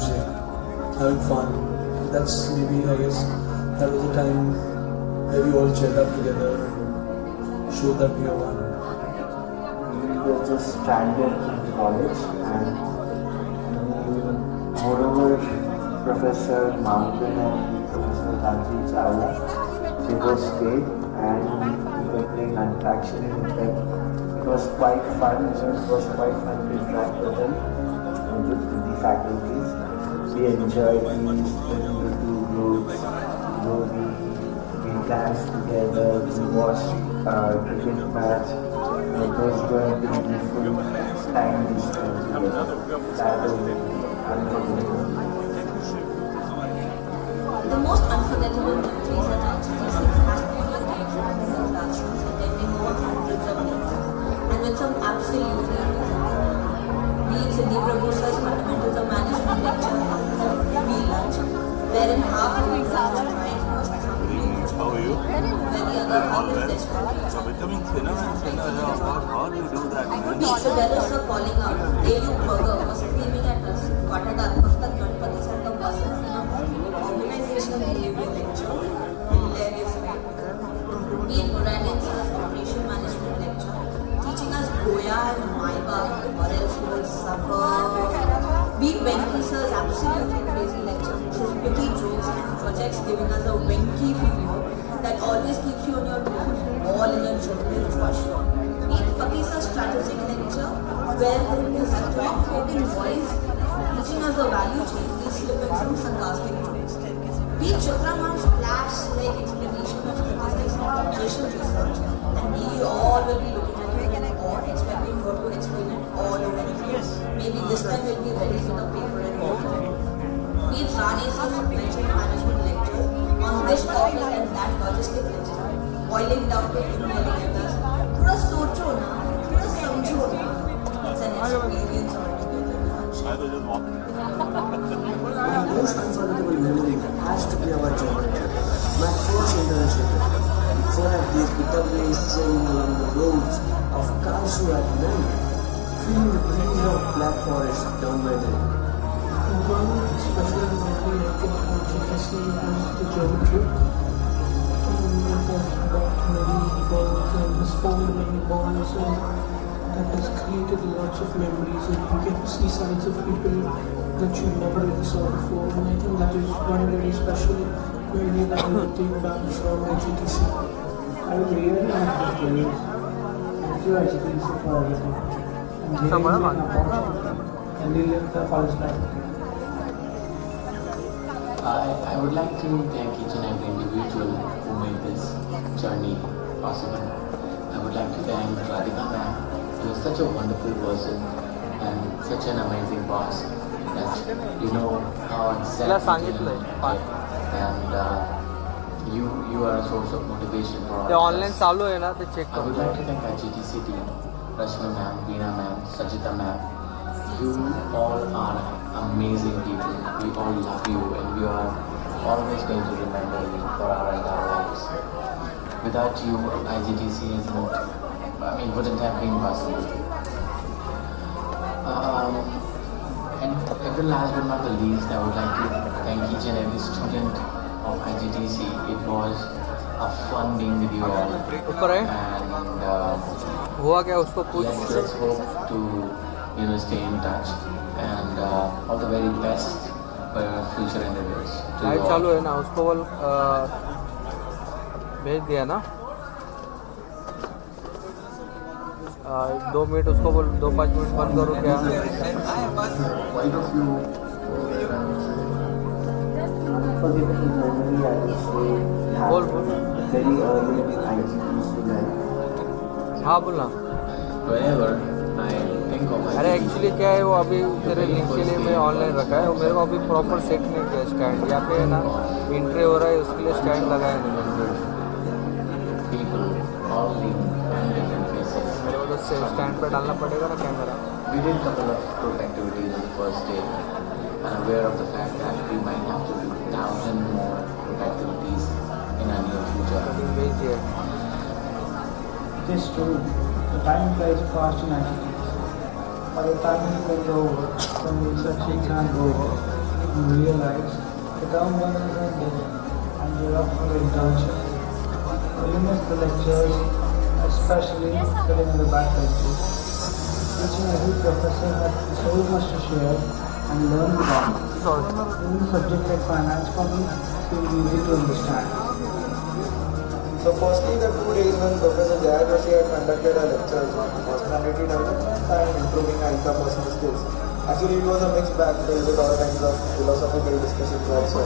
music, having fun. That's maybe, I guess, that was the time where we all cheered up together and showed that we are one. We were just stranded in college, and moreover, Professor Mountain and Professor Ranjit Chawla, they both stayed and we were playing Antakshari with them. It was quite fun. It was quite fun to interact with them and with the faculties. We enjoyed these into two groups. We danced together. We watched cricket match. It was going to be full time we spent together. That was unforgettable. The most unforgettable memories at IGTC has been the nights in the classrooms attending over hundreds of lectures and with some absolutely amazing people. Be it Cindy Prabhu's Fundamentals of Management lecture, be lunch, wherein half of the class were trying to watch How are you? where the other half is desperately So becoming thinner and thinner, how do you do that, man? be it the fellows were calling out, AU Burger was screaming at us, Katadar, Pakta, Ganpati, and the buses in a organizational behavior lecture, hilarious way. Be it Muralian's Operation Management lecture, teaching us Goya and Maiba, or else we will suffer. Be it Venki sir's absolutely crazy lecture, his witty jokes and projects giving us a Venki fever that always keeps you on your toes, all in a jovial Josh. Be it Fakir sir's strategic lecture, where his clock-quoting voice teaching us the value chain, we slip in some sarcastic jokes. Be it Chopra ma'am's flash-like explanation of statistics and population research, and we all will be looking at it or expecting her to explain it all over again. Maybe this time we'll be ready with a paper and water. Be it Rane's supply chain management lecture on this topic and that logistic lecture, boiling down to him yelling at us, "Thoda socho na, thoda samjho na." It's an experience altogether. My most unforgettable memory has to be our generator. My first internship. Before of these bitter rains strolling along the roads of Kalsu at night, feeling the breeze of Black Forest down my neck. One special memory I think of GTC was the German trip. It has brought many balls and has formed many bonds, and that has created lots of memories, and you get to see sides of people that you never really saw before, and I think that is one very special memory that I will take back from GTC. I would really like to praise IGTC for everything. And giving me an opportunity and living the college life. I would like to thank each and every individual who made this journey possible. I would like to thank Radhika ma'am. She was such a wonderful person and such an amazing boss that you know how exactly and you are a source of motivation for all of us. Online चालू है ना, तो check I would like to thank our GTC team, Rashmi ma'am, Veena ma'am, Sajita ma'am. You all are amazing people. We all love you and we are always going to remember you for our entire lives. Without you, IGTC wouldn't have been possible. And at the last but not the least, I would like to thank each and every student of IGTC. It was a fun being with you all. And हुआ क्या उसको पूछ. let's hope to stay in touch and all the very best for your future endeavors. Live चालू है ना, उसको बोल भेज दिया ना. 2 मिनट उसको बोल, 2-5 मिनट बंद करो क्या. Quite a few unforgettable memory I would say very early in IGTC life. हाँ बोलना. Whenever I think of अरे एक्चुअली क्या है, वो अभी तेरे लिंक के लिए मैं ऑनलाइन रखा है, मेरे को अभी प्रॉपर सेट नहीं किया स्टैंड. यहाँ पे है ना इंट्री हो रहा है, उसके लिए स्टैंड लगाया नहीं मैंने. people all living in different places. मेरे को तो स्टैंड पे डालना पड़ेगा ना camera. We did a couple of group activities on the first day and aware of the fact that we might have to do 1,000 more group activities in our near future. It is true. The time flies fast in IGTC. By the time it will go over, when the research exam go over, you realize the term one is ended and you're up for the internship. You miss the lectures, especially sitting in the back benches. Each and every professor had so much to share and learn from. Even the subject like finance for me seemed easy to understand. So firstly, the 2 days when Professor Jaya Joshi had conducted our lectures on personality development and improving our interpersonal skills. Actually, it was a mixed bag filled with all kinds of philosophical discussions also.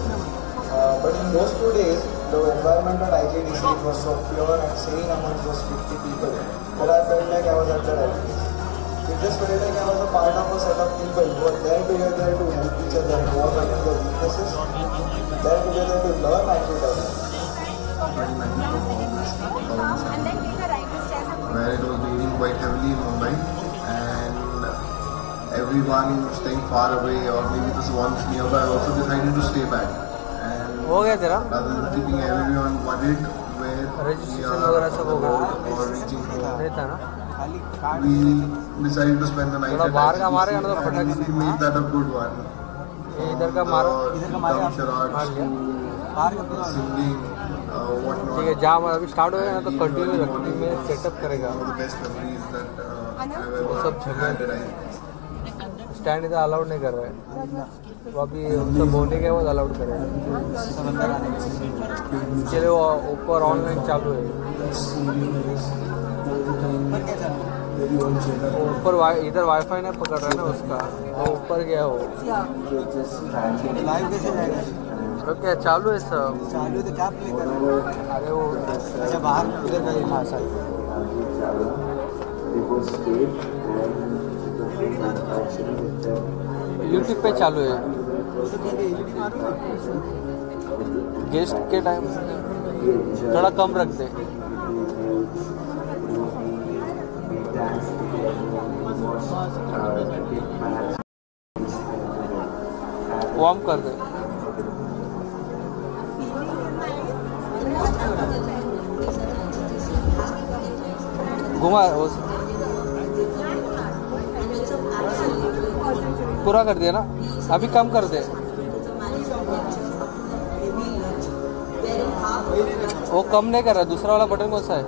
But in those 2 days, the environment at IGDC was so pure and serene amongst those 50 people that I felt like I was at the right place. It just felt like I was a part of a set of people who are there together to help each other and overcome their weaknesses, there together to learn and to develop. Where it was raining quite heavily in Mumbai and everyone staying far away or maybe just ones nearby also decided to stay back. And rather than keeping everyone worried where we are or reaching home, we decided to spend the night at IGDC and we made that a good one. Singing, whatnot. ठीक है जहाँ अभी start हो गया ना तो continue रखने में सेटअप करेगा वो सब जगह स्टैंड इधर अलाउड नहीं कर रहा है वो अभी सब होने के बाद अलाउड करेगा चलिए वो ऊपर ऑनलाइन चालू है ऊपर इधर वाईफाई नहीं पकड़ रहा है ना उसका वो ऊपर गया वो लाइव कैसे जाएगा ओके चालू है सब चालू तो क्या प्ले कर रहे हो अरे वो अच्छा बाहर उधर का ही था सर यूट्यूब पे चालू है गेस्ट के टाइम थोड़ा कम रख दे वार्म कर दे घुमा पूरा कर दिया ना अभी कम कर दे वो कम नहीं कर रहा दूसरा वाला बटन कौन सा है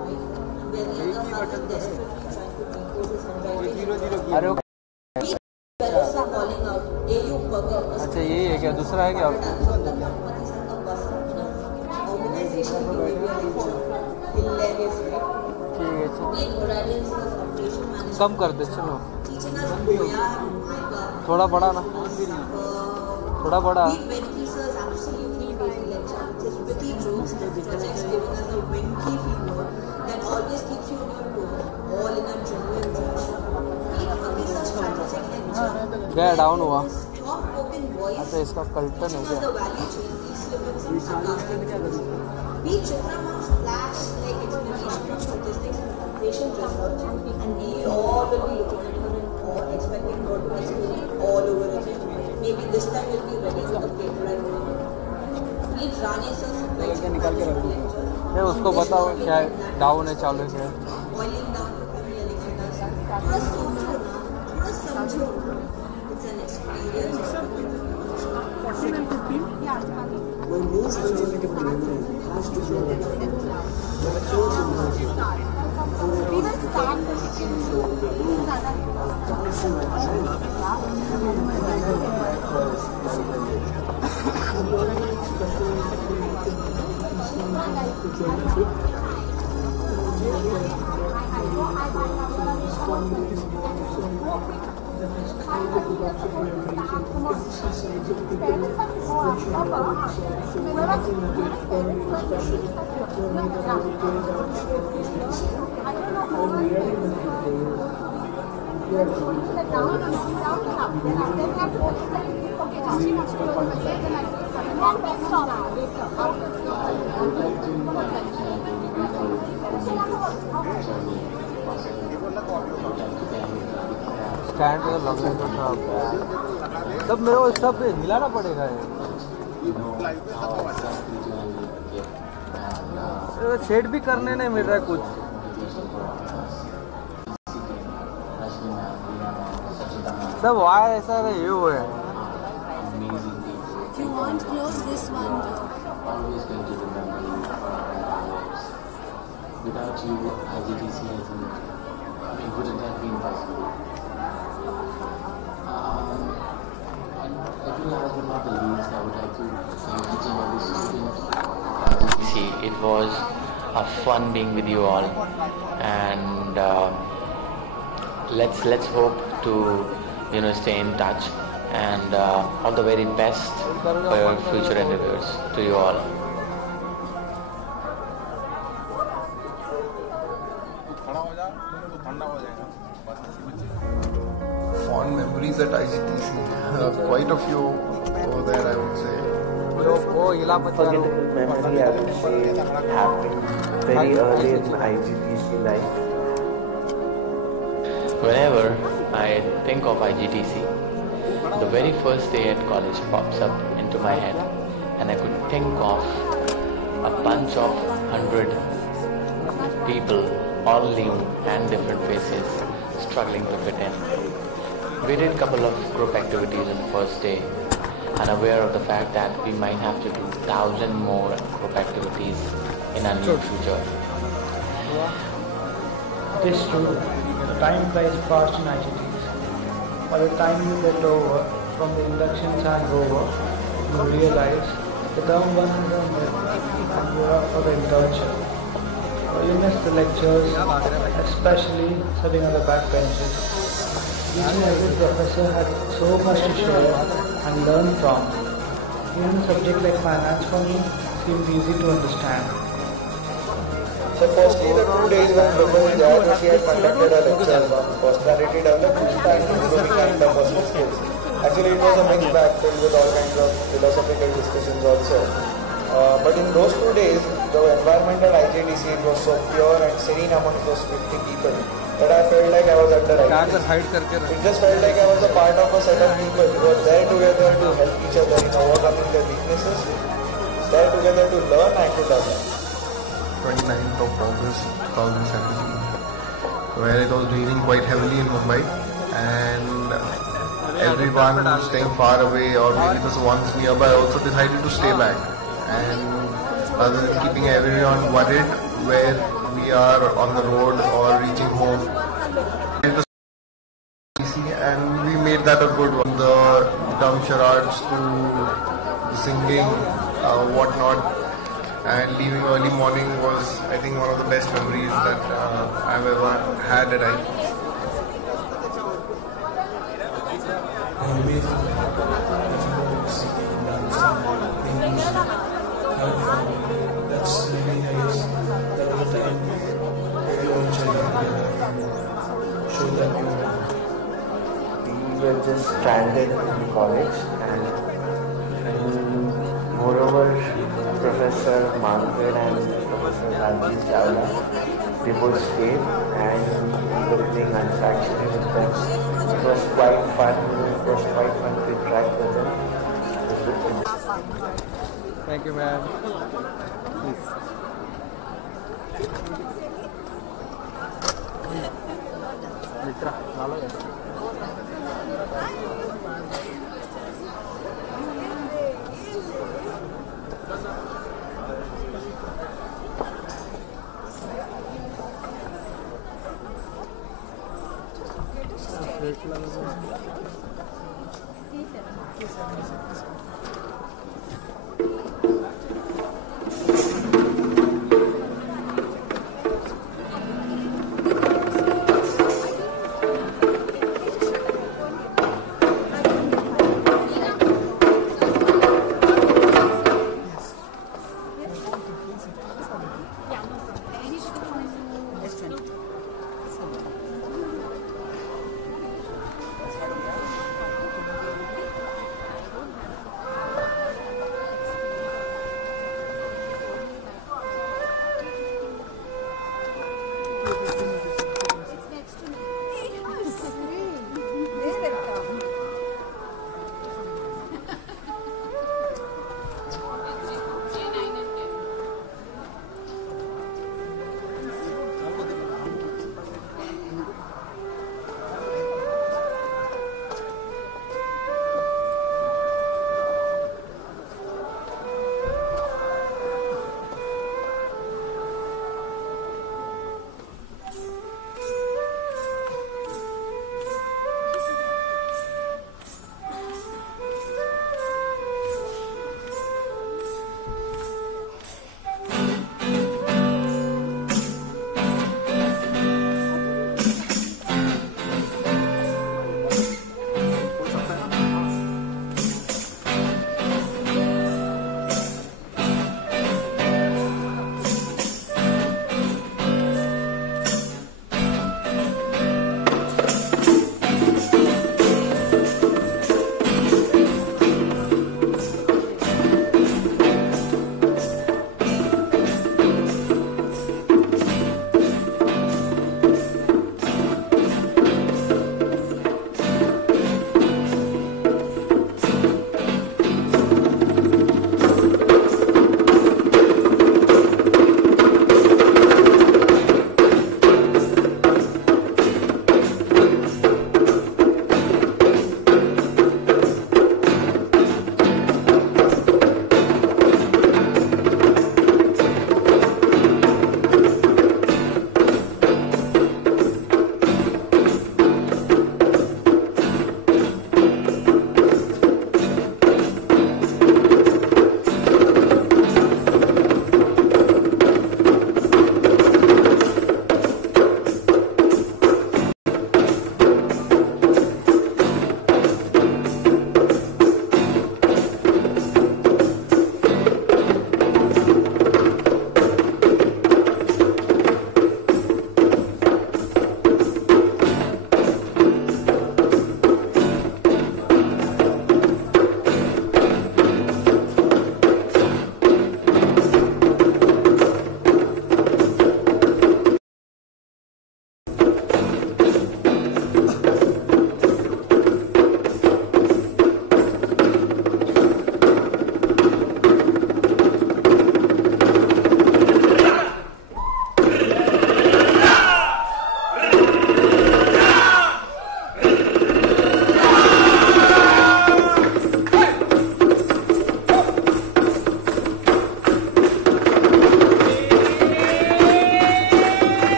अरे अच्छा यही है क्या दूसरा है क्या कम कर दे चलो थोड़ा बड़ा ना थोड़ा बड़ा क्या डाउन हुआ अच्छा इसका कल्टन है क्या patient research, and we all will be looking at her in awe, expecting her to explain all over again. Maybe this time we'll be ready with the paper and meet Rane sir supply chain नहीं उसको बताओ क्या down है चालू है boiling down to थोड़ा सोचो ना थोड़ा समझो it's an experience. My most unforgettable memory has to be my first immersion. We will start stand पे लग रहा था सब मेरे को सब हिलाना पड़ेगा ये सेट भी करने नहीं मिल रहा है कुछ सब वायर ऐसा ये हुआ है can't close this one door. Always going to remember you for our lives. Without you, IGTC wouldn't have been possible. And every last but not the least, I would like to thank each and every student at IGTC. It was a fun being with you all, and let's hope to stay in touch, and all the very best for your future endeavors to you all. Fond memories at IGTC. Quite a few over there, I would say. Unforgettable memory, I would say, happened very early in IGTC life. Whenever I think of IGTC, the very first day at college pops up into my head, and I could think of a bunch of 100 people, all new and different faces, struggling to fit in. We did a couple of group activities on the first day, unaware of the fact that we might have to do 1,000 more group activities in our near future. It is true. Time flies fast in IGTs. By the time you get over from the inductions hangover, you realize the term one is ended and you are up for the internship. You miss the lectures, especially sitting on the back benches. Each and every professor had so much to share and learn from. Even a subject like finance for me seemed easy to understand. So firstly, the 2 days when Professor Jayatoshi had conducted a lecture on personality development and improving interpersonal skills. Actually, it was a mixed bag filled with all kinds of philosophical discussions also. But in those 2 days, the environment at IGTC, it was so pure and serene amongst those 50 people that I felt like I was under IGTC. It just felt like I was a part of a set of people who were there together to help each other in overcoming their weaknesses, there together to learn and to develop. 29th of August 2017, where it was raining quite heavily in Mumbai, and everyone staying far away or maybe the ones nearby also decided to stay back, and rather than keeping everyone worried where we are on the road or reaching home, and we made that a good one. The dumb charades to the singing, whatnot, and leaving early morning was, I think, one of the best memories that I've ever had at IGTC. That's really nice. That was the time everyone showed that We were just stranded in college, and moreover, Professor Manfred and Professor Rajiv Chawla, they both stayed, and we were playing Antakshari with them. It was quite fun. It was quite fun to interact with them. Thank you, man. Mitra, nalo ya.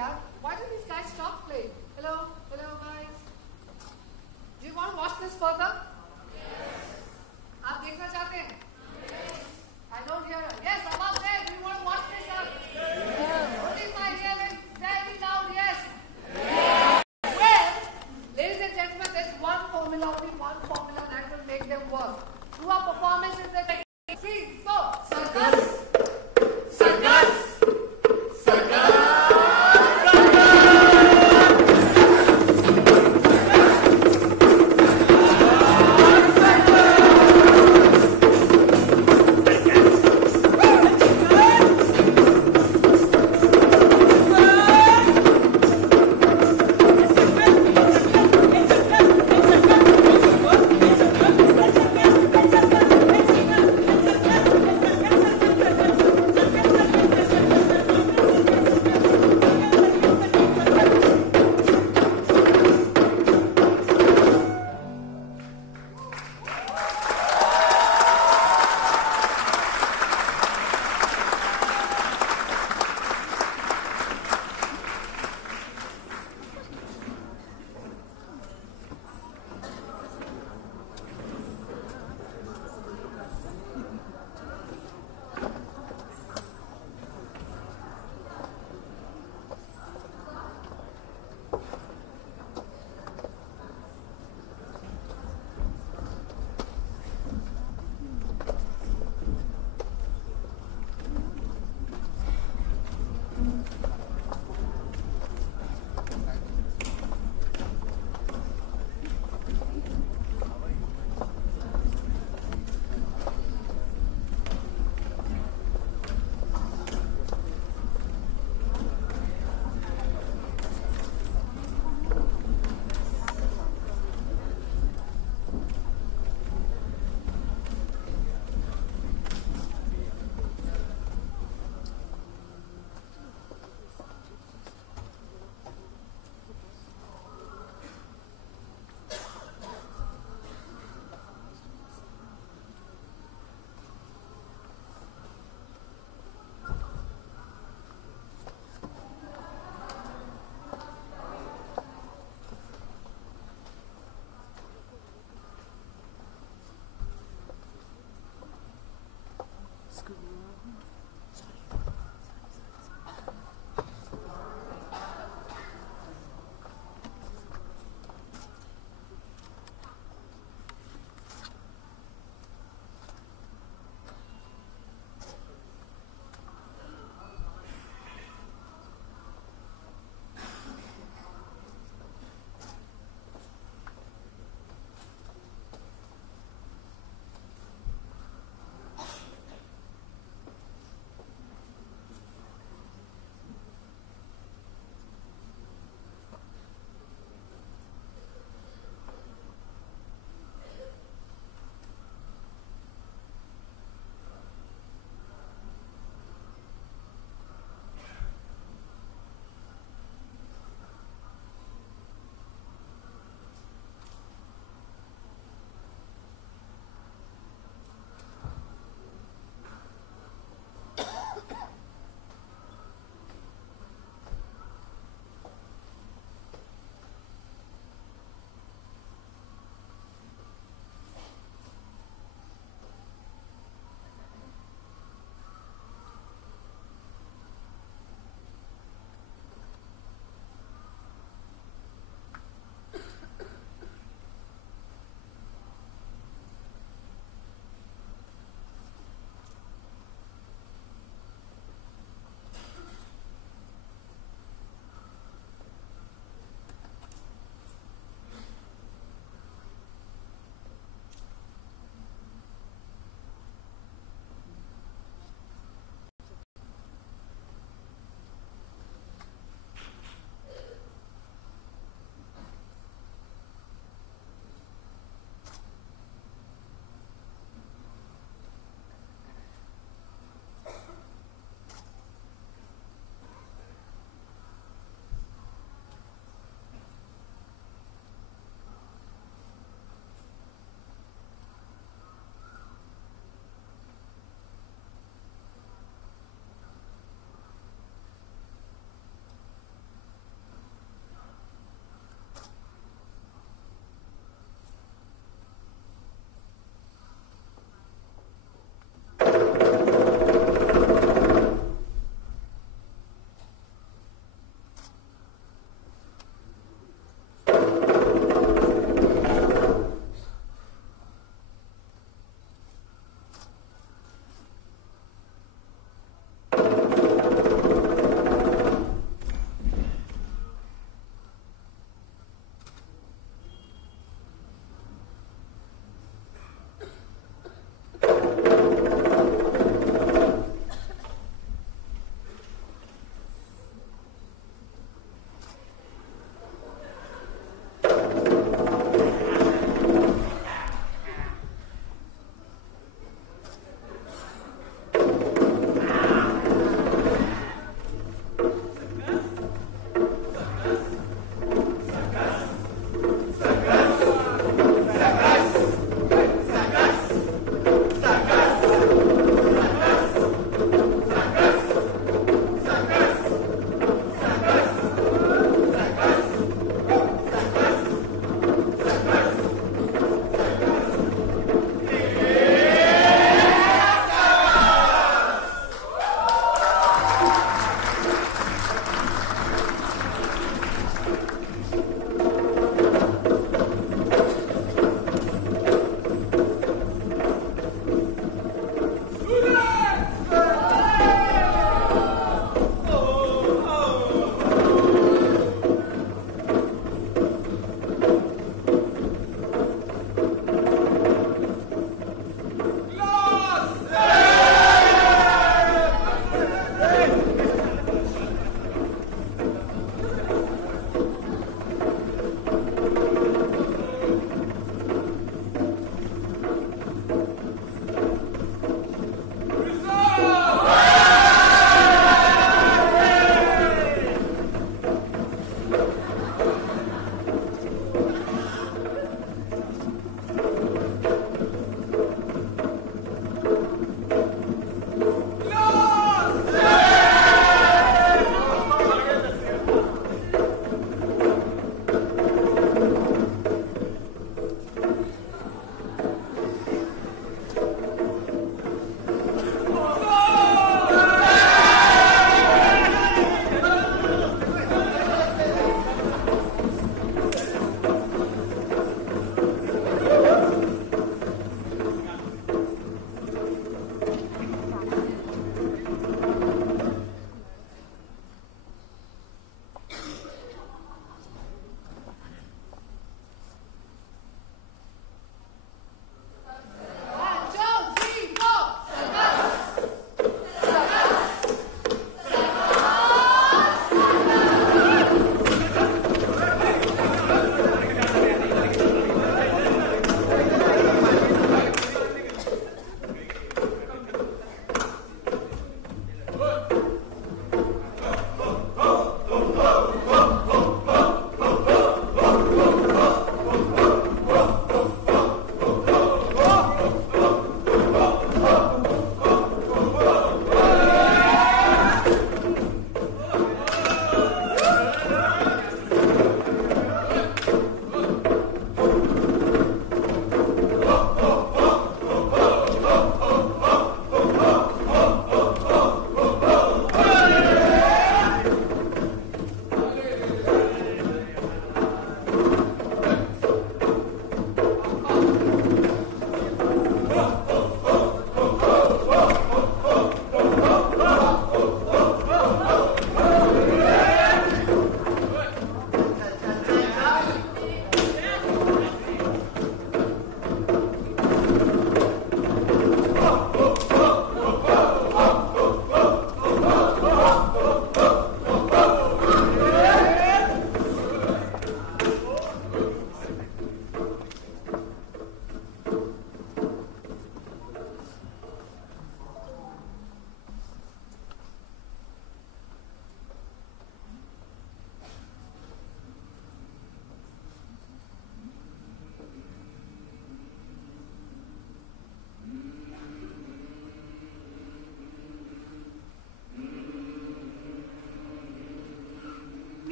yaar. Why do these guys stop playing? Hello, guys. Do you want to watch this further? Yes. आप देखना चाहते हैं? Yes. I don't hear it. Yes, above there. Do you want to watch this? Yes. What is my hearing? Very loud. Yes. Yes. Well, ladies and gentlemen, there's one formula, only one formula that will make them work. Through our performances, they take 3, 4. Circus. Circus. Circus.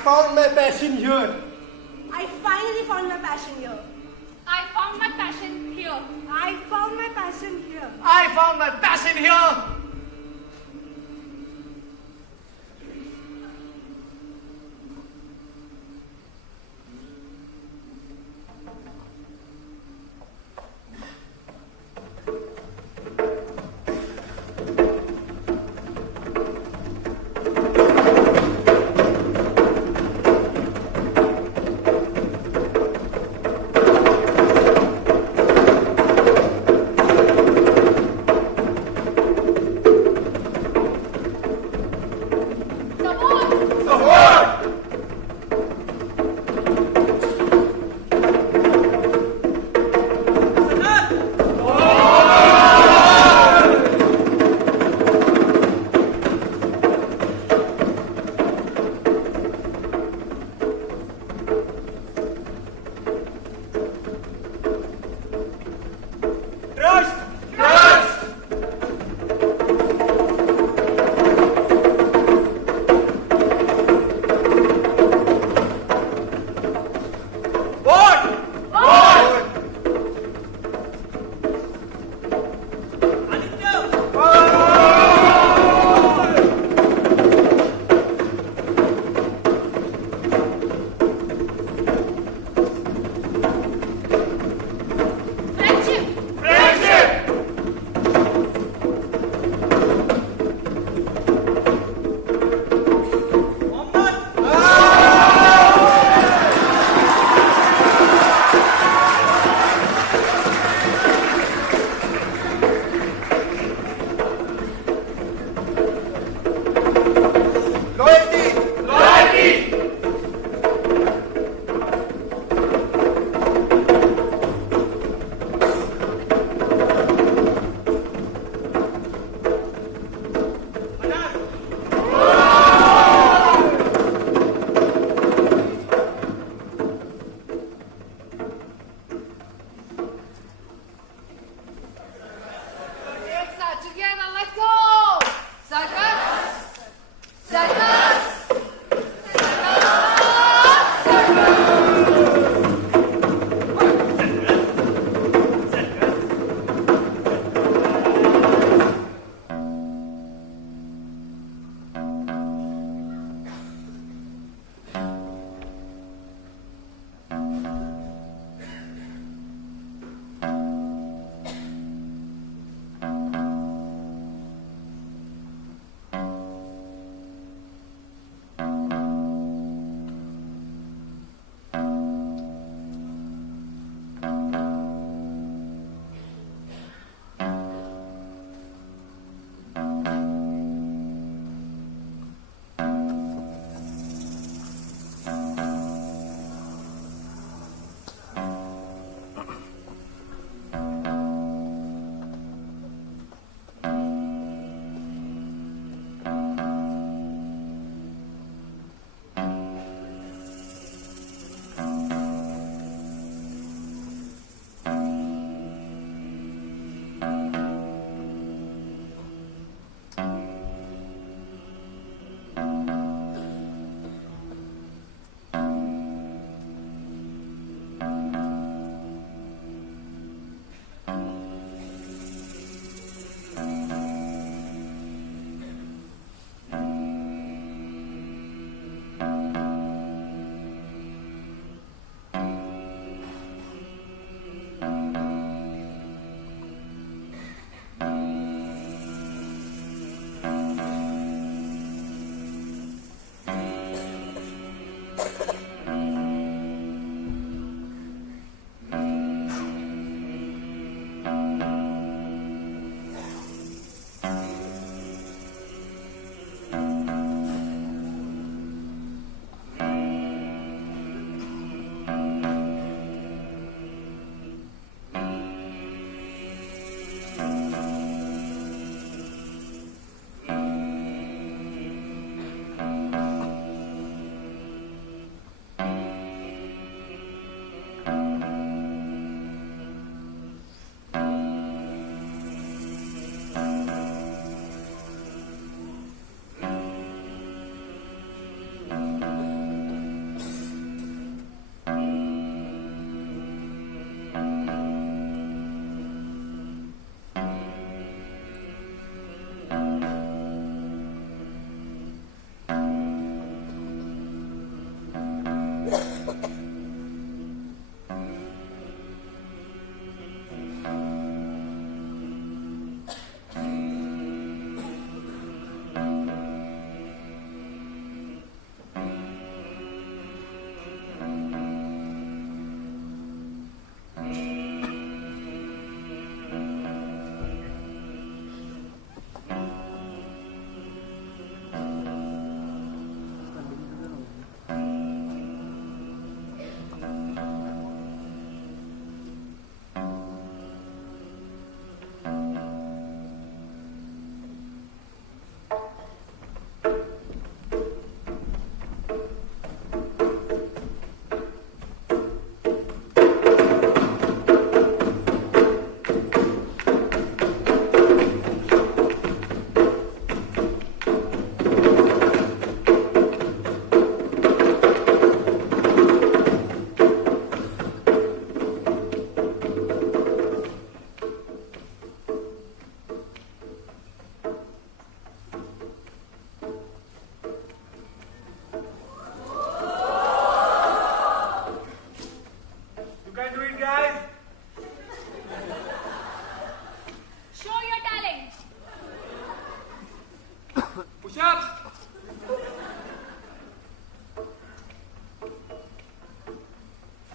found my passion here. I finally found my passion here. I found my passion here. I found my passion here. I found my passion here.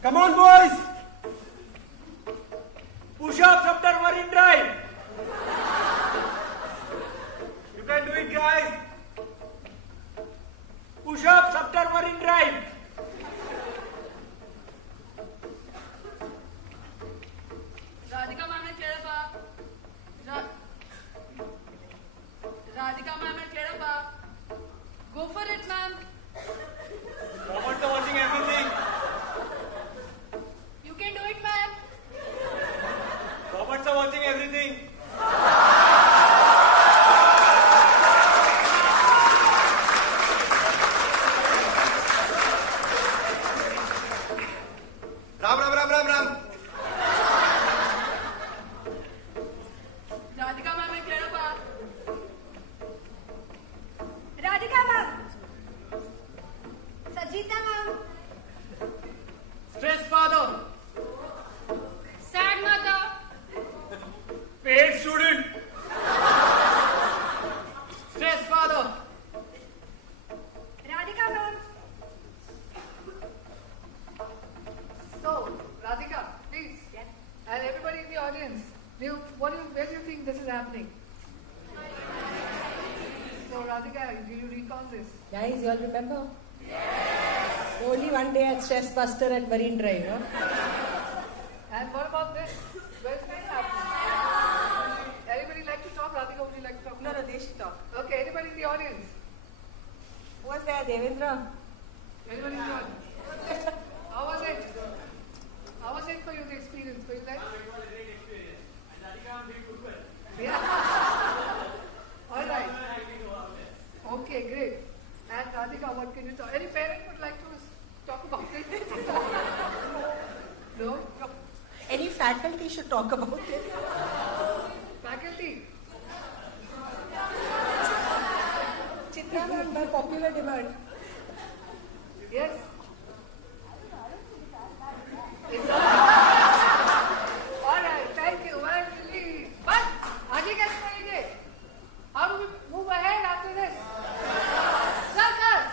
Come on, boys! Push-ups after Marine Drive. You can do it, guys. Push-ups after Marine Drive. Radhika ma'am ने clear up. Radhika ma'am ने clear up. Go for it, ma'am. Robots are watching everything. You can do it, ma'am. Robots are watching everything. Ram, Ram, Ram, Ram, Ram. Radhika ma'am ने clear up. Radhika ma'am. Sajita ma'am. Stress father. Sad mother. Paid student. Stress father. Radhika ma'am. So, Radhika, please. Yes. And everybody in the audience, where do you think this is happening? So, Radhika, do you recall this? Guys, you all remember? Yes. Only one day at Stress Buster at Marine Drive, huh? And what about this? Where's this happening? Anybody like to talk? Radhika, would you like to talk? No, they should talk. Okay, anybody in the audience? Who was there? Devendra? Anybody in the audience? How was it? How was it for you, the experience? Were you like? It was a great experience. And Radhika, I'm doing good well. Yeah. All right. Okay, great. And Radhika, what can you talk? Any parent would like to talk about it? No? Any faculty should talk about this. Faculty? Chitra ma'am, by popular demand. Yes. All right, thank you. Well, really, but आगे कैसे करेंगे? How do we move ahead after this? Circus.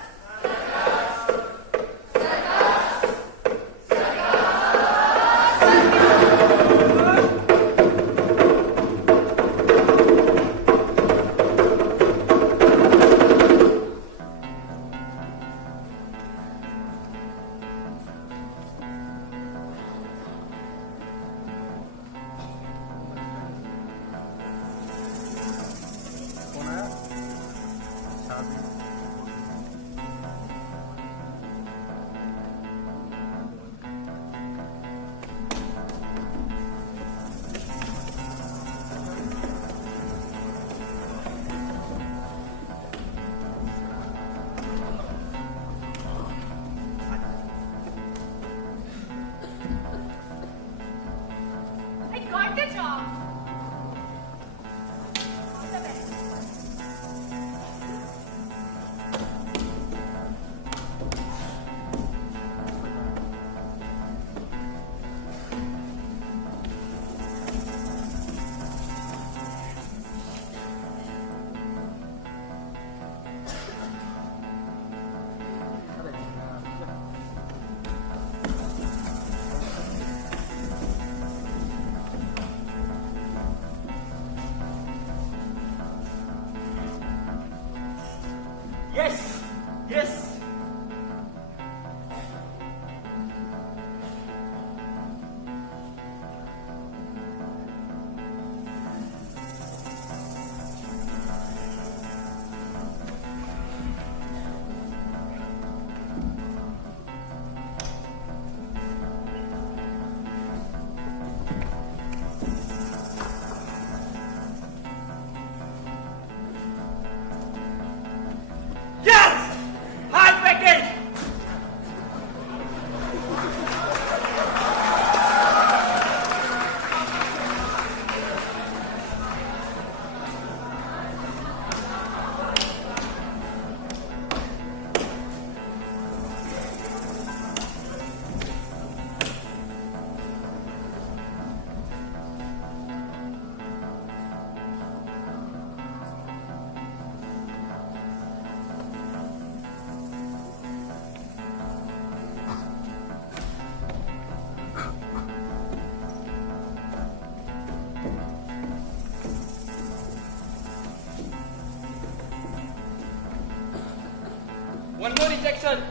One more injection.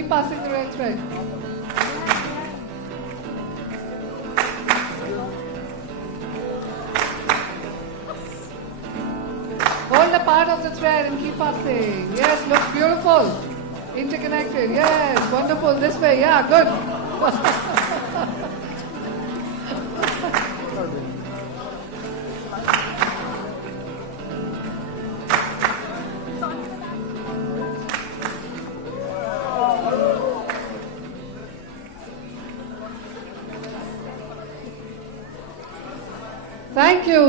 Keep passing the red thread. Hold the part of the thread and keep passing. Yes, looks beautiful. Interconnected. Yes, wonderful. This way. Yeah, good.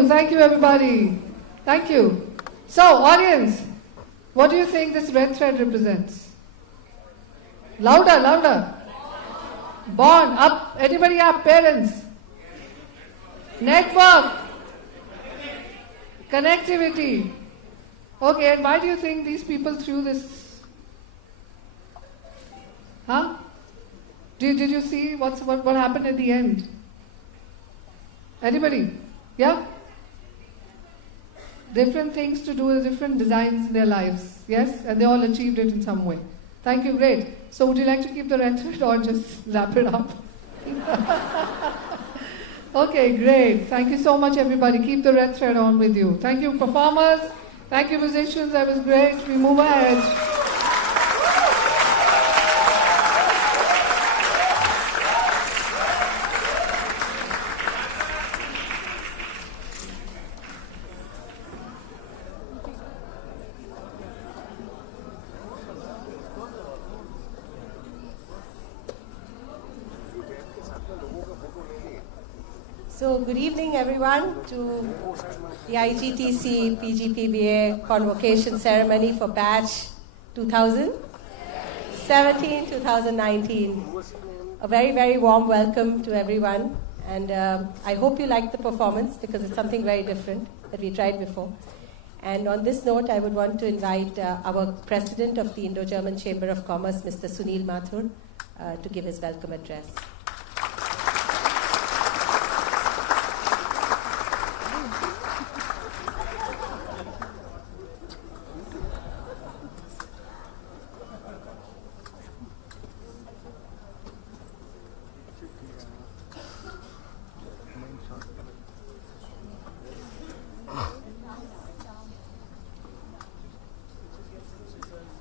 Thank you everybody. Thank you. So audience, what do you think this red thread represents? Louder, louder. Bond, up, anybody up, parents? Network. Connectivity. Okay, and why do you think these people threw this? Huh? Did you see what happened at the end? Anybody? Yeah? Different things to do with different designs in their lives. Yes? And they all achieved it in some way. Thank you, great. So would you like to keep the red thread or just wrap it up? Okay, great. Thank you so much everybody. Keep the red thread on with you. Thank you performers. Thank you musicians. That was great. We move ahead. So good evening everyone to the IGTC PGPBA Convocation Ceremony for batch 2017-2019. A very, very warm welcome to everyone, and I hope you like the performance because it's something very different that we tried before. And on this note, I would want to invite our President of the Indo-German Chamber of Commerce, Mr. Sunil Mathur, to give his welcome address.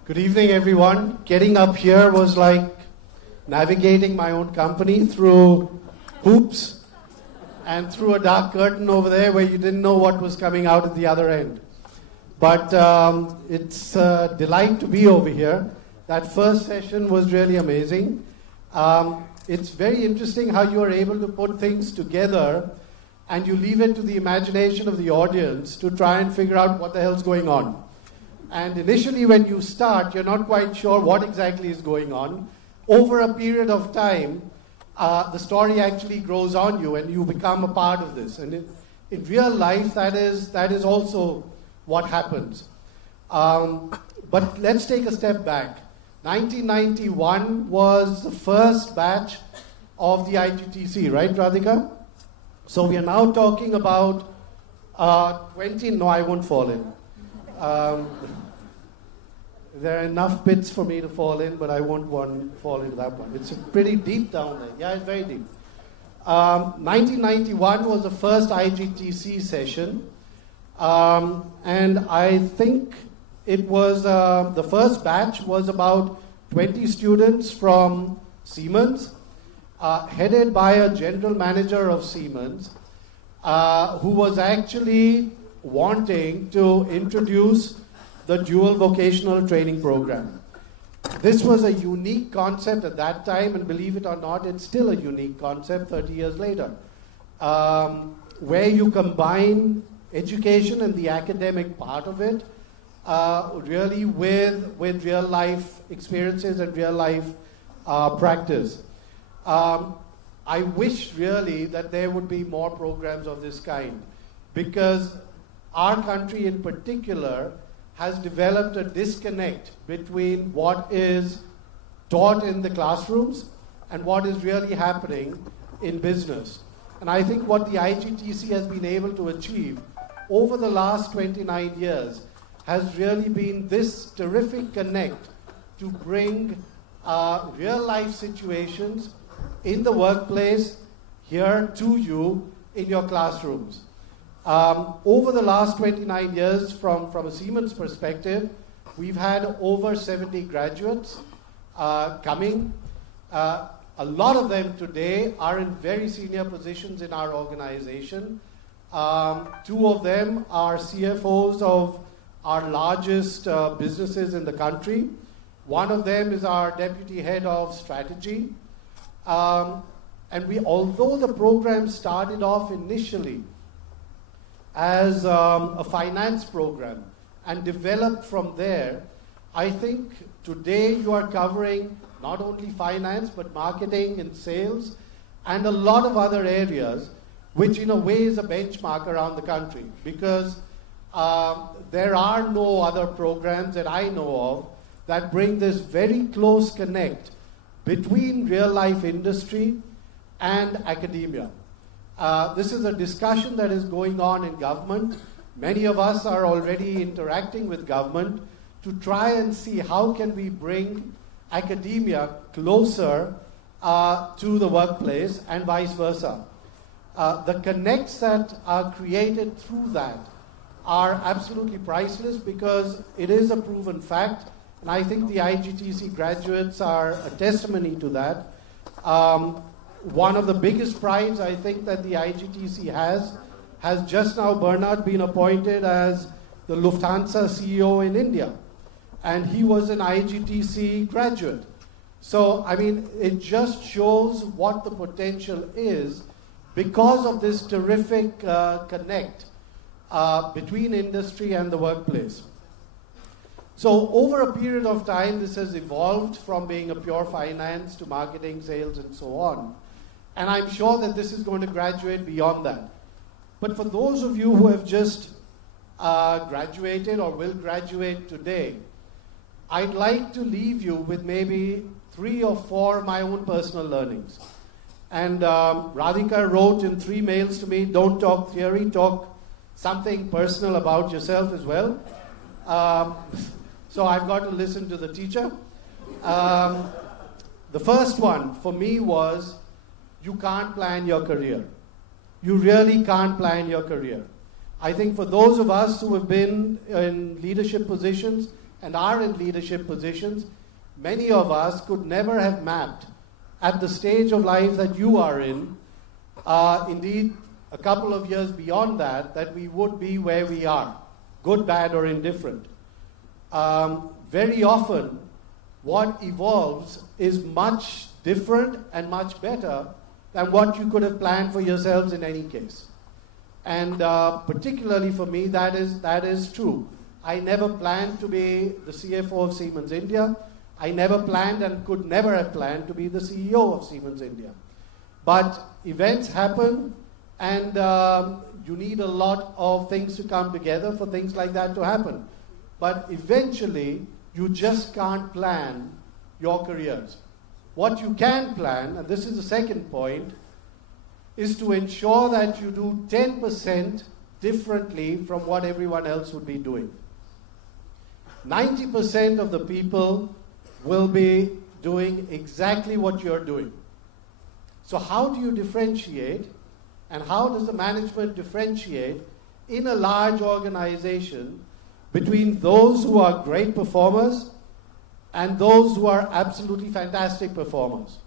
Good evening, everyone. Getting up here was like navigating my own company through hoops and through a dark curtain over there where you didn't know what was coming out at the other end. But it's a delight to be over here. That first session was really amazing. It's very interesting how you are able to put things together and you leave it to the imagination of the audience to try and figure out what the hell's going on. And initially when you start, you're not quite sure what exactly is going on. Over a period of time, the story actually grows on you and you become a part of this. And in real life, that is also what happens. But let's take a step back. 1991 was the first batch of the IGTC, right, Radhika? So we are now talking about 20, no, I won't fall in. There are enough pits for me to fall in, but I won't fall into that one. It's pretty deep down there. Yeah, it's very deep. 1991 was the first IGTC session. And I think it was, the first batch was about 20 students from Siemens, headed by a general manager of Siemens, who was actually wanting to introduce the dual vocational training program. This was a unique concept at that time, and believe it or not, it's still a unique concept 30 years later, where you combine education and the academic part of it really with real life experiences and real life practice. I wish really that there would be more programs of this kind, because our country in particular has developed a disconnect between what is taught in the classrooms and what is really happening in business. And I think what the IGTC has been able to achieve over the last 29 years has really been this terrific connect to bring real life situations in the workplace here to you in your classrooms. Over the last 29 years, from a Siemens perspective, we've had over 70 graduates coming. A lot of them today are in very senior positions in our organization. Two of them are CFOs of our largest businesses in the country. One of them is our deputy head of strategy. And although the program started off initially as a finance program and developed from there, I think today you are covering not only finance but marketing and sales and a lot of other areas, which in a way is a benchmark around the country, because there are no other programs that I know of that bring this very close connect between real life industry and academia. This is a discussion that is going on in government. Many of us are already interacting with government to try and see how can we bring academia closer to the workplace and vice versa. The connects that are created through that are absolutely priceless, because it is a proven fact, and I think the IGTC graduates are a testimony to that. One of the biggest prides I think that the IGTC has just now Bernard been appointed as the Lufthansa CEO in India, and he was an IGTC graduate. So, I mean, it just shows what the potential is because of this terrific connect between industry and the workplace. So over a period of time, this has evolved from being a pure finance to marketing, sales, and so on. And I'm sure that this is going to graduate beyond that. But for those of you who have just graduated or will graduate today, I'd like to leave you with maybe 3 or 4 of my own personal learnings. And Radhika wrote in 3 mails to me, don't talk theory, talk something personal about yourself as well. So I've got to listen to the teacher. The first one for me was, you can't plan your career. You really can't plan your career. I think for those of us who have been in leadership positions and are in leadership positions, many of us could never have mapped at the stage of life that you are in, indeed a couple of years beyond that, that we would be where we are, good, bad, or indifferent. Very often, what evolves is much different and much better than what you could have planned for yourselves in any case. And particularly for me, that is true. I never planned to be the CFO of Siemens India. I never planned and could never have planned to be the CEO of Siemens India. But events happen, and you need a lot of things to come together for things like that to happen. But eventually, you just can't plan your careers. What you can plan, and this is the second point, is to ensure that you do 10% differently from what everyone else would be doing. 90% of the people will be doing exactly what you're doing. So how do you differentiate, and how does the management differentiate in a large organization between those who are great performers and those who are absolutely fantastic performers?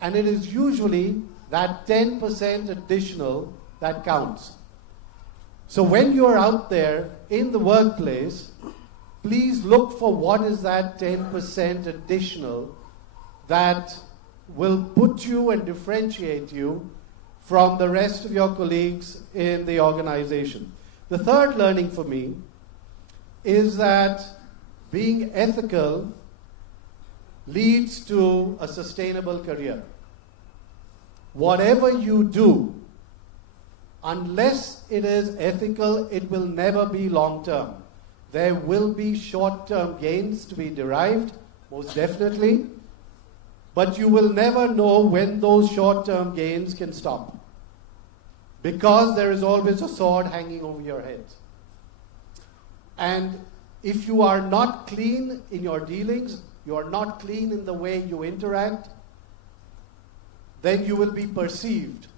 And it is usually that 10% additional that counts. So when you are out there in the workplace, please look for what is that 10% additional that will put you and differentiate you from the rest of your colleagues in the organization. The third learning for me is that being ethical leads to a sustainable career. Whatever you do, unless it is ethical, it will never be long-term. There will be short-term gains to be derived, most definitely, but you will never know when those short-term gains can stop, because there is always a sword hanging over your head. And if you are not clean in your dealings, you are not clean in the way you interact, then you will be perceived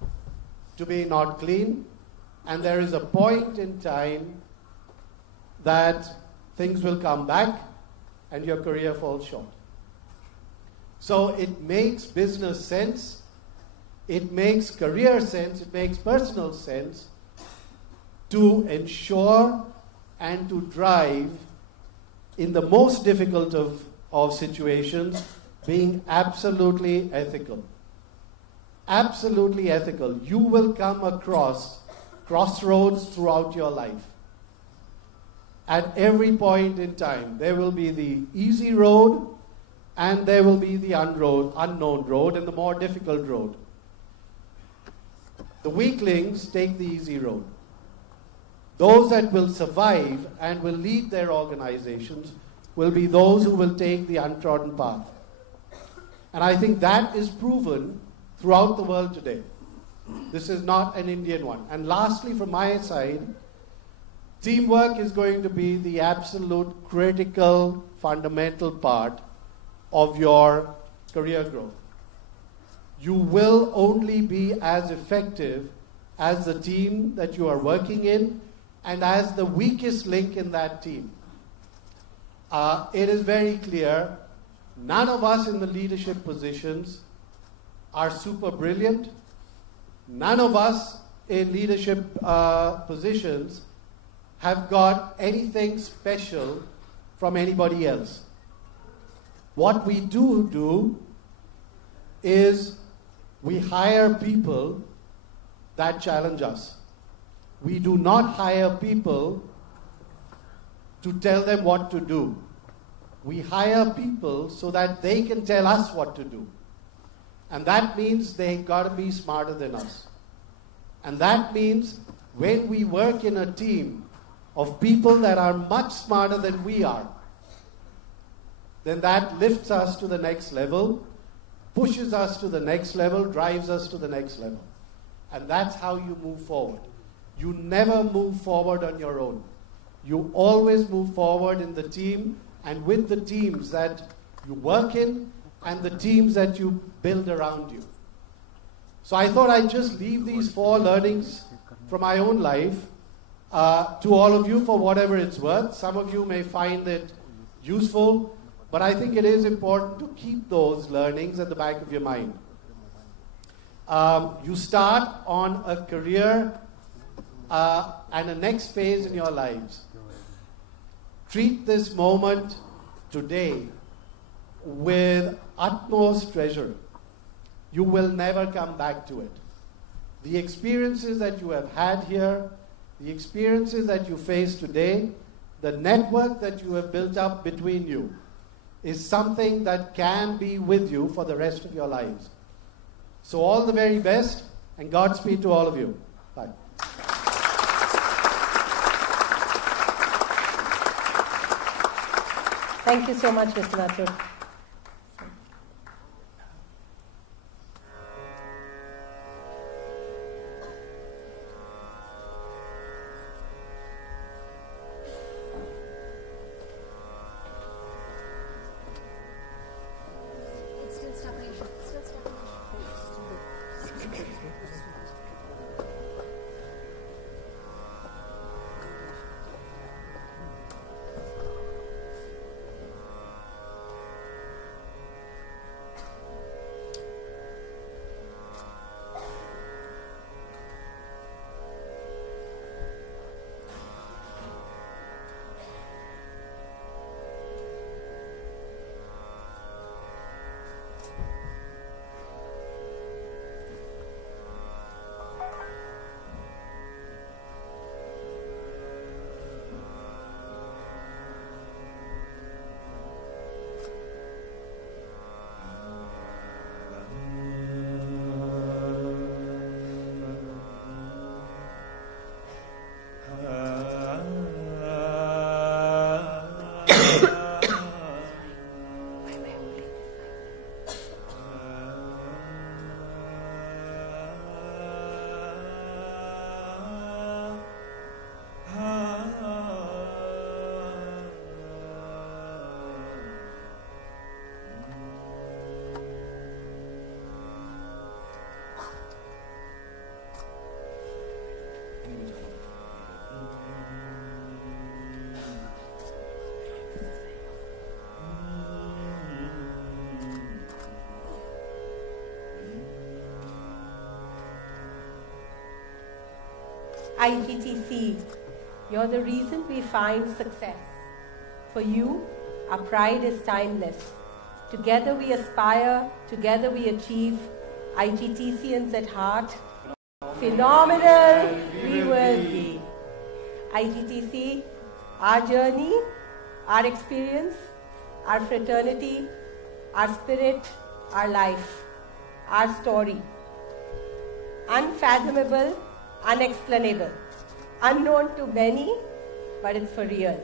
to be not clean, and there is a point in time that things will come back and your career falls short. So it makes business sense, it makes career sense, it makes personal sense to ensure and to drive in the most difficult of situations, being absolutely ethical. Absolutely ethical. You will come across crossroads throughout your life. At every point in time, there will be the easy road and there will be the unknown road and the more difficult road. The weaklings take the easy road. Those that will survive and will lead their organizations will be those who will take the untrodden path. And I think that is proven throughout the world today. This is not an Indian one. And lastly, from my side, teamwork is going to be the absolute critical, fundamental part of your career growth. You will only be as effective as the team that you are working in and as the weakest link in that team. It is very clear, none of us in the leadership positions are super brilliant. None of us in leadership positions have got anything special from anybody else. What we do is we hire people that challenge us. We do not hire people to tell them what to do. We hire people so that they can tell us what to do. And that means they've got to be smarter than us. And that means when we work in a team of people that are much smarter than we are, then that lifts us to the next level, pushes us to the next level, drives us to the next level. And that's how you move forward. You never move forward on your own. You always move forward in the team and with the teams that you work in and the teams that you build around you. So I thought I'd just leave these 4 learnings from my own life to all of you for whatever it's worth. Some of you may find it useful, but I think it is important to keep those learnings at the back of your mind. You start on a career and a next phase in your lives. Treat this moment today with utmost treasure. You will never come back to it. The experiences that you have had here, the experiences that you face today, the network that you have built up between you is something that can be with you for the rest of your lives. So all the very best and Godspeed to all of you. Bye. Thank you so much, Mr. Mathur. IGTC, you're the reason we find success. For you, our pride is timeless. Together we aspire, together we achieve. IGTCians at heart, phenomenal we will be. IGTC, our journey, our experience, our fraternity, our spirit, our life, our story. Unfathomable, unexplainable, unknown to many, but it's for real.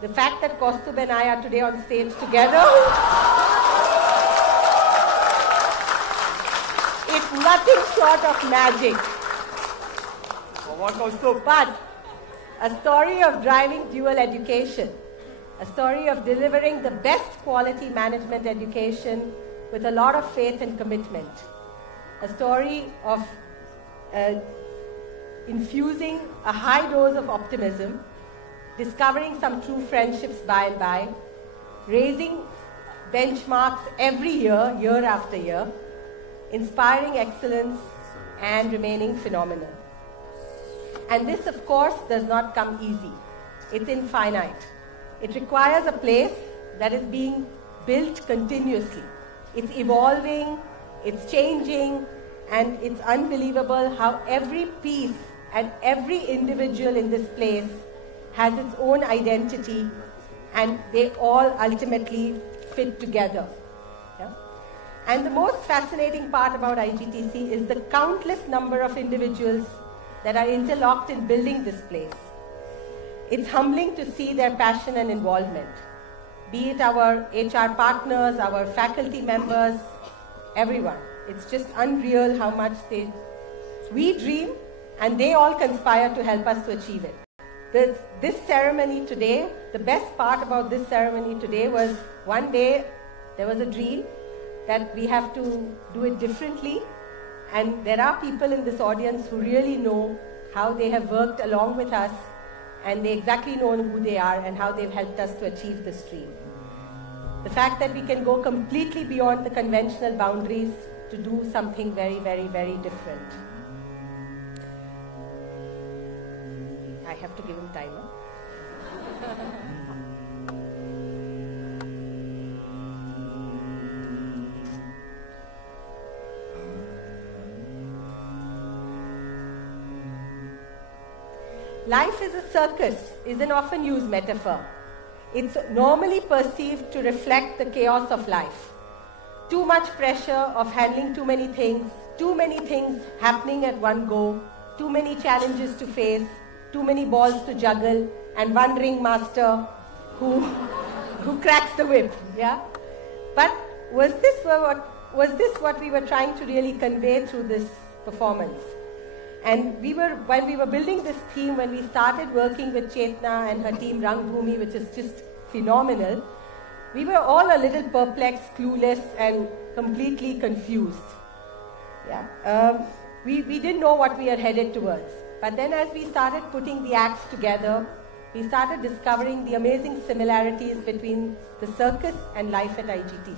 The fact that Kaustubh and I are today on stage together, it's nothing short of magic. But a story of driving dual education, a story of delivering the best quality management education with a lot of faith and commitment, a story of infusing a high dose of optimism, discovering some true friendships by and by, raising benchmarks every year, year after year, inspiring excellence, and remaining phenomenal. And this, of course, does not come easy. It's infinite. It requires a place that is being built continuously. It's evolving, it's changing, And it's unbelievable how every piece and every individual in this place has its own identity, and they all ultimately fit together. Yeah? And the most fascinating part about IGTC is the countless number of individuals that are interlocked in building this place. It's humbling to see their passion and involvement, be it our HR partners, our faculty members, everyone. It's just unreal how much we dream, and they all conspire to help us to achieve it. This ceremony today, the best part about this ceremony today was one day there was a dream that we have to do it differently, and there are people in this audience who really know how they have worked along with us, and they exactly know who they are and how they've helped us to achieve this dream. The fact that we can go completely beyond the conventional boundaries to do something very, very, very different. I have to give him timer. Life is a circus is an often used metaphor. It's normally perceived to reflect the chaos of life. Too much pressure of handling too many things happening at one go, too many challenges to face, too many balls to juggle, and one ringmaster who cracks the whip. Yeah? But was this what we were trying to really convey through this performance? And when we were building this theme, when we started working with Chetna and her team Rangbhoomi, which is just phenomenal, we were all a little perplexed, clueless, and completely confused. Yeah. We didn't know what we are headed towards. But then as we started putting the acts together, we started discovering the amazing similarities between the circus and life at IGTC.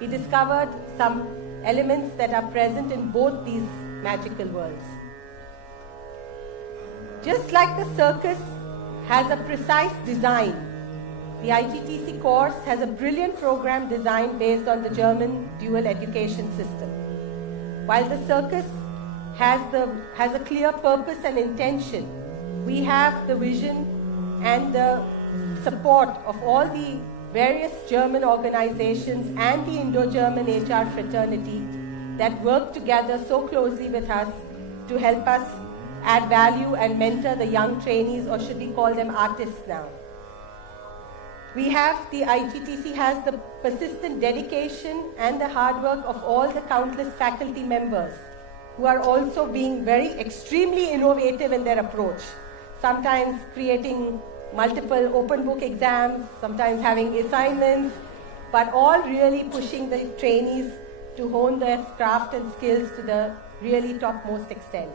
We discovered some elements that are present in both these magical worlds. Just like the circus has a precise design, the IGTC course has a brilliant program designed based on the German dual education system. While the circus has a clear purpose and intention, we have the vision and the support of all the various German organizations and the Indo-German HR fraternity that work together so closely with us to help us add value and mentor the young trainees, or should we call them artists now. The IGTC has the persistent dedication and the hard work of all the countless faculty members who are also being extremely innovative in their approach, sometimes creating multiple open book exams, sometimes having assignments, but all really pushing the trainees to hone their craft and skills to the really topmost extent.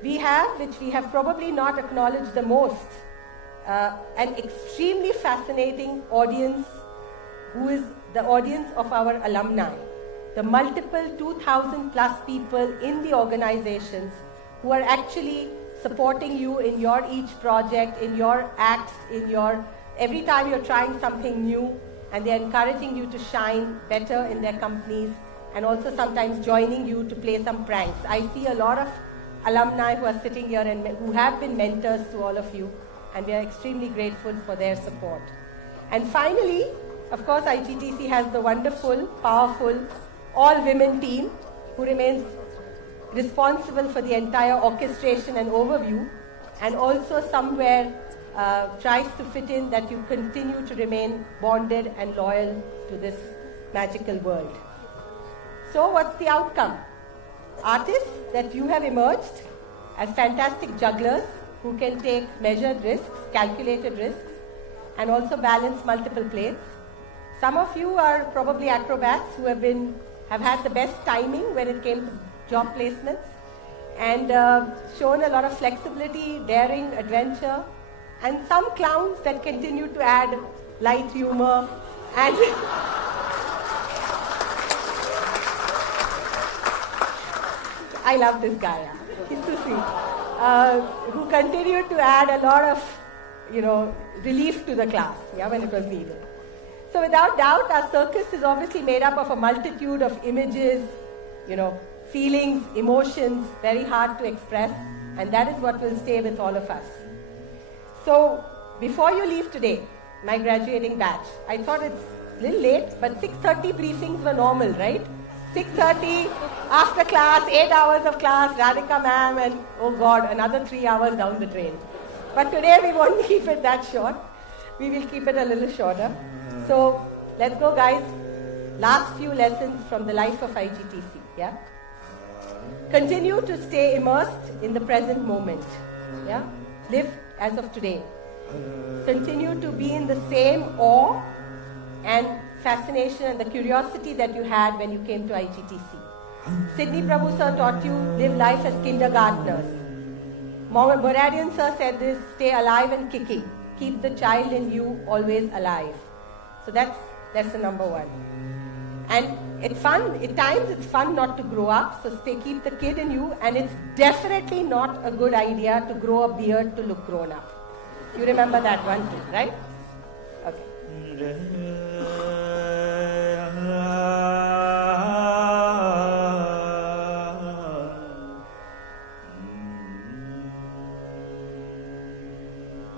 We have, which we have probably not acknowledged the most, an extremely fascinating audience who is the audience of our alumni, the multiple 2,000 plus people in the organizations who are actually supporting you in your each project, in your acts, every time you're trying something new, and they're encouraging you to shine better in their companies, and also sometimes joining you to play some pranks. I see a lot of alumni who are sitting here and who have been mentors to all of you, and we are extremely grateful for their support. And finally, of course, IGTC has the wonderful, powerful, all-women team who remains responsible for the entire orchestration and overview, and also somewhere tries to fit in that you continue to remain bonded and loyal to this magical world. So what's the outcome? Artists that you have emerged as fantastic jugglers who can take measured risks, calculated risks, and also balance multiple plates. Some of you are probably acrobats who have had the best timing when it came to job placements, and shown a lot of flexibility, daring, adventure, and some clowns that continue to add light humor and I love this guy. He's too sweet. Who continued to add a lot of, relief to the class, when it was needed. So without doubt, our circus is obviously made up of a multitude of images, feelings, emotions, very hard to express, and that is what will stay with all of us. So, before you leave today, my graduating batch, I thought it's a little late, but 6:30 briefings were normal, right? 6:30 after class, 8 hours of class, Radhika ma'am, and oh God, another 3 hours down the drain. But today we won't keep it that short. We will keep it a little shorter. So, let's go, guys. Last few lessons from the life of IGTC. Yeah. Continue to stay immersed in the present moment. Yeah. Live as of today. Continue to be in the same awe and fascination and the curiosity that you had when you came to IGTC. Sydney Prabhu sir taught you live life as kindergartners. Moradian sir said this, stay alive and kicking. Keep the child in you always alive. So that's lesson number 1. And it's fun, at times it's fun not to grow up, so keep the kid in you, and it's definitely not a good idea to grow a beard to look grown up. You remember that one too, right? Okay.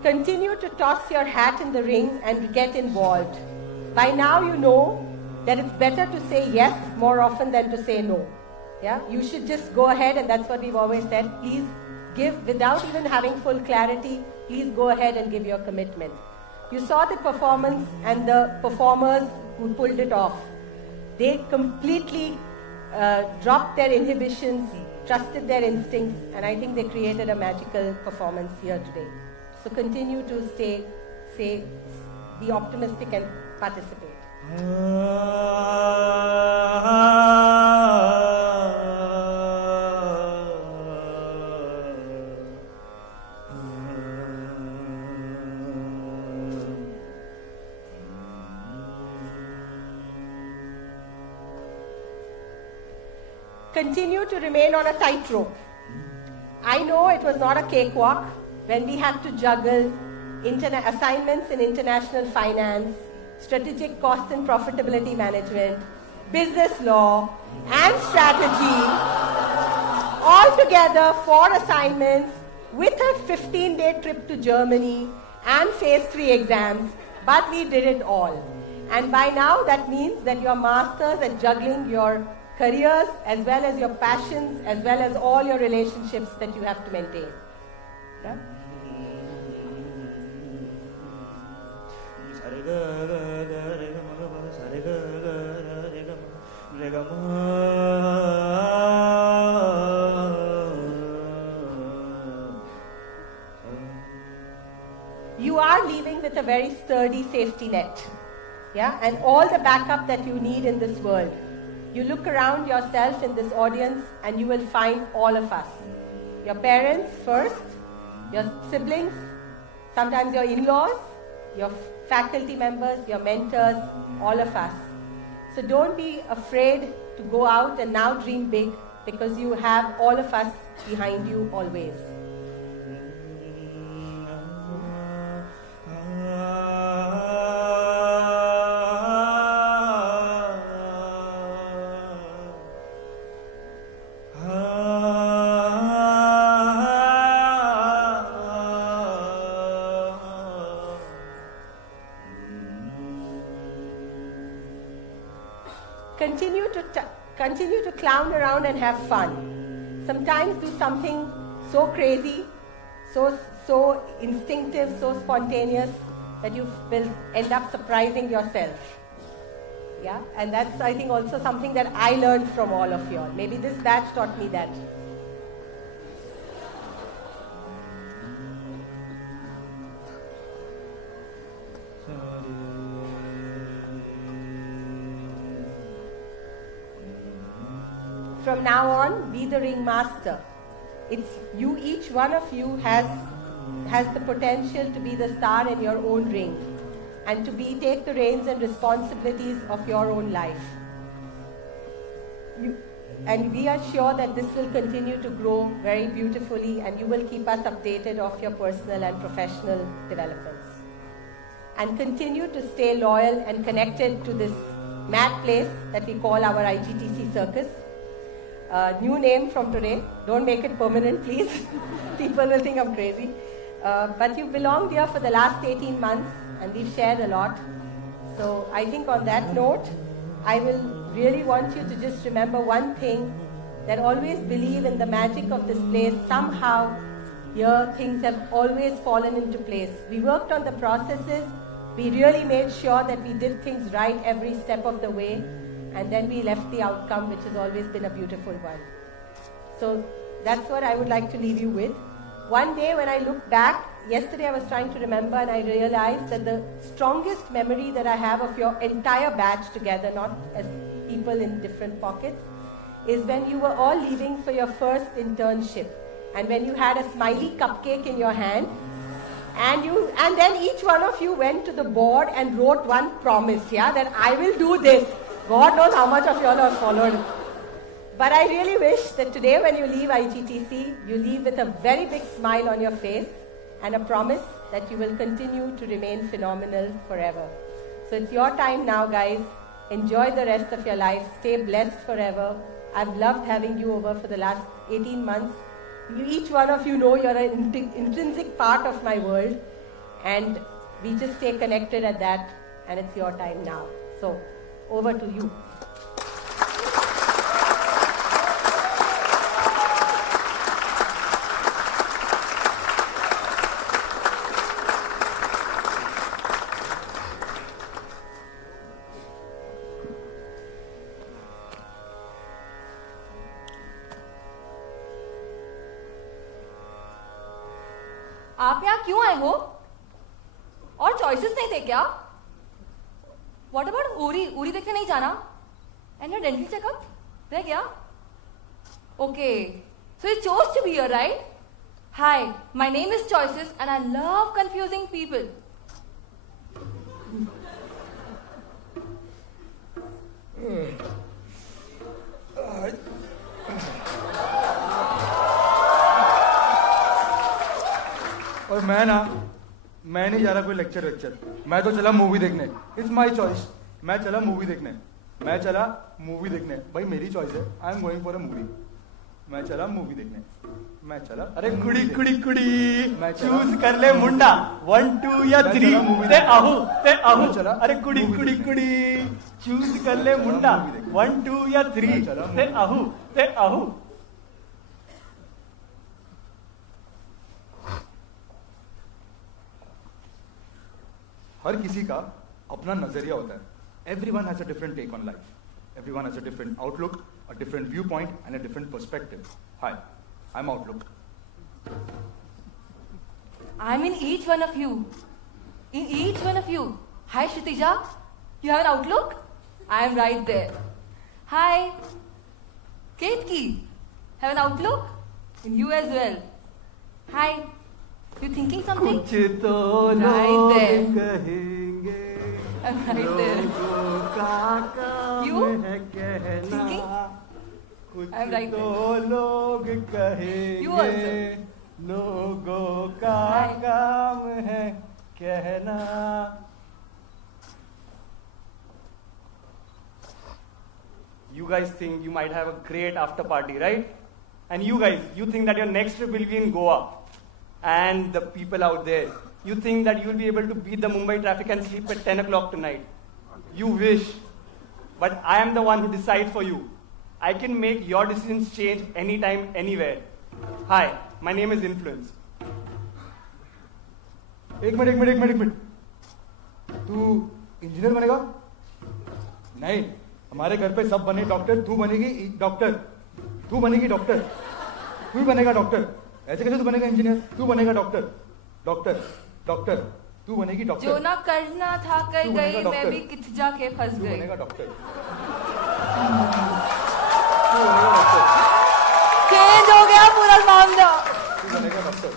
Continue to toss your hat in the ring and get involved. By now you know that it's better to say yes more often than to say no. Yeah, you should just go ahead, and that's what we've always said. Please give without even having full clarity. Please go ahead and give your commitment. You saw the performance and the performers who pulled it off. They completely dropped their inhibitions, trusted their instincts, and I think they created a magical performance here today. So continue to be optimistic and participate. Continue to remain on a tightrope. I know it was not a cakewalk when we had to juggle assignments in international finance, strategic cost and profitability management, business law, and strategy, all together 4 assignments with a 15-day trip to Germany and phase 3 exams, but we did it all. And by now that means that you're masters at juggling your careers as well as your passions as well as all your relationships that you have to maintain. Yeah? You are leaving with a very sturdy safety net, yeah, and all the backup that you need in this world. You look around yourself in this audience and you will find all of us. Your parents first, your siblings, sometimes your in-laws, your faculty members, your mentors, all of us. So don't be afraid to go out and now dream big, because you have all of us behind you always. Continue to clown around and have fun. Sometimes do something so crazy, so instinctive, so spontaneous that you will end up surprising yourself. Yeah, and that's, I think, also something that I learned from all of you all. Maybe this batch taught me that. From now on, be the ringmaster. It's you, each one of you has the potential to be the star in your own ring and to take the reins and responsibilities of your own life. And we are sure that this will continue to grow very beautifully, and you will keep us updated of your personal and professional developments. And continue to stay loyal and connected to this mad place that we call our IGTC circus. New name from today. Don't make it permanent, please. People will think I'm crazy. But you belonged here for the last 18 months and we've shared a lot. So I think on that note, I will really want you to just remember one thing, that always believe in the magic of this place. Somehow here things have always fallen into place. We worked on the processes. We really made sure that we did things right every step of the way. And then we left the outcome, which has always been a beautiful one. So that's what I would like to leave you with. One day when I look back, yesterday I was trying to remember and I realized that the strongest memory that I have of your entire batch together, not as people in different pockets, is when you were all leaving for your first internship. And when you had a smiley cupcake in your hand, and then each one of you went to the board and wrote one promise, that I will do this. God knows how much of you all have followed. But I really wish that today when you leave IGTC, you leave with a very big smile on your face and a promise that you will continue to remain phenomenal forever. So it's your time now, guys. Enjoy the rest of your life. Stay blessed forever. I've loved having you over for the last 18 months. Each one of you know you're an intrinsic part of my world. And we just stay connected at that. And it's your time now. So, over to you. आप यहाँ क्यों आए हो? और choices नहीं थे क्या? What about Uri? Uri देखने नहीं जाना? And your dental checkup? रह गया? Okay. So you chose to be here, right? Hi, my name is Choices and I love confusing people. और मैं नहीं जा रहा कोई लेक्चर, मैं तो चला मूवी देखने. It's my choice. मैं चला मूवी देखने. भाई मेरी चॉइस है. I am going for a movie. मैं चला मूवी देखने. अरे कुड़ी मैं चूज कर ले मुंडा. 1 2 या 3 ते आहू चला. अरे कुड़ी चूज कर ले मुंडा. 1 2 या 3 ते आहू. हर किसी का अपना नजरिया होता है. Everyone has a different take on life. Everyone has a different outlook, a different viewpoint, and a different perspective. Hi, I'm Outlook. I'm in each one of you. Hi, Kshitija. You have an outlook? I am right there. Hi, Ketki. Have an outlook? In you as well. Hi. You thinking something? कुछ तो right there. कहेंगे. I'm right there. You? Thinking? I'm right तो there. लोग कहेंगे. You also. लोगों का काम है कहना. You guys think you might have a great after party, right? And you guys, you think that your next trip will be in Goa. And the people out there, you think that you will be able to beat the Mumbai traffic and sleep at 10 o'clock tonight. You wish. But I am the one who decides for you. I can make your decisions change anytime, anywhere. Hi, my name is Influence. एक minute. तू engineer बनेगा? नहीं, हमारे घर पे सब बने doctor. तू बनेगी डॉक्टर. तू ही बनेगा डॉक्टर. ऐसे कैसे तू बनेगा इंजीनियर? तू बनेगा डॉक्टर. तू बनेगी डॉक्टर. जो ना करना था कर गई, मैं भी कित जाके फंस गई. तू बनेगा डॉक्टर. चेंज हो गया पूरा मामला. तू बनेगा doctor.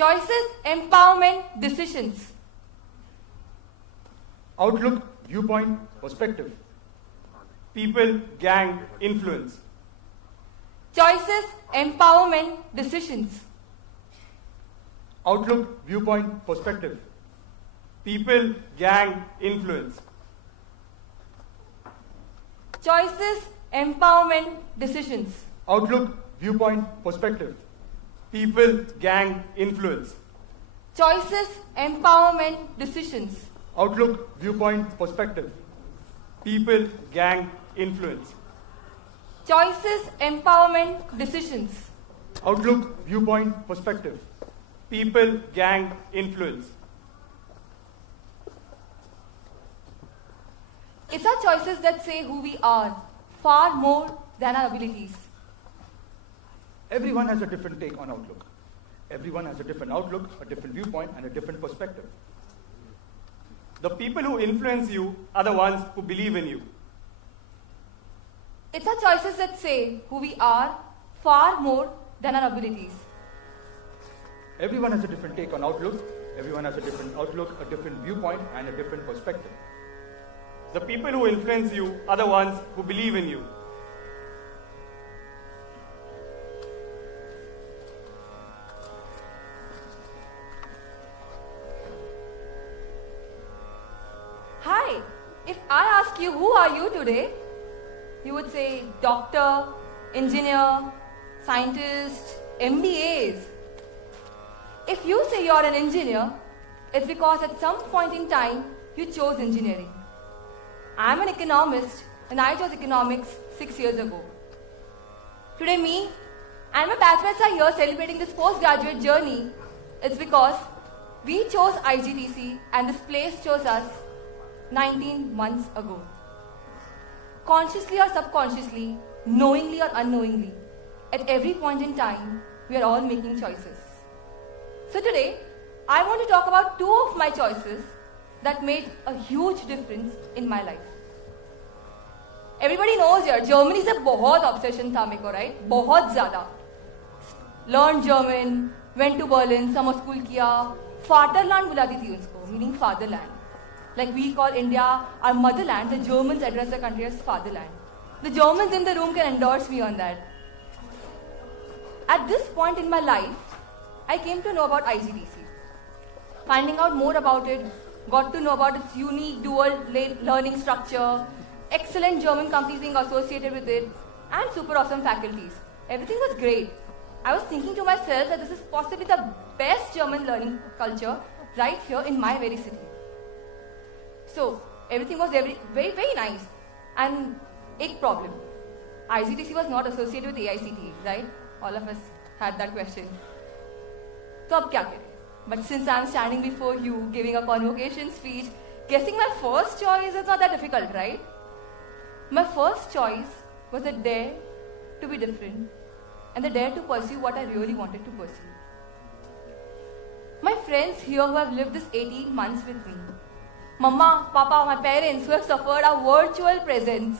Choices, empowerment, decisions. Outlook, viewpoint, perspective. people, gang, influence. Choices, empowerment, decisions. Outlook, viewpoint, perspective. People, gang, influence. Choices, empowerment, decisions. Outlook, viewpoint, perspective. People, gang, influence. Choices, empowerment, decisions. Outlook, viewpoint, perspective. People, gang, influence. Choices, empowerment, decisions. Outlook, viewpoint, perspective. People, gang, influence. It's our choices that say who we are, far more than our abilities. Everyone has a different take on outlook. Everyone has a different outlook, a different viewpoint, and a different perspective. The people who influence you are the ones who believe in you. It's our choices that say who we are, far more than our abilities. Everyone has a different take on outlook. Everyone has a different outlook, a different viewpoint, and a different perspective. The people who influence you are the ones who believe in you. Hi, if I ask you who are you today, you would say doctor, engineer, scientist, MBAs. If you say you're an engineer, it's because at some point in time you chose engineering. I'm an economist and I chose economics 6 years ago. Today me and my batchmates are here celebrating this postgraduate journey. It's because we chose IGTC and this place chose us 19 months ago. Consciously or subconsciously, knowingly or unknowingly, at every point in time, we are all making choices. So today, I want to talk about 2 of my choices that made a huge difference in my life. Everybody knows here, Germany से बहुत obsession था मेरे को, right? बहुत ज़्यादा. Learned German, went to Berlin, summer school किया, Vaterland बुलाती थी उसको, meaning fatherland. Like we call India our motherland, the Germans address the country as fatherland. The Germans in the room can endorse me on that. At this point in my life, I came to know about IGTC. Finding out more about it, got to know about its unique dual learning structure, excellent German companies being associated with it, and super awesome faculties. Everything was great. I was thinking to myself that this is possibly the best German learning culture right here in my very city. So, everything was very, very nice. And एक problem. IGTC was not associated with AICTE, right? All of us had that question. So, अब क्या करें? But since I'm standing before you, giving a convocation speech, guessing my first choice is not that difficult, right? My first choice was the dare to be different and the dare to pursue what I really wanted to pursue. My friends here who have lived this 18 months with me, Mama, Papa, my parents who have suffered our virtual presence,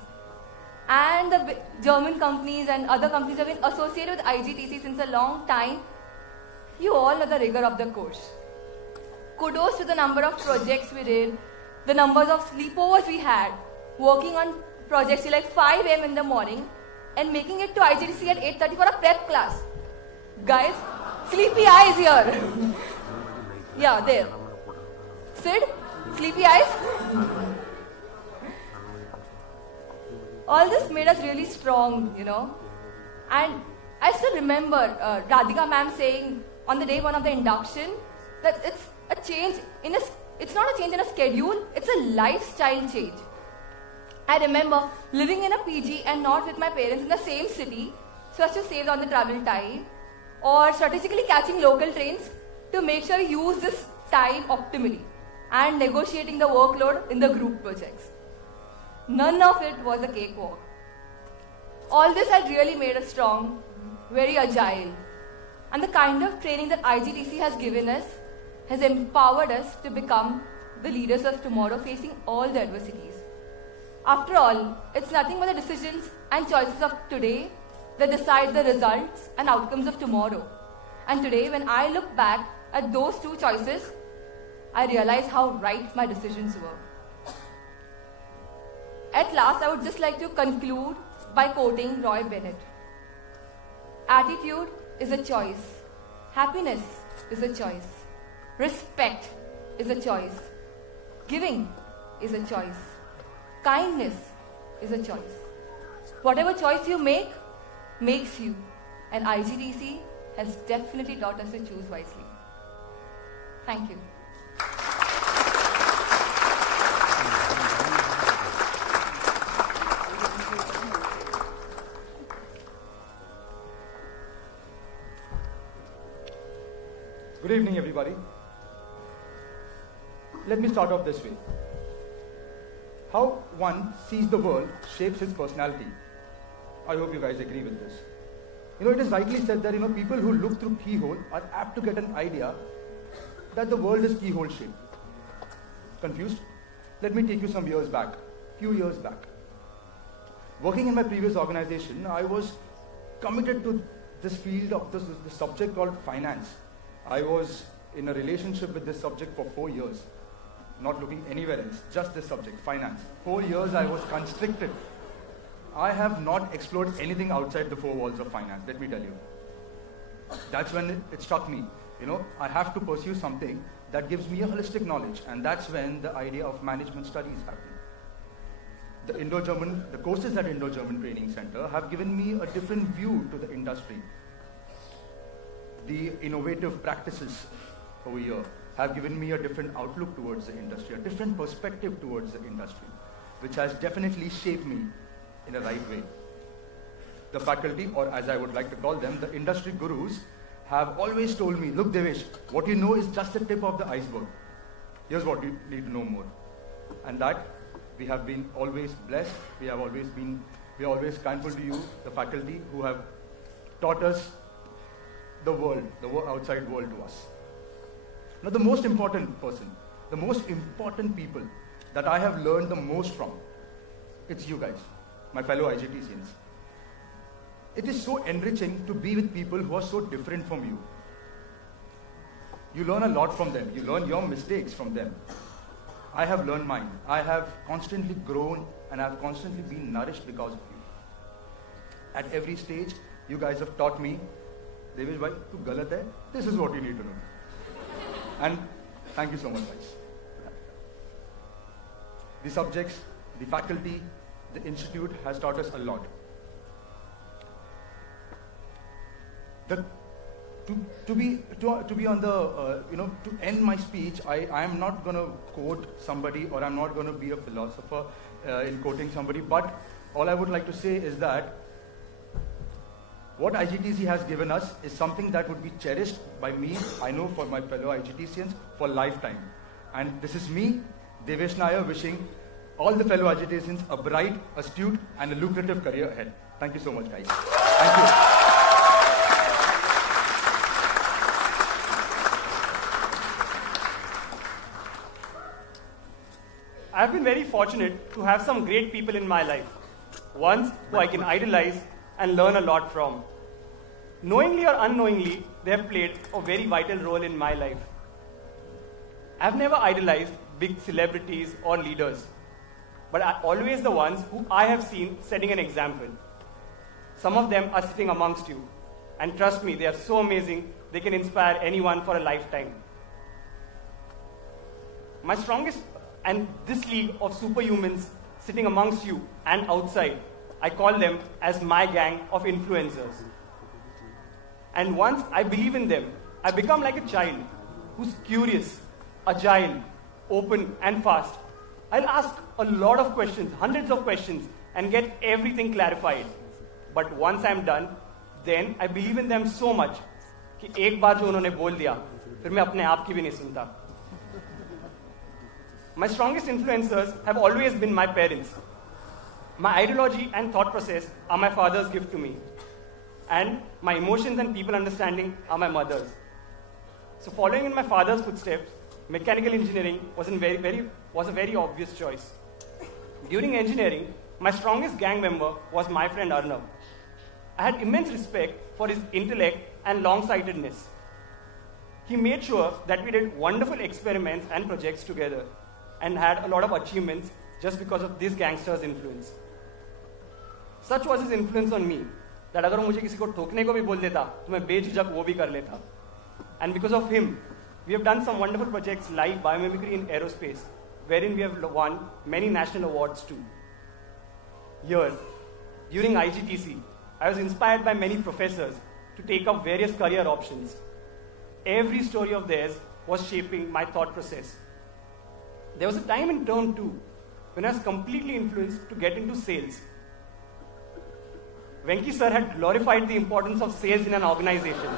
and the German companies and other companies have been associated with IGTC since a long time, you all know the rigor of the course. Kudos to the number of projects we did, the numbers of sleepovers we had, working on projects till like 5 a.m. in the morning and making it to IGTC at 8:30 for a prep class. Guys, sleepy eyes here. Yeah, there. Sid, sleepy eyes. All this made us really strong, you know. And I still remember Radhika ma'am saying on the day 1 of the induction that it's a change in it's not a change in a schedule, it's a lifestyle change. I remember living in a PG and not with my parents in the same city so as to save on the travel time, or strategically catching local trains to make sure we use this time optimally, and negotiating the workload in the group projects. None of it was a cakewalk. All this had really made us strong, very agile, and the kind of training that IGTC has given us has empowered us to become the leaders of tomorrow, facing all the adversities. After all, it's nothing but the decisions and choices of today that decide the results and outcomes of tomorrow. And today, when I look back at those 2 choices, I realize how right my decisions were. At last, I would just like to conclude by quoting Roy Bennett. Attitude is a choice. Happiness is a choice. Respect is a choice. Giving is a choice. Kindness is a choice. Whatever choice you make, makes you. And IGTC has definitely taught us to choose wisely. Thank you. Good evening, everybody. Let me start off this way. How one sees the world shapes his personality. I hope you guys agree with this. It is rightly said that, people who look through keyhole are apt to get an idea that the world is keyhole shaped. Confused? Let me take you some years back, few years back. Working in my previous organization, I was committed to this field of this subject called finance. I was in a relationship with this subject for 4 years, not looking anywhere else, just this subject, finance. 4 years I was constricted. I have not explored anything outside the 4 walls of finance, let me tell you. That's when it struck me, I have to pursue something that gives me a holistic knowledge, and that's when the idea of management studies happened. The courses at Indo-German Training Center have given me a different view to the industry. The innovative practices over here have given me a different outlook towards the industry, a different perspective towards the industry, which has definitely shaped me in a right way. The faculty, or as I would like to call them, the industry gurus, have always told me, look Devesh, what you know is just the tip of the iceberg. Here's what you need to know more. And that we have been always blessed, we are always thankful to you, the faculty, who have taught us the world, outside world to us. Now the most important person, the most important people that I have learned the most from, it's you guys, my fellow IGTCians. It is so enriching to be with people who are so different from you. You learn a lot from them. You learn your mistakes from them. I have learned mine. I have constantly grown and I have constantly been nourished because of you. At every stage, you guys have taught me, Devesh bhai, tu galat hai. This is what you need to know. And thank you so much, guys. The subjects, the faculty, the institute has taught us a lot. To be on the, to end my speech, I am not going to quote somebody, or I'm not going to be a philosopher in quoting somebody, but all I would like to say is that what IGTC has given us is something that would be cherished by me, I know for my fellow IGTCians, for lifetime. And this is me, Devesh Nair, wishing all the fellow IGTCians a bright, astute, and a lucrative career ahead. Thank you so much, guys. Thank you. I've been very fortunate to have some great people in my life. Ones who I can idolize and learn a lot from. Knowingly or unknowingly, they have played a very vital role in my life. I've never idolized big celebrities or leaders, but always the ones who I have seen setting an example. Some of them are sitting amongst you, and trust me, they are so amazing, they can inspire anyone for a lifetime. My strongest, and this league of superhumans sitting amongst you and outside, I call them as my gang of influencers. And once I believe in them, I become like a child who's curious, agile, open and fast. I'll ask a lot of questions, hundreds of questions, and get everything clarified. But once I'm done, then I believe in them so much कि एक बार जो उन्होंने बोल दिया, फिर मैं अपने आप की भी नहीं सुनता. My strongest influencers have always been my parents. My ideology and thought process are my father's gift to me. And my emotions and people understanding are my mother's. So following in my father's footsteps, mechanical engineering was a very obvious choice. During engineering, my strongest gang member was my friend Arnav. I had immense respect for his intellect and long-sightedness. He made sure that we did wonderful experiments and projects together and had a lot of achievements just because of this gangster's influence. Such was his influence on me that अगर वो मुझे किसी को ठोकने को भी बोल देता तो मैं बेझिझक वो भी कर लेता. And because of him, we have done some wonderful projects like biomimicry in aerospace, wherein we have won many national awards too. Here, during IGTC, I was inspired by many professors to take up various career options. Every story of theirs was shaping my thought process. There was a time in term 2 when I was completely influenced to get into sales. Venki sir had glorified the importance of sales in an organization.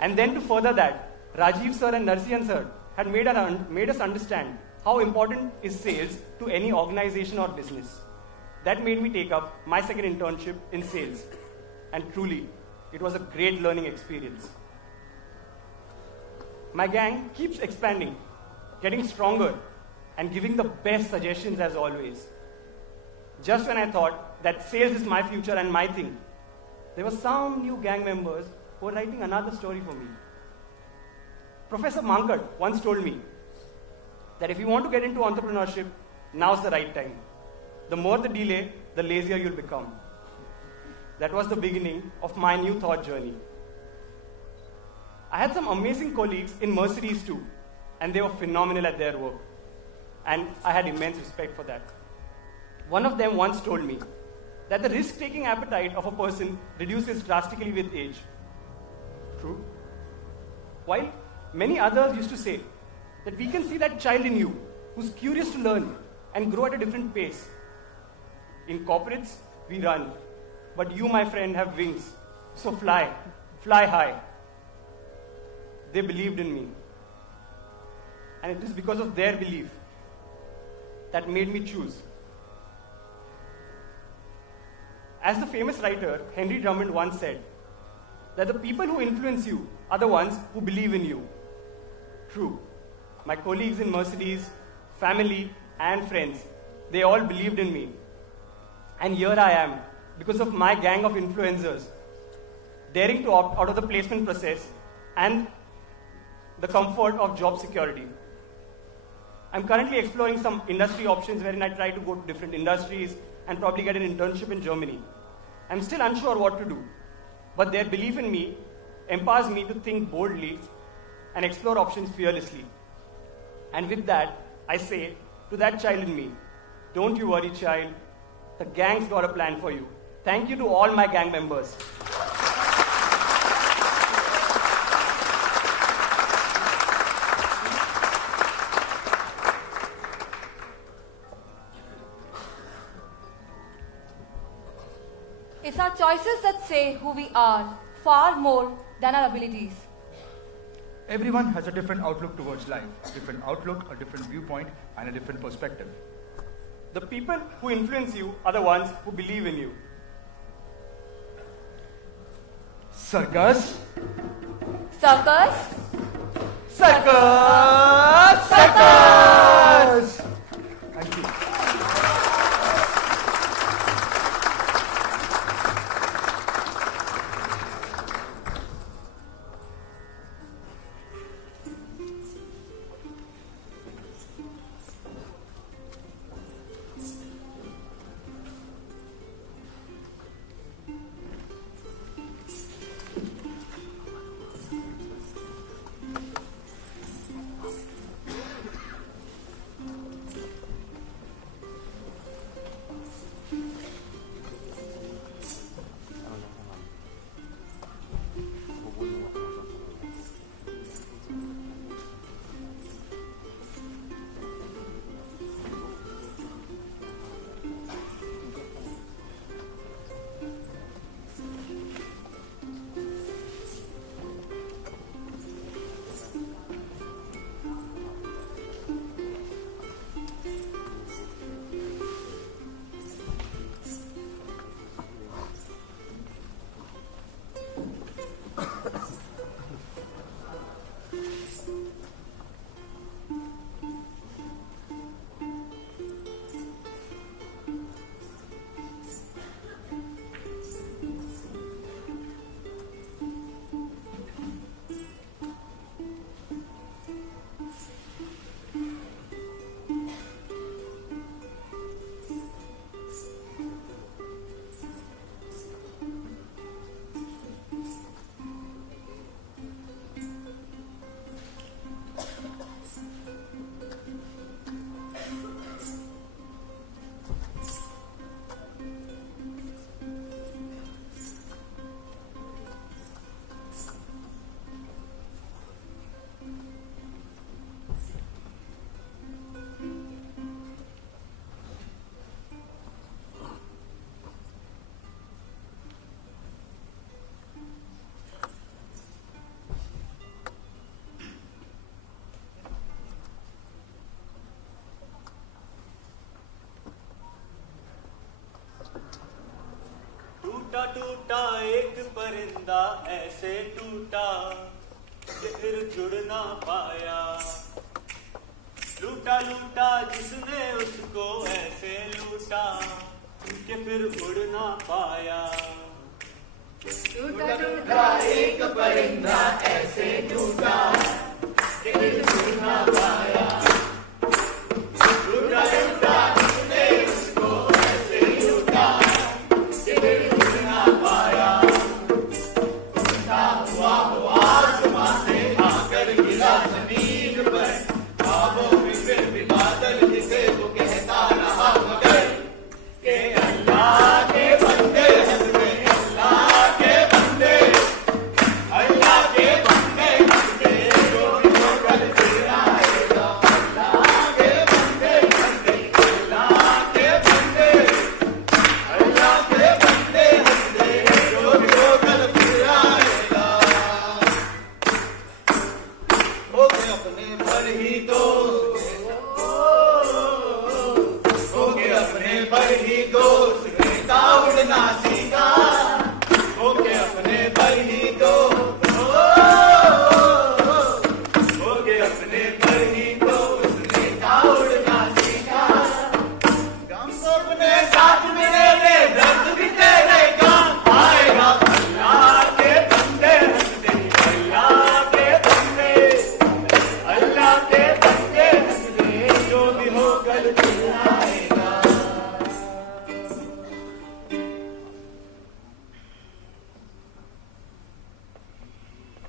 And then to further that, Rajiv sir and Narsihan sir had made us understand how important is sales to any organization or business. That made me take up my second internship in sales. And truly, it was a great learning experience. My gang keeps expanding, getting stronger, and giving the best suggestions as always. Just when I thought that sales is my future and my thing, there were some new gang members who were writing another story for me. Professor Mankad once told me that if you want to get into entrepreneurship, now's the right time. The more the delay, the lazier you'll become. That was the beginning of my new thought journey. I had some amazing colleagues in Mercedes too, and they were phenomenal at their work. And I had immense respect for that. One of them once told me that the risk-taking appetite of a person reduces drastically with age. True. While many others used to say that we can see that child in you who's curious to learn and grow at a different pace. In corporates, we run. But you, my friend, have wings. So fly high. They believed in me. And it is because of their belief that made me choose. As the famous writer Henry Drummond once said, that the people who influence you are the ones who believe in you. True. My colleagues in Mercedes, family, and friends, they all believed in me. And here I am, because of my gang of influencers, daring to opt out of the placement process and the comfort of job security. I'm currently exploring some industry options wherein I try to go to different industries and probably get an internship in Germany. I'm still unsure what to do, but their belief in me empowers me to think boldly and explore options fearlessly. And with that, I say to that child in me, don't you worry, child. The gang's got a plan for you. Thank you to all my gang members. It's our choices that say who we are, far more than our abilities. Everyone has a different outlook towards life, different outlook, a different viewpoint, and a different perspective. The people who influence you are the ones who believe in you. Circus. Circus. Circus. Circus. Thank you. टूटा एक परिंदा ऐसे टूटा कि फिर जुड़ ना पाया। लूटा लूटा जिसने उसको ऐसे लूटा कि फिर उड़ ना पाया। टूटा टूटा एक परिंदा ऐसे टूटा कि फिर जुड़ ना पाया। लूटा लूटा जिसने उसको ऐसे लूटा कि फिर उड़ ना पाया। उड़ता हुआ वो आसमां से आकर गिरा जमीन पर, ख्वाबों में फिर भी बादल जिसे वो कहता रहा मगर के अल्लाह के बंदे हंस गए, अल्लाह के बंदे, अल्लाह के बंदे हंस गए, जो भी हो कल फिर आएगा। अल्लाह के बंदे हंस गए, अल्लाह के बंदे, अल्लाह के बंदे हंस गए, जो भी हो कल फिर आएगा। हो गए अपने पर ही दोस्त, हो गए अपने पर ही दोस्त, बेटा उड़ना सीखा, हो गए अपने पर ही दोस्त, हो गए अपने पर ही दोस्त, बेटा उड़ना सीखा। गम को अपने साथ में ले ले, दर्द भी तेरे काम आएगा। अल्लाह के बंदे हंसते, अल्लाह के बंदे, अल्लाह के बंदे हंसते, जो भी हो कल फिर आएगा।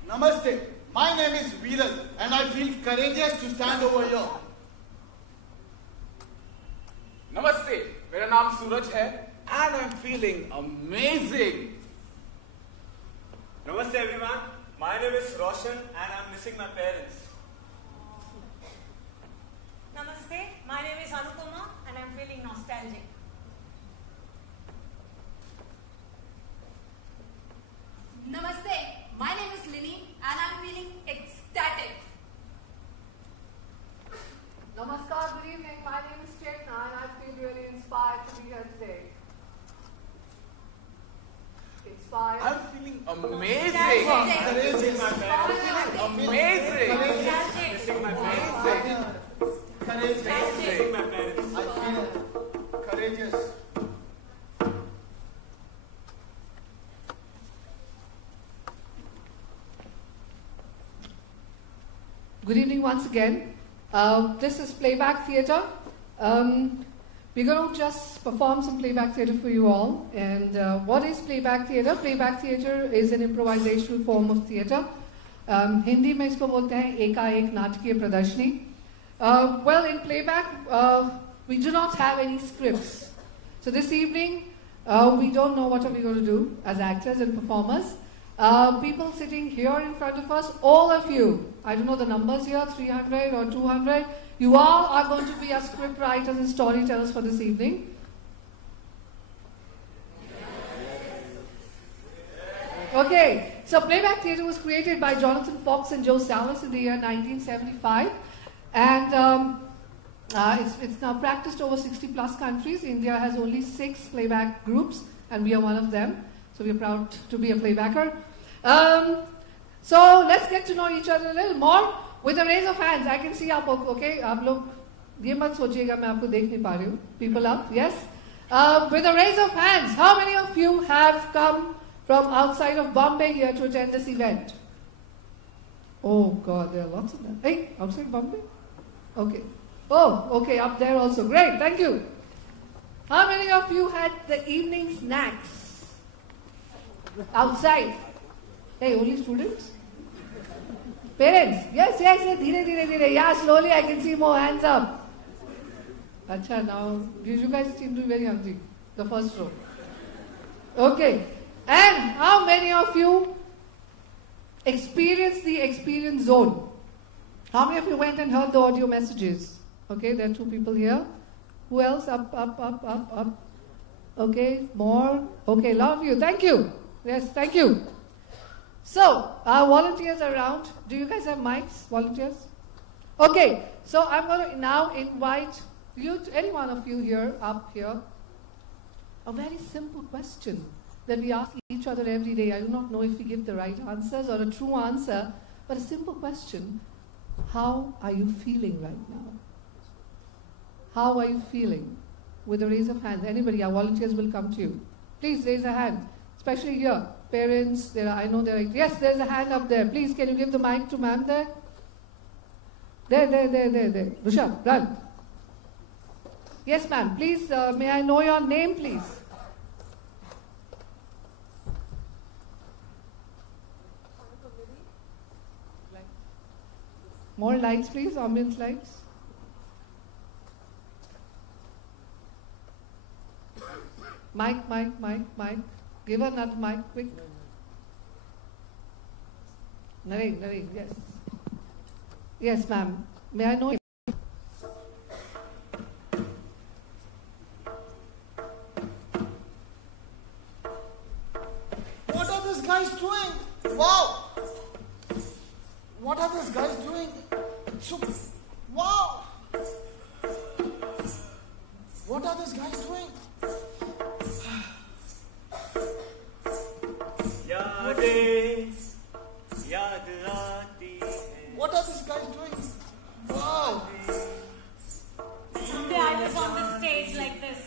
Namaste. My name is Veeral and I feel courageous to stand over here. नमस्ते, मेरा नाम सूरज है and I'm feeling amazing. Namaste everyone, my name is Roshan and I'm missing my parents. Namaste, my name is Anupama and I'm feeling nostalgic. Namaste, my name is Lini and I'm feeling ecstatic. Namaskar, good evening. My name is Chetna and I feel really inspired to be here today. Inspired. I'm feeling amazing. Courageous. I'm feeling amazing. Missing my parents. Courageous. Missing my parents. I feel courageous. Good evening once again. This is Playback Theatre. We're going to just perform some Playback Theatre for you all. And what is Playback Theatre? Playback Theatre is an improvisational form of theatre. Hindi में इसको बोलते हैं एकाएक नाटकीय प्रदर्शनी. Well, in playback, we do not have any scripts. So this evening, we don't know what are we going to do as actors and performers. People sitting here in front of us, all of you, I don't know the numbers here, 300 or 200, you all are going to be our script writers and storytellers for this evening. Okay, so Playback Theatre was created by Jonathan Fox and Joe Sallis in the year 1975. And it's now practiced over 60 plus countries. India has only 6 playback groups, and we are one of them. So we are proud to be a playbacker. So let's get to know each other a little more. With a raise of hands, I can see आप okay? आप लोग ये मत सोचिएगा मैं आपको देख नहीं पा रही हूँ. People up, yes? With a raise of hands, how many of you have come from outside of Bombay here to attend this event? Oh God, there are lots of them. Hey, outside Bombay? Okay. Oh, okay, up there also. Great, thank you. How many of you had the evening snacks outside? Hey, only students? Parents? Yes, dhire. Yeah, slowly I can see more hands up. Acha, now, you guys seem to be very hungry. The first row. Okay. And how many of you experienced the experience zone? How many of you went and heard the audio messages? Okay, there are 2 people here. Who else? Up. Okay, more. Okay, a lot of you. Thank you. Yes, thank you. So, our volunteers around. Do you guys have mics, volunteers? Okay, so I'm going to now invite you, any one of you here, up here. A very simple question. that we ask each other every day. I do not know if we give the right answers or a true answer, but a simple question: how are you feeling right now? How are you feeling? With a raise of hands. Anybody, our volunteers will come to you. Please raise a hand, especially here. Parents, I know there are, yes, there's a hand up there. Please, can you give the mic to ma'am there? There. Rusha, run. Yes, ma'am. Please, may I know your name, please? More lights, please. Ambience lights. Mic. Give her another mic, quick. Nareen, yes. Yes, ma'am. May I know? What are these guys doing? Wow! What are these guys doing? So, wow! What are these guys doing? What are these guys doing? Wow! Someday I was on the stage like this.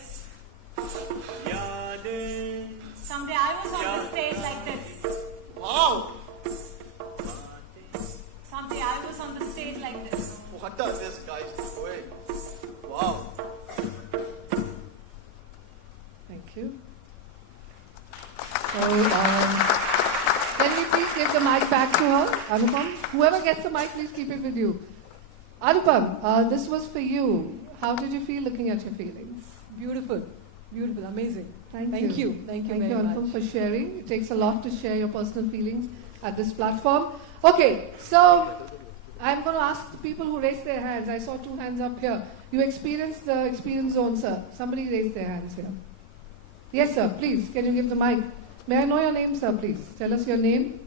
Someday I was on the stage like this. Wow! Someday I was on the stage like this. What are these guys doing? Wow! Thank you. So, can we please give the mic back to her, Anupam? Whoever gets the mic, please keep it with you. Anupam, this was for you. How did you feel looking at your feelings? Beautiful, amazing. Thank you. Thank you Thank very you, Anupam, much. for sharing. It takes a lot to share your personal feelings at this platform. Okay, so I'm going to ask the people who raised their hands. I saw 2 hands up here. You experienced the experience zone, sir. Somebody raised their hands here. Yes, sir. Please, can you give the mic? May I know your name, sir, please? Tell us your name.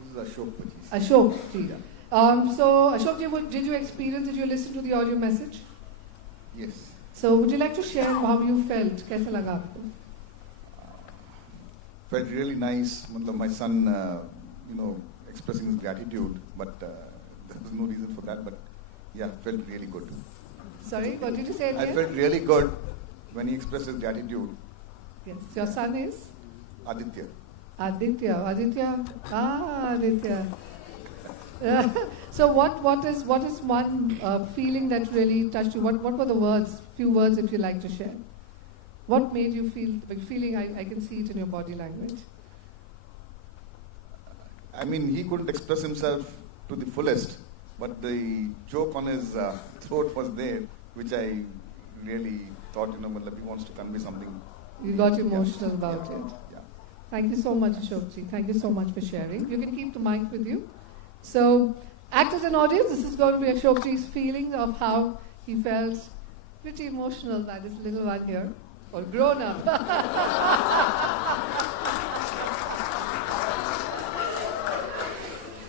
This is Ashok. Ashok ji. So, Ashok ji, did you listen to the audio message? Yes. So, would you like to share how you felt? कैसा लगा आपको? Felt really nice. My son, expressing his gratitude, but there was no reason for that. But yeah, felt really good. Sorry, what did you say? I felt really good when he expressed his gratitude. Yes. Your son is? Aditya. Aditya. So what is one feeling that really touched you? What were the few words if you like to share? What made you feel, feeling, I can see it in your body language? I mean, he couldn't express himself to the fullest, but the joke on his throat was there, which I really thought, he wants to convey something. You got emotional about it. Yeah. Thank you so much, Ashokji. Thank you so much for sharing. You can keep the mic with you. So, actors and audience, this is going to be Ashokji's feeling of how he felt pretty emotional by this little one here, or grown up.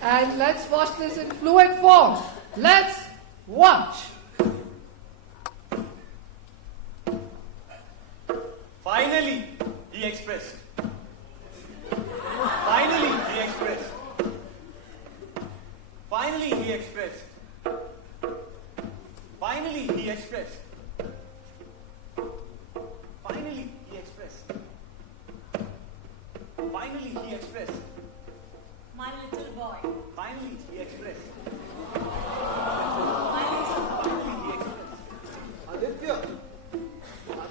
And let's watch this in fluent form. Let's watch. Finally, he expressed. Finally, he expressed. Finally, he expressed. Finally, he expressed. Finally, he expressed. Finally, he expressed. My little boy. Finally, he expressed.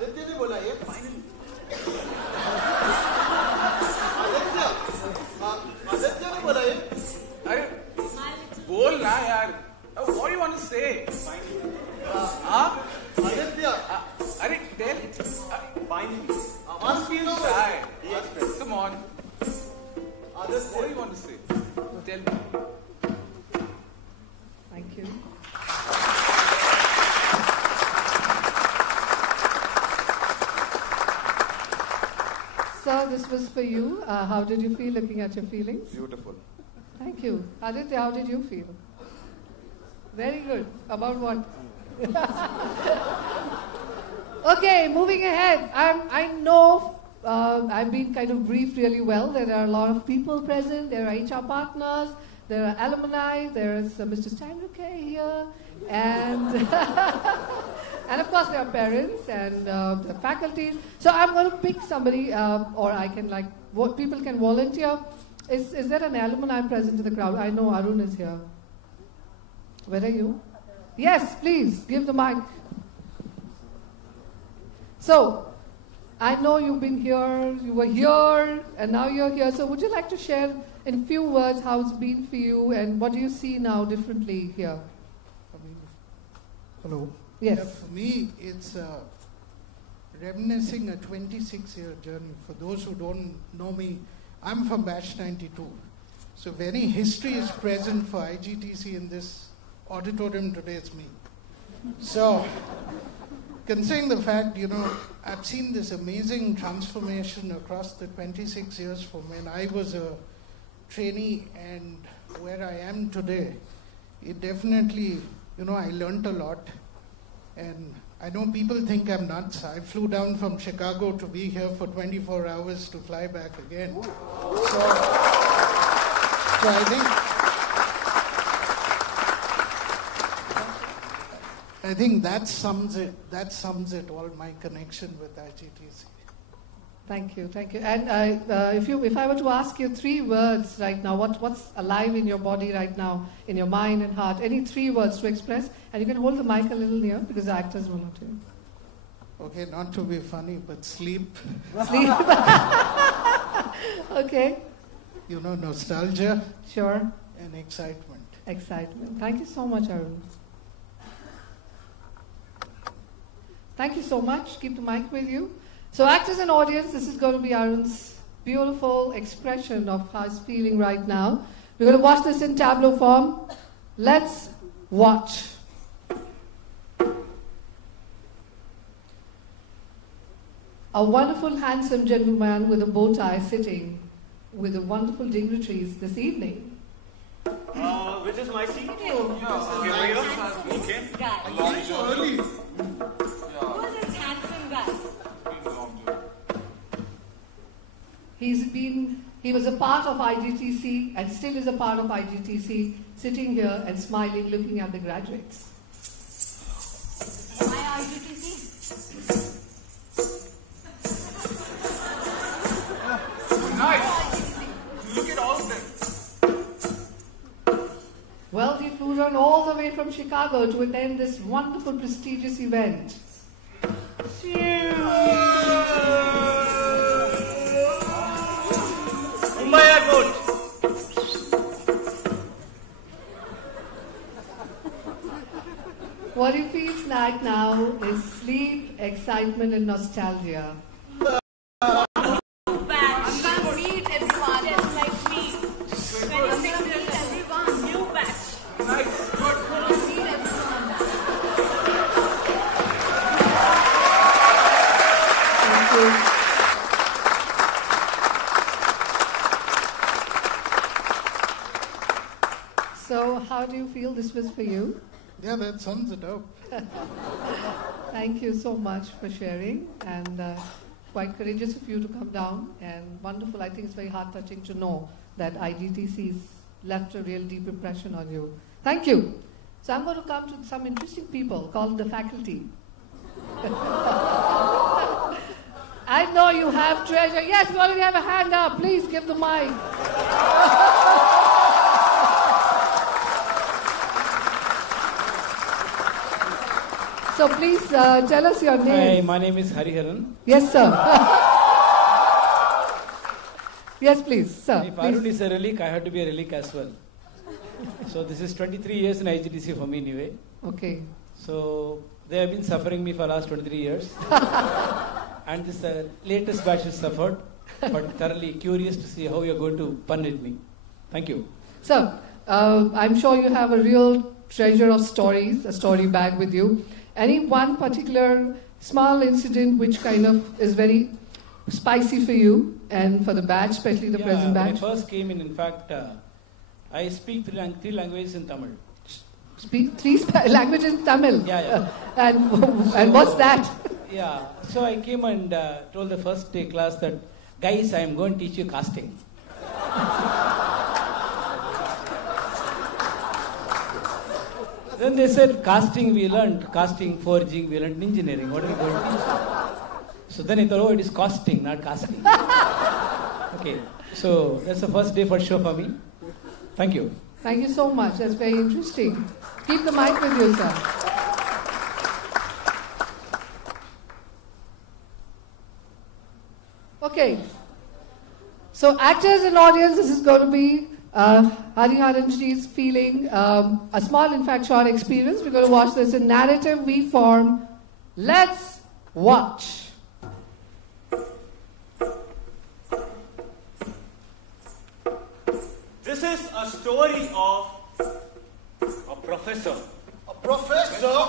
Aditya ने बोला ये finally Aditya ने बोला ये अरे बोल ना यार what do you want to say हाँ आदित्य अरे tell finally आवाज feel shy he expressed come on Aditya what do you want to say tell me Thank you. Sir, this was for you. How did you feel looking at your feelings? Beautiful. Thank you. Aditya, how did you feel? Very good. About what? Okay, moving ahead. I know I've been kind of briefed really well. There are a lot of people present. There are HR partners. There are alumni. There is Mr. Steinruke here. And, and of course, there are parents and the faculties. So I'm going to pick somebody, or I can people can volunteer. Is there an alumni present in the crowd? I know Arun is here. Where are you? Yes, please, give the mic. So, I know you've been here, you were here, and now you're here. So would you like to share in few words how it's been for you and what do you see now differently here? Hello. Yes. Yeah, for me, it's reminiscing a 26-year journey. For those who don't know me, I'm from batch 92. So if any history is present for IGTC in this auditorium today, it's me. So, considering the fact, I've seen this amazing transformation across the 26 years from when I was a trainee and where I am today, it definitely, I learned a lot. And I know people think I'm nuts. I flew down from Chicago to be here for 24 hours to fly back again. So I think that sums it. That sums it all. My connection with IGTC. Thank you. And if I were to ask you 3 words right now, what's alive in your body right now, in your mind and heart? Any 3 words to express? And you can hold the mic a little near because the actors will not hear. Okay, not to be funny, but sleep. Sleep. Okay. Nostalgia. Sure. And excitement. Excitement. Thank you so much, Arun. Thank you so much. Keep the mic with you. So actors and audience, this is going to be Arun's beautiful expression of how he's feeling right now. We're going to watch this in tableau form. Let's watch. A wonderful, handsome gentleman with a bow tie sitting with the wonderful dignitaries this evening. Which is my seat? Okay. So early. Who is this handsome guy? He was a part of IGTC and still is a part of IGTC, sitting here and smiling, looking at the graduates. My IGTC? Nice. Look at all of them. Well, he flew down all the way from Chicago to attend this wonderful, prestigious event. What he feels like now is sleep, excitement, and nostalgia. I'm gonna meet everyone just like me. 26 years, everyone, new batch. Nice, good. I'm gonna meet everyone. Thank you. So, how do you feel this was for you? Yeah, that sums it up. Thank you so much for sharing, and quite courageous of you to come down, and wonderful. I think it's very heart-touching to know that IGTC's left a real deep impression on you. Thank you. So I'm going to come to some interesting people called the faculty. I know you have treasure. Yes, we already have a hand up. Please give the mic. So please tell us your name. Hi, my name is Hariharan. Yes, sir. Yes, please, sir. If Arun is a relic, I have to be a relic as well. So this is 23 years in IGTC for me anyway. Okay. So they have been suffering me for the last 23 years. And this latest batch has suffered, but thoroughly curious to see how you're going to punish me. Thank you. Sir, I'm sure you have a real treasure of stories, a story bag with you. Any one particular small incident which kind of is very spicy for you and for the batch, especially the present batch? When I first came in fact, I speak three languages in Tamil. Speak 3 languages in Tamil? Yeah. And what's that? Yeah, so I came and told the first day class that, guys, I am going to teach you casting. Then they said, casting we learned, casting, forging, we learned engineering. What are you going to teach? So then I thought, oh, it is costing, not casting. Okay, so that's the first day for sure for me. Thank you. Thank you so much. That's very interesting. Keep the mic with you, sir. Okay. So actors and audience, this is going to be Hariharanji's feeling, a small, in fact, short experience. We're going to watch this in narrative V form. Let's watch. This is a story of a professor. A professor?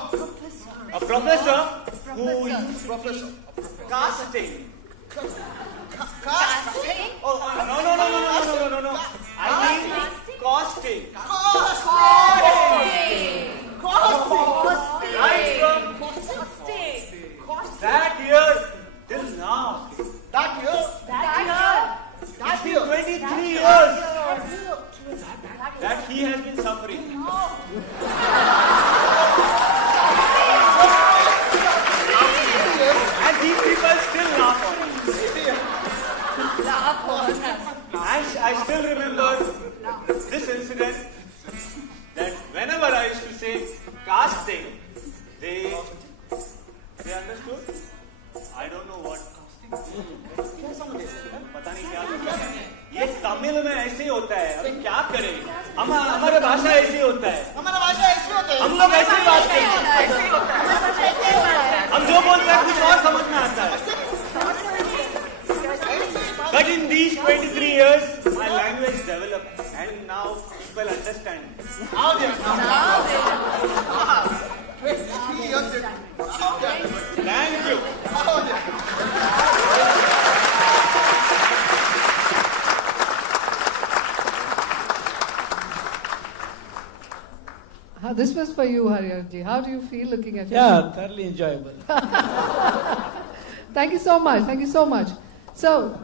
A professor who used casting. Casting? Oh, no. I mean costing. Costing. Right from that year till now. That year? It's been 23 years that he has been suffering. And these people still laugh on him. I still remember this incident, that whenever I used to say casting, they understood. I don't know what casting. पता नहीं क्या होता है। ये तमिल में ऐसे ही होता है। अभी क्या करें? हमारे भाषा ऐसे ही होता है। हमारा भाषा ऐसे होता है। हम लोग ऐसे ही बात करते हैं। ऐसे ही होता है। हम जो बोलते हैं कुछ और समझ में आता है। But in these 23 years, my language developed, and now people understand. Now they understand. 23 years. Thank you. This was for you, Hariharanji. How do you feel looking at it? Yeah, thoroughly enjoyable. Thank you so much. Thank you so much. So,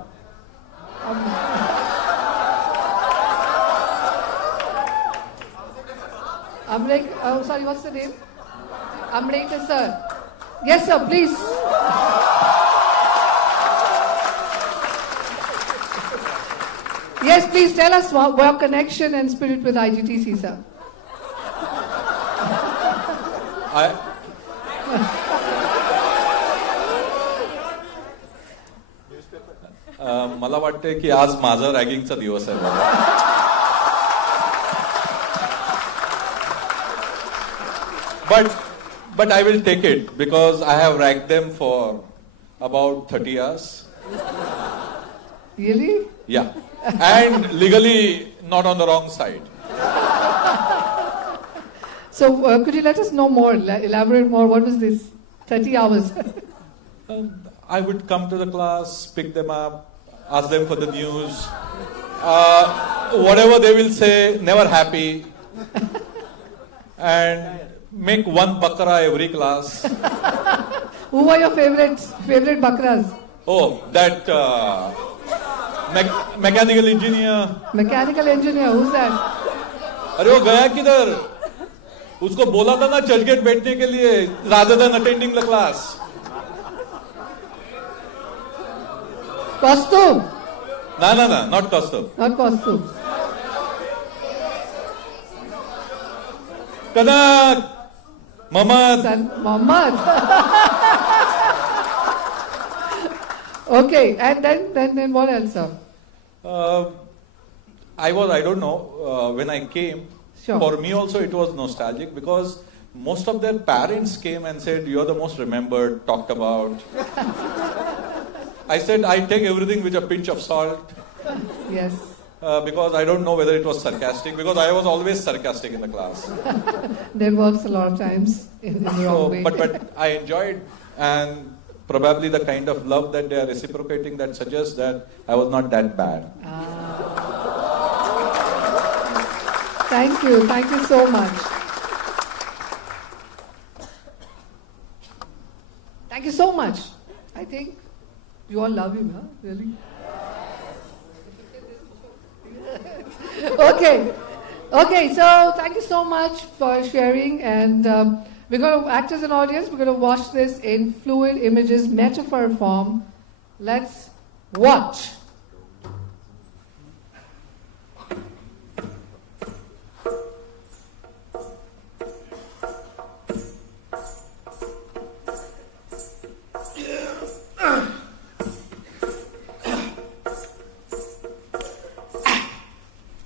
sorry, what's the name? Amrita, sir. Yes, sir, please. Yes, please tell us your connection and spirit with IGTC, sir. मला वाटते की आज माझा रॅगिंगचा दिवस आहे बाबा. But I will take it because I have ragged them for about 30 hours. Really? Yeah. And legally not on the wrong side. So could you let us know more, elaborate more? What was this 30 hours? I would come to the class, pick them up, ask them for the news. Whatever they will say, never happy. And make one bakra every class. Who were your favorite bakras? Oh, that mechanical engineer. Mechanical engineer, who's that? अरे वो गया किधर? उसको बोला था ना चर्चगेट बैठने के लिए rather than attending the class. Costume? No, not costume. Not costume. Kanak, Mamad. Mamad. Okay, and then what else, sir? I don't know, when I came, for me also it was nostalgic because most of their parents came and said, you're the most remembered, talked about. I said, I take everything with a pinch of salt. Yes. Because I don't know whether it was sarcastic, because I was always sarcastic in the class. That works a lot of times in the wrong way. But I enjoyed, and probably the kind of love that they are reciprocating that suggests that I was not that bad. Thank you so much. Thank you so so much. I think you all love him, huh? Really? Okay, so thank you so much for sharing, and we're going to act as an audience. We're going to watch this in fluid images, metaphor form. Let's watch.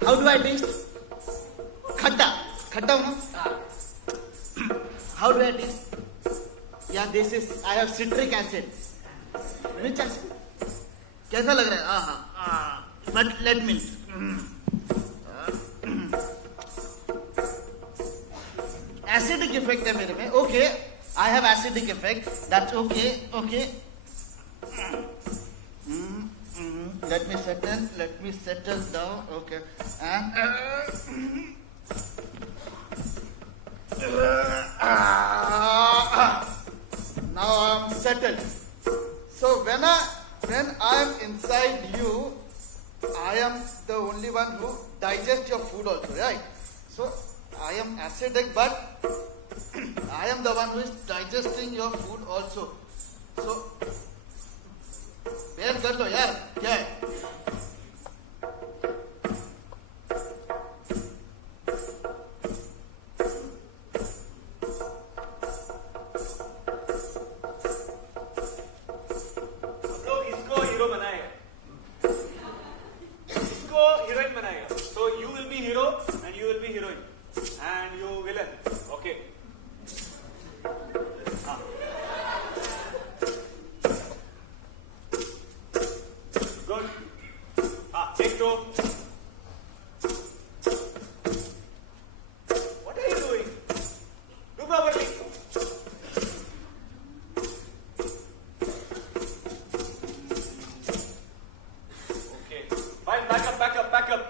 How do I taste? Khatta. Khatta, no? How do I taste? Yeah, I have citric acid. Which acid? कैसा लग रहा है? But let me. Acidic effect है मेरे में. Okay, I have acidic effect. That's okay. Let me settle down. Okay. And now I'm settled. So when I am inside you, I am the only one who digests your food also, right? So I am acidic, but I am the one who is digesting your food also. So बेर कर लो यार, क्या है? हम लोग इसको hero बनाएगा, इसको हीरोइन बनाएगा. So you will be hero and you will be heroine and you villain. Okay. Good. Take two. What are you doing? Do properly. Okay. Fine. Back up.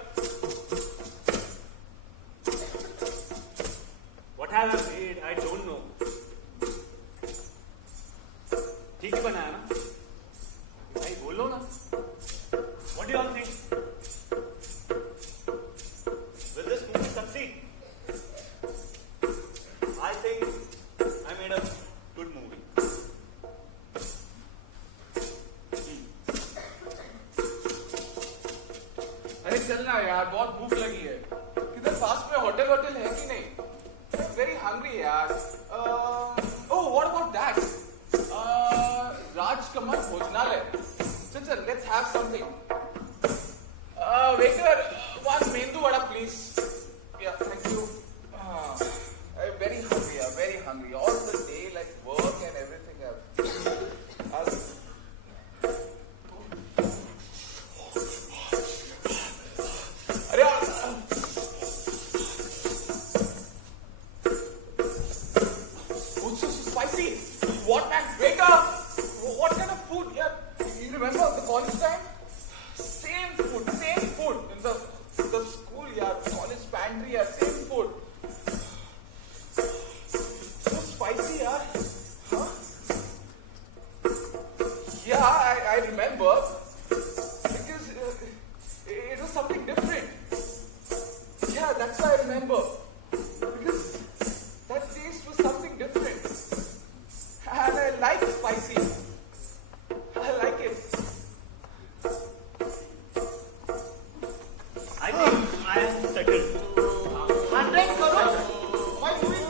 What have I made? I don't know. ठीक ही बनाया ना? भाई बोलो ना. What do you all think? Will this movie succeed? I think I made a good movie. अरे चलना यार, बहुत भूख लगी है. किधर पास में होटल है कि नहीं? I'm very hungry यार. Oh, what about that? Rajkamar Bhojnalay. Chal, let's have something. Waiter, one mendu vada, please. Yeah, thank you. I'm very hungry. All the day, like work and everything. Oh, so spicy. What, man? Waiter! What kind of food? Yeah, you remember the college time? Same food. In the school, yeah, college pantry, yeah, same food. So spicy, yeah. Huh? Yeah, I remember. Because it was something different. Yeah, that's why I remember. Because that taste was something different. And I like spicy. I like it. I think I am settled. 100 crores? What doing?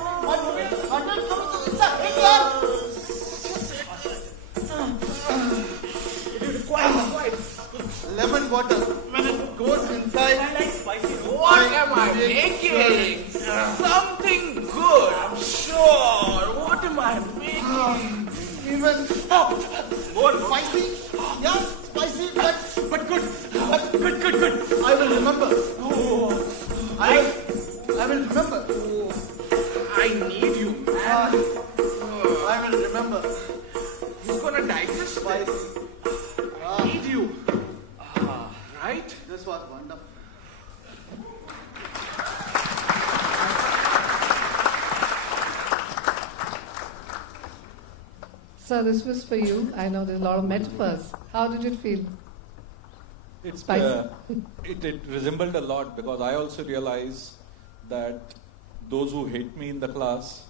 100 crores? It's a hit, yaar. Quiet. Lemon water. When it goes inside. I like spicy. What am I making? Something good, I'm sure. What am I making? Even more spicy? Yeah, spicy, but good. Good. I will remember. I will remember. I need you, man. I will remember. Who's gonna digest spicy? I need you. Right? This was wonderful. So this was for you. I know there's a lot of metaphors. How did it feel? It resembled a lot because I also realized that those who hate me in the class,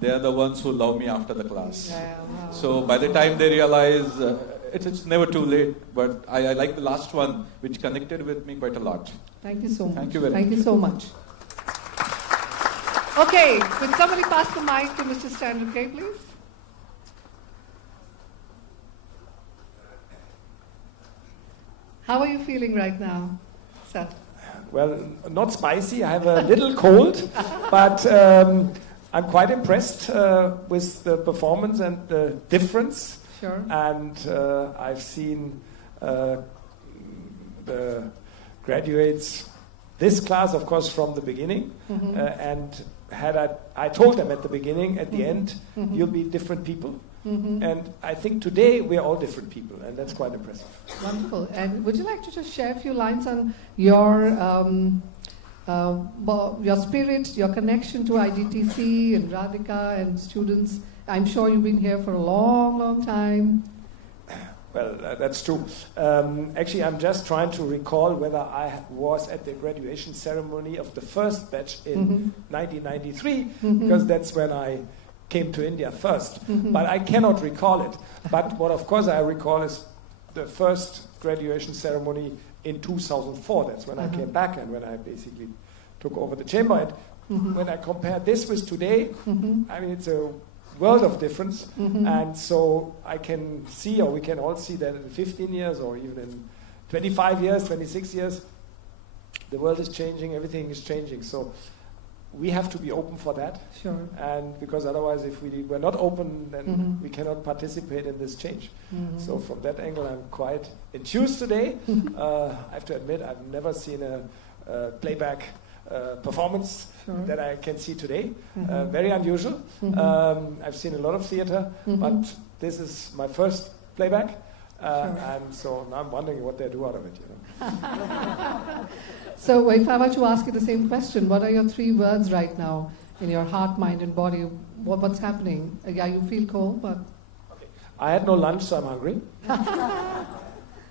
they are the ones who love me after the class. Yeah, wow. So by the time they realize, it's never too late. But I like the last one, which connected with me quite a lot. Thank you so much. Thank you very Thank much. you so much. Okay, could somebody pass the mic to Mr. Standard-K, please? How are you feeling right now, sir? Well, not spicy. I have a little cold, but I'm quite impressed with the performance and the difference. Sure. And I've seen the graduates, this class, of course, from the beginning. Mhm. And I told them at the beginning, at the end, Mhm. you'll be different people. Mhm. And I think today we're all different people, and that's quite impressive. Wonderful. And would you like to just share a few lines on your spirit, your connection to IGTC and Radhika and students? I'm sure you've been here for a long, long time. Well, that's true. Actually, I'm just trying to recall whether I was at the graduation ceremony of the first batch in 1993, because that's when I came to India first. But I cannot recall it. But what, of course, I recall is the first graduation ceremony in 2004. That's when I came back and when I basically took over the chamber. And when I compare this with today, I mean, it's a world of difference. And so I can see, or we can all see that in 15 years or even in 25 years, 26 years, the world is changing, everything is changing. So we have to be open for that. Sure. And because otherwise, if we were not open, then we cannot participate in this change. So from that angle, I'm quite enthused today. I have to admit, I've never seen a playback performance that I can see today. Very unusual. I've seen a lot of theater, but this is my first playback. And so now I'm wondering what they do out of it. So if I were to ask you the same question, what are your 3 words right now in your heart, mind, and body? What's happening? Yeah, you feel cold, but... I had no lunch, so I'm hungry.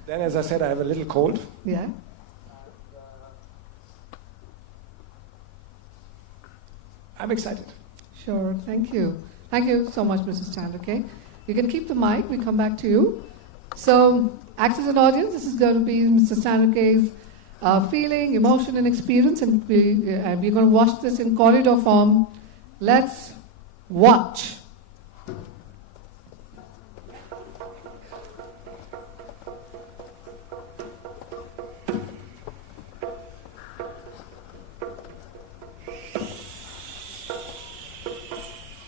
Then, as I said, I have a little cold. Yeah. I'm excited. Sure, thank you. Thank you so much, Mrs. Chandler. Okay, you can keep the mic. We come back to you. So, actors and audience, this is going to be Mr. Chandler's feeling, emotion, and experience, and we're going to watch this in corridor form. Let's watch.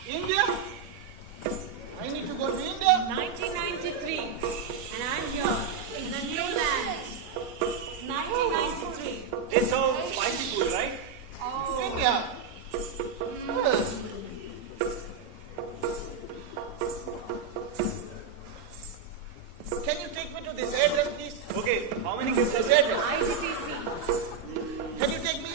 India? I need to go to India. 1993, and I'm here in the new land. 1993. They serve spicy food, right? Oh. India. Yes. Can you take me to this address, please? Okay, how many kids are This there? address. IGTC. Can you take me?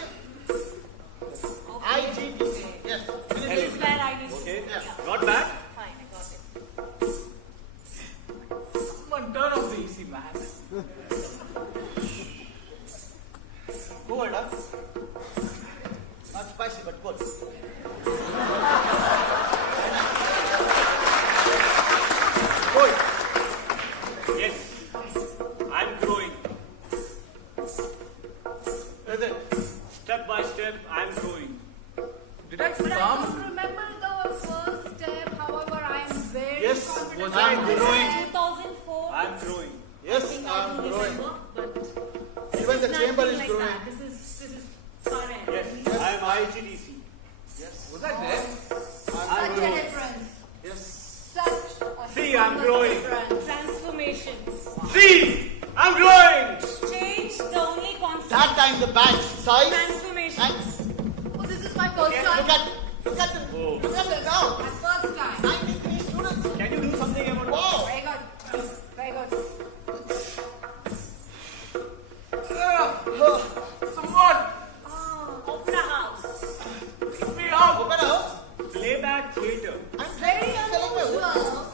IGTC. Yes. Can you This take is me? where I need to Okay, Yeah. not bad. Fine, I got it. Come on, turn off the AC, man. Go ahead, huh? Not spicy, but good. Good. Yes, I'm growing. Listen. Step by step, I'm growing. Did I But I come? don't remember the first step. However, I'm very Yes, confident. was I growing? 2004. I'm growing. Yes, I I'm do growing. remember, but Even the this chamber nothing is like growing. that. This is current. Yes, I'm IGDC. Yes. Was I there? I'm Such a growing. difference. Yes. Such a See, I'm humongous growing. difference. Transformation. See, I'm growing. Change the only constant. That time the batch size. Transformation. Oh, this is my first time. Look at the now. My first time. 93 students. Can you do something about it? Wow. Very good. Very good. Someone! Opera house. Pick me up! Open house. Playback theater. Very unusual.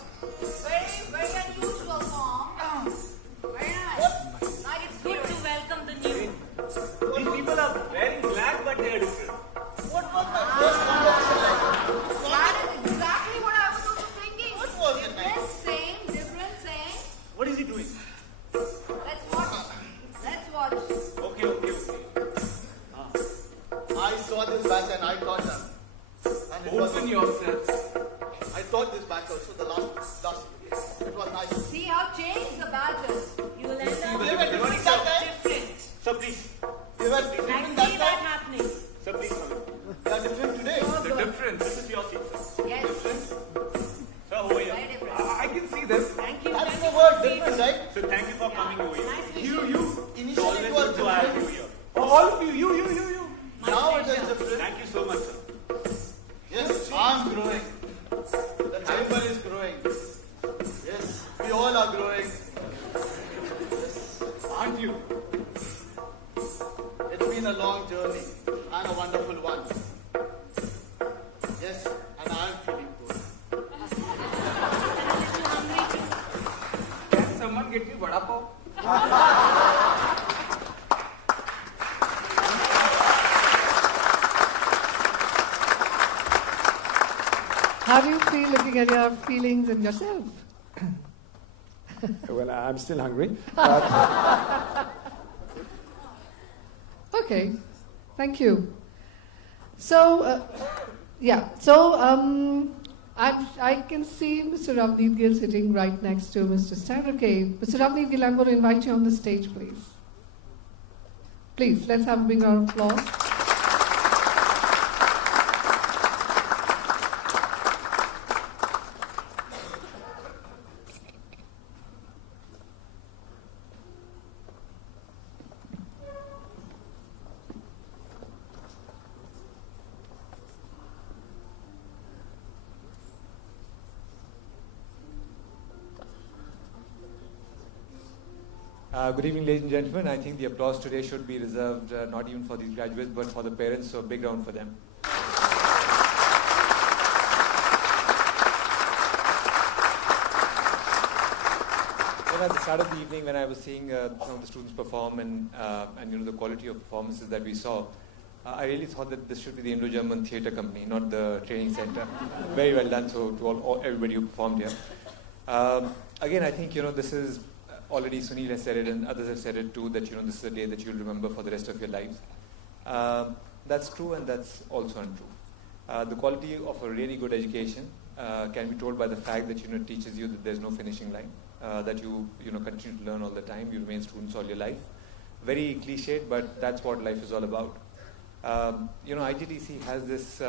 this batch and I taught them. And it was Open yourself. I taught this batch also, the last year. It was nice. See how changed the badges. You will end up They were different that time. different. Sir, please. They were I different see that that time. happening. Sir, please come in. They are different today. The difference. This is your seat, sir. Yes. Sir, over here. Very different. I can see them. Thank you. That's the word, different, right? So thank you for coming over here. Nice to You. It's Initially always it was good to have different. you here. All of you. Now it is different. Thank you so much, sir. Yes, I'm growing. The chamber is growing. Yes, we all are growing. Yes, aren't you? It's been a long journey and a wonderful one. Yes, and I'm feeling good. Can someone get me vada pav? How do you feel looking at your feelings and yourself? Well, I'm still hungry. Okay, thank you. So, I can see Mr. Ravneet Gill sitting right next to Mr. Stanrake. Mr. Ravneet Gill, I'm going to invite you on the stage, please. Please, let's have a big round of applause. Good evening, ladies and gentlemen. I think the applause today should be reserved not even for these graduates, but for the parents, so a big round for them. At the start of the evening, when I was seeing some of the students perform and the quality of performances that we saw, I really thought that this should be the Indo-German Theatre Company, not the training center. Very well done, so to everybody who performed here. Again, I think this is already Sunil has said it and others have said it too, that this is a day that you'll remember for the rest of your lives. That's true and that's also untrue. The quality of a really good education can be told by the fact that it teaches you that there's no finishing line, that you continue to learn all the time, you remain students all your life. Very cliched, but that's what life is all about. IGTC has this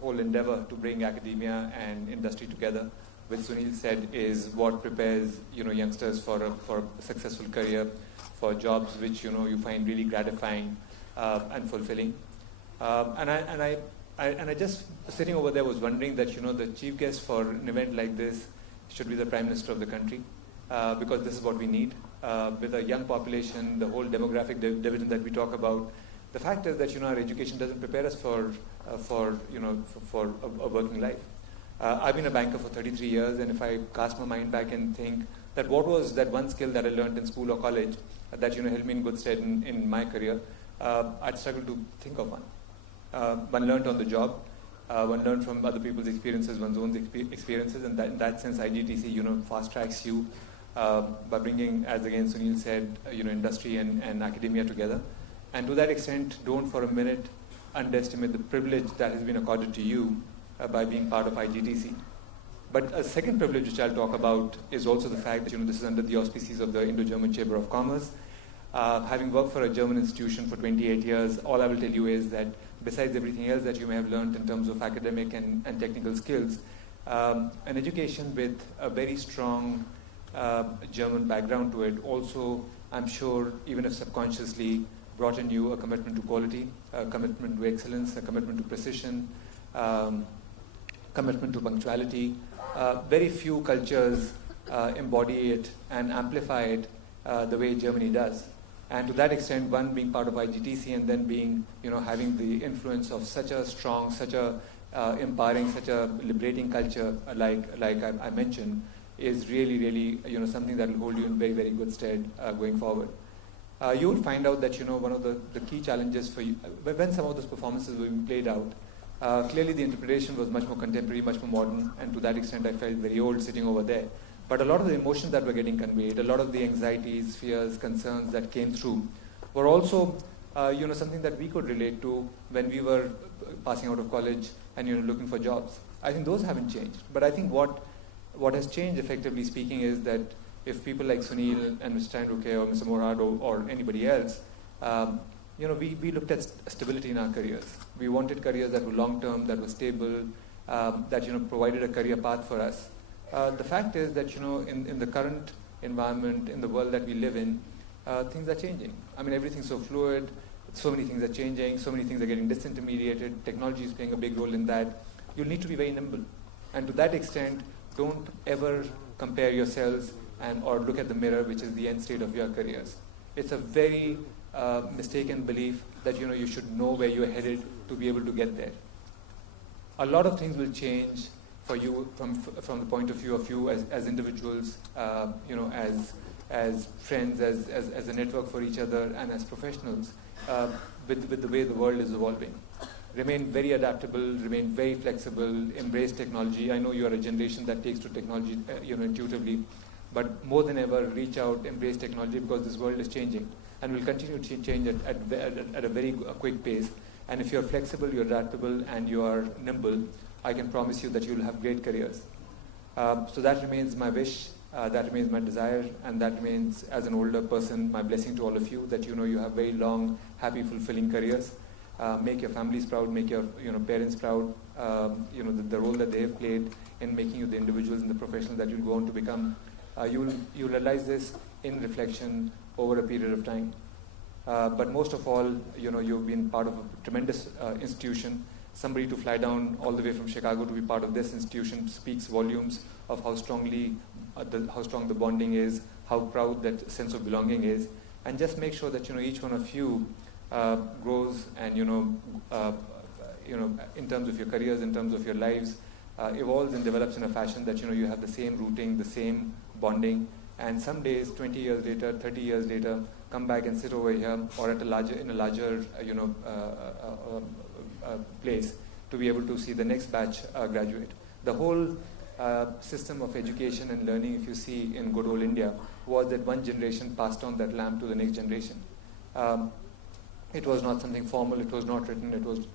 whole endeavor to bring academia and industry together, which Sunil said is what prepares youngsters for a successful career, for jobs which you find really gratifying and fulfilling. And I just sitting over there was wondering that the chief guest for an event like this should be the Prime Minister of the country, because this is what we need. With a young population, the whole demographic dividend that we talk about, the fact is that our education doesn't prepare us for a working life. I've been a banker for 33 years, and if I cast my mind back and think that what was that one skill that I learned in school or college that helped me in good stead in my career, I'd struggle to think of one. One learned on the job, one learned from other people's experiences, one's own experiences, and in that sense, IGTC fast tracks you by bringing, as again Sunil said, industry and academia together. And to that extent, don't for a minute underestimate the privilege that has been accorded to you by being part of IGTC. But a second privilege which I'll talk about is also the fact that this is under the auspices of the Indo-German Chamber of Commerce. Having worked for a German institution for 28 years, all I will tell you is that besides everything else that you may have learned in terms of academic and technical skills, an education with a very strong German background to it also, I'm sure, even if subconsciously, brought in you a commitment to quality, a commitment to excellence, a commitment to precision, commitment to punctuality. Very few cultures embody it and amplify it the way Germany does. And to that extent, one being part of IGTC and then being, having the influence of such a strong, such a empowering, such a liberating culture like I mentioned, is really, really, something that will hold you in very, very good stead going forward. You will find out that, one of the key challenges for you, when some of those performances were being played out, clearly the interpretation was much more contemporary, much more modern, and to that extent I felt very old sitting over there. But a lot of the emotions that were getting conveyed, a lot of the anxieties, fears, concerns that came through were also something that we could relate to when we were passing out of college and looking for jobs. I think those haven't changed. But I think what has changed, effectively speaking, is that if people like Sunil and Mr. Chandruke or Mr. Morad or anybody else, we looked at stability in our careers. We wanted careers that were long-term, that were stable, that provided a career path for us. The fact is that in the current environment, in the world that we live in, things are changing. I mean, everything's so fluid. So many things are changing. So many things are getting disintermediated. Technology is playing a big role in that. You'll need to be very nimble. And to that extent, don't ever compare yourselves or look at the mirror, which is the end state of your careers. It's a very mistaken belief that you should know where you're headed to be able to get there. A lot of things will change for you from the point of view of you as individuals, as friends, as a network for each other, and as professionals, with the way the world is evolving. Remain very adaptable, remain very flexible, embrace technology. I know you are a generation that takes to technology intuitively, but more than ever, reach out, embrace technology, because this world is changing and will continue to change at a very quick pace. And if you're flexible, you're adaptable, and you are nimble, I can promise you that you'll have great careers. So that remains my wish, that remains my desire, and that remains, as an older person, my blessing to all of you, that you have very long, happy, fulfilling careers. Make your families proud, make your parents proud, the role that they have played in making you the individuals and the professionals that you'll go on to become. You'll realize this in reflection over a period of time. But most of all, you've been part of a tremendous institution. Somebody to fly down all the way from Chicago to be part of this institution speaks volumes of how strong the bonding is, how proud that sense of belonging is. And just make sure that each one of you grows and in terms of your careers, in terms of your lives, evolves and develops in a fashion that you have the same rooting, the same bonding, and some days, 20 years later, 30 years later, come back and sit over here or in a larger place to be able to see the next batch graduate. The whole system of education and learning, if you see in good old India, was that one generation passed on that lamp to the next generation. It was not something formal, it was not written, it was,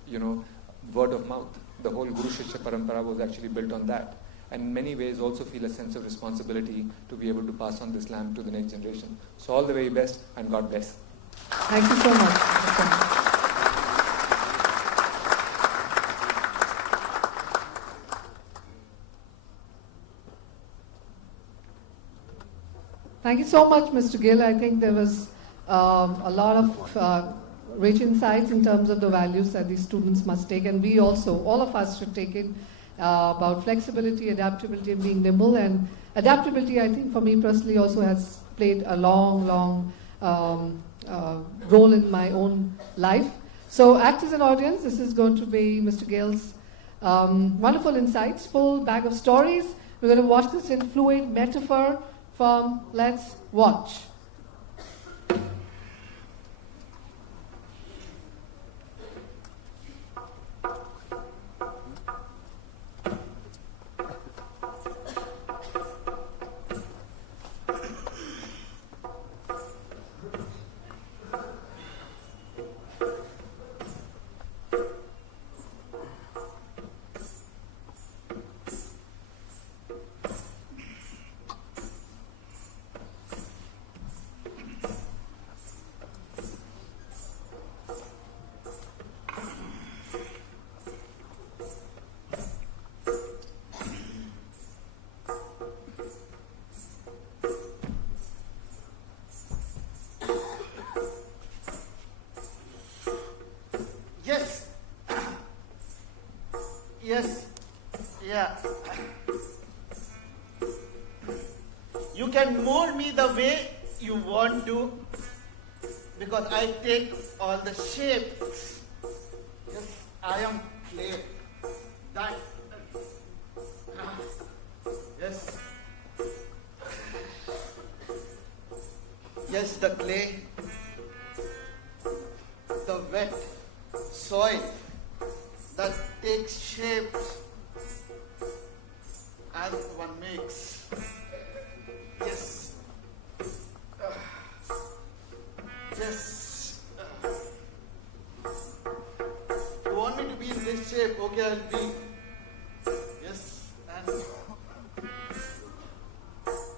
word of mouth. The whole Guru Shishya Parampara was actually built on that. And in many ways also feel a sense of responsibility to be able to pass on this lamp to the next generation. So all the very best, and God bless. Thank you so much. Thank you so much, Mr. Gill. I think there was a lot of rich insights in terms of the values that these students must take, and we also, all of us should take it about flexibility, adaptability, and being nimble. And adaptability, I think, for me personally also has played a long role in my own life. So act as an audience. This is going to be Mr. Gill's wonderful insights, full bag of stories. We're going to watch this in fluid metaphor from Let's Watch. Yes, yeah. You can mold me the way you want to, because I take all the shapes. Yes, I am clay. That. Yes. Yes, the clay, the wet soil that takes shapes as one makes. Yes. Yes. shape. Okay, I'll be. Yes, and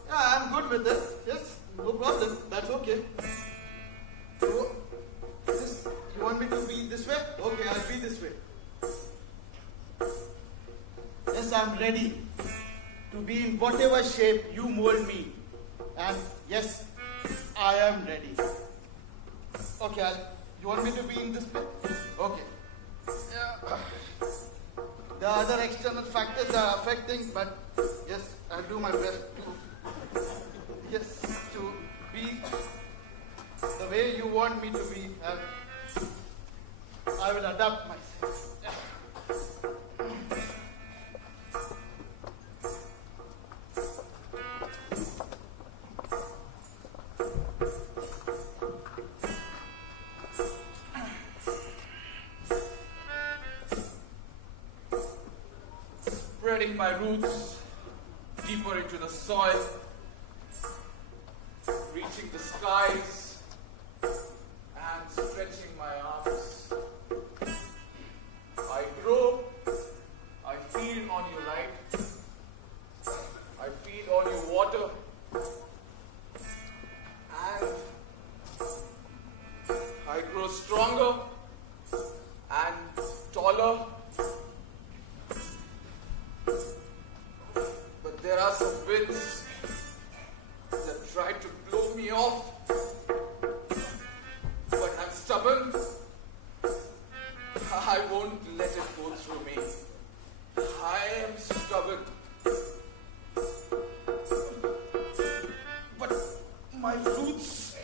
yeah, I'm good with it. Yes, no problem. That's okay. So, you want me to be this way? Okay, I'll be this way. Yes, I'm ready to be in whatever shape you mold me. And yes, I am ready. Okay, you want me to be in this way? Okay. Yeah. The other external factors are affecting, but yes, I'll do my best to, yes, to be the way you want me to be. And I will adapt myself. Yeah. Spreading my roots deeper into the soil, reaching the skies, and stretching my arms. I grow, I feed on your light, I feed on your water, and I grow stronger and taller. But there are some winds that try to blow me off. But I'm stubborn. I won't let it go through me. I am stubborn. But my roots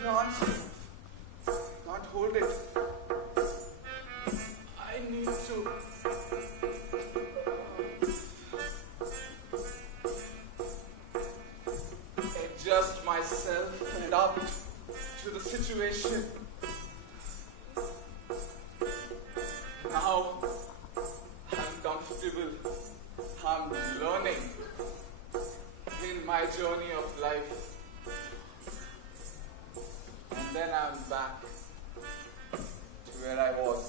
can't hold it. I need to adjust myself and adapt to the situation. Now I'm comfortable. I'm learning in my journey of life. And then I'm back to where I was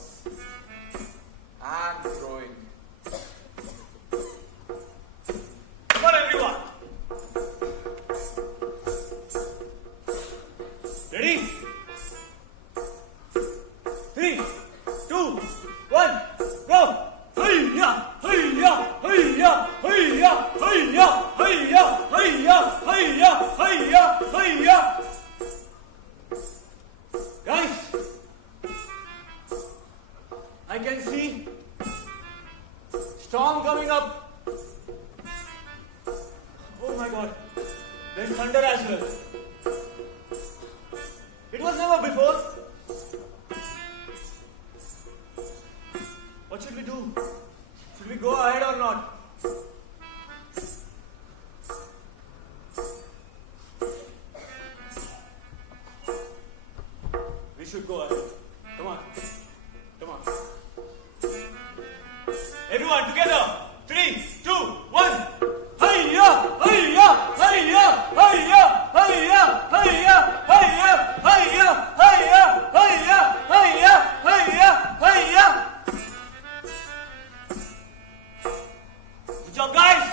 and growing. Come on, everyone. Ready? 3, 2, 1, go! Hey-ya! Hey-ya! Hey-ya! Hey-ya! Hey-ya! Hey-ya! Hey-ya! Hey-ya! Hey-ya! Hey-ya! Guys, I can see storm coming up. Oh my God, there's thunder as well. It was never before. What should we do? Should we go ahead or not? We should go ahead. Come on. Come on. Everyone together. 3, 2, 1. Hey-ya! Hey-ya! Hey-ya! Hey-ya! Hey-ya! Hey-ya! Hey-ya! Hey-ya! Hey-ya! Hey-ya! Hey-ya! Hey-ya! Hey-ya! Good job, guys!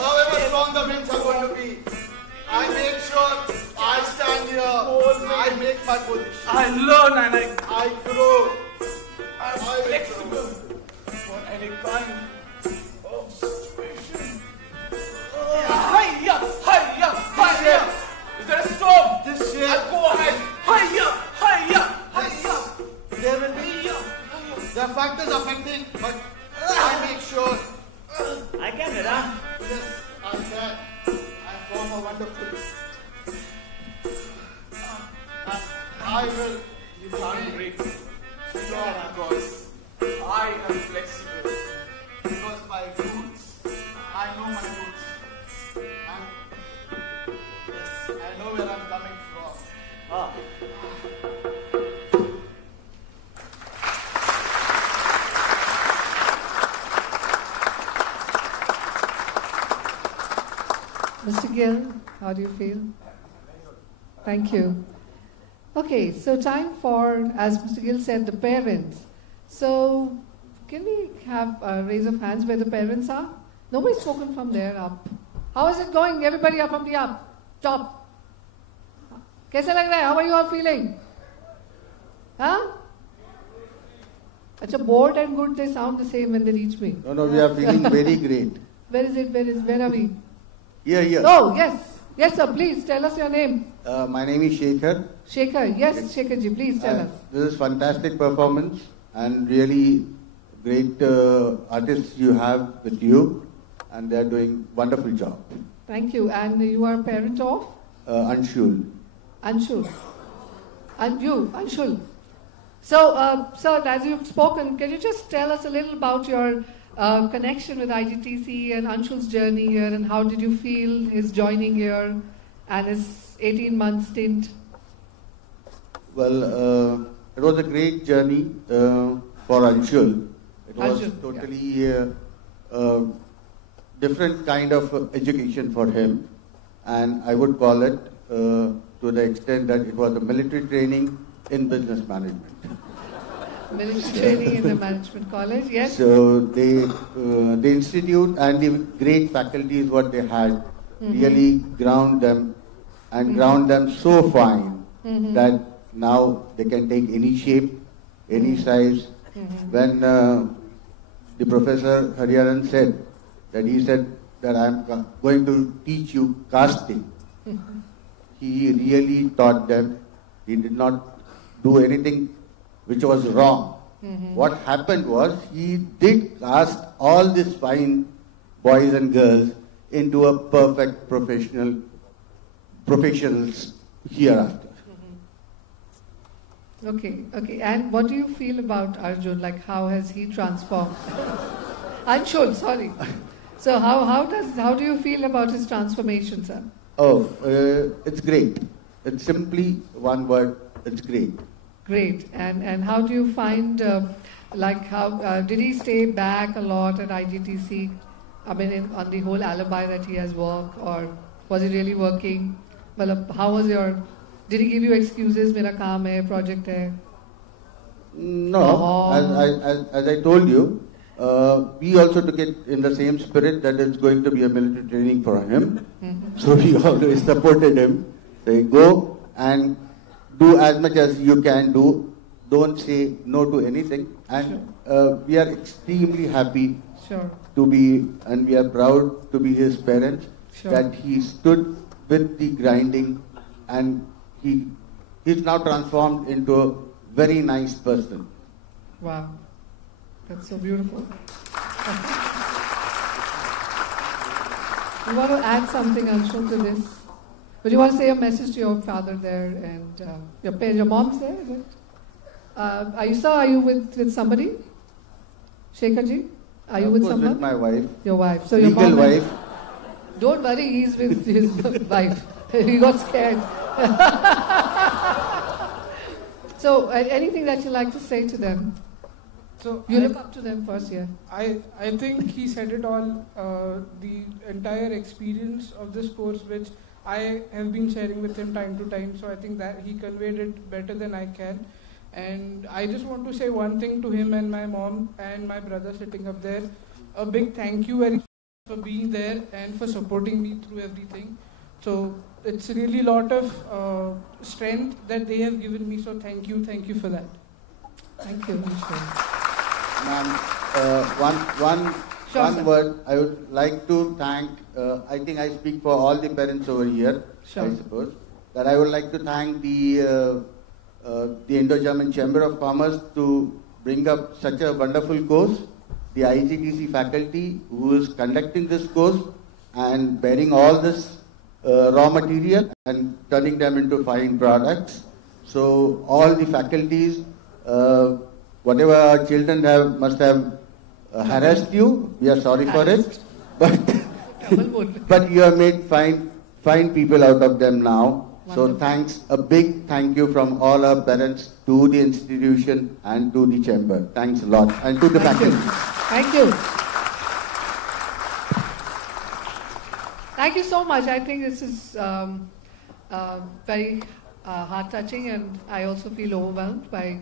However strong the winds are going to be, I make sure I stand here. I make my position. I learn and I grow. I'm flexible for any kind of situation. Hiya! Hiya! Hiya! Is there a storm? This shape. I'll go ahead. Hiya! Hiya! Hiya! There will be the factors affecting, but I make sure. I can, Dada. Yes, I can. I form a wonderful. I will. You can't break me. No, because I am flexible. Because my roots. I know my roots. Yes, I know where I'm coming from. Ah. Mr. Gill, how do you feel? Thank you. Okay, so time for, as Mr. Gill said, the parents. So, can we have a raise of hands where the parents are? Nobody's spoken from there up. How is it going? Everybody up from the top. कैसे लग रहा है? How are you all feeling? Huh? Achha, bored and good, they sound the same when they reach me. No, we are feeling very great. Where is it? Where are we? Here. Oh, yes. Yes, sir, please tell us your name. My name is Shekhar. Shekhar, yes, Shekhar ji, please tell us. This is fantastic performance and really great artists you have with you, and they are doing wonderful job. Thank you. And you are a parent of? Anshul. Anshul. And you, Anshul. So, sir, as you've spoken, can you just tell us a little about your connection with IGTC and Anshul's journey here, and how did you feel his joining here and his 18-month stint? Well, it was a great journey for Anshul. It was totally different kind of education for him, and I would call it to the extent that it was a military training in business management. Military training in the management college, yes. So the institute and the great faculties what they had really ground them and ground them so fine that now they can take any shape, any size. When the Professor Hariharan said that I am going to teach you casting, he really taught them. He did not do anything which was wrong. What happened was he did cast all these fine boys and girls into a perfect professionals hereafter. Okay. And what do you feel about Arjun? Like, how has he transformed? Anshul, sorry. So how do you feel about his transformation, sir? Oh, it's great. It's simply one word. It's great. Great. And how do you find, did he stay back a lot at IGTC? I mean, on the whole alibi that he has work, or was he really working? Well, how was did he give you excuses, mera kaam hai, project hai? No, as I told you, we also took it in the same spirit that it's going to be a military training for him. So we always supported him. Say, go and do as much as you can do. Don't say no to anything. And we are extremely happy to be, and we are proud to be his parents, that he stood with the grinding, and he's now transformed into a very nice person. Wow. That's so beautiful. You want to add something, Anshul, to this? Would you want to say a message to your father there and your mom's there? Is it? Are you with somebody? Shekharji? Are you with someone? With my wife. Your wife. So Legal your mom wife. Don't worry, he's with his wife. He got scared. So, anything that you like to say to them? So you look up to them first, yeah. I think he said it all. The entire experience of this course, which I have been sharing with him time to time, so I think that he conveyed it better than I can. And I just want to say one thing to him and my mom and my brother sitting up there. A big thank you very much for being there and for supporting me through everything. So it's really a lot of strength that they have given me. So thank you for that. Thank you. Ma'am, one word I would like to thank, I think I speak for all the parents over here, I suppose, that I would like to thank the Indo-German Chamber of Commerce to bring up such a wonderful course, the IGTC faculty who is conducting this course and bearing all this raw material and turning them into fine products. So all the faculties, whatever our children must have harassed you, we are sorry for it, but you have made fine people out of them now. So thanks, a big thank you from all our parents to the institution and to the chamber. Thanks a lot, and to the faculty. Thank you. Thank you so much. I think this is very heart-touching, and I also feel overwhelmed by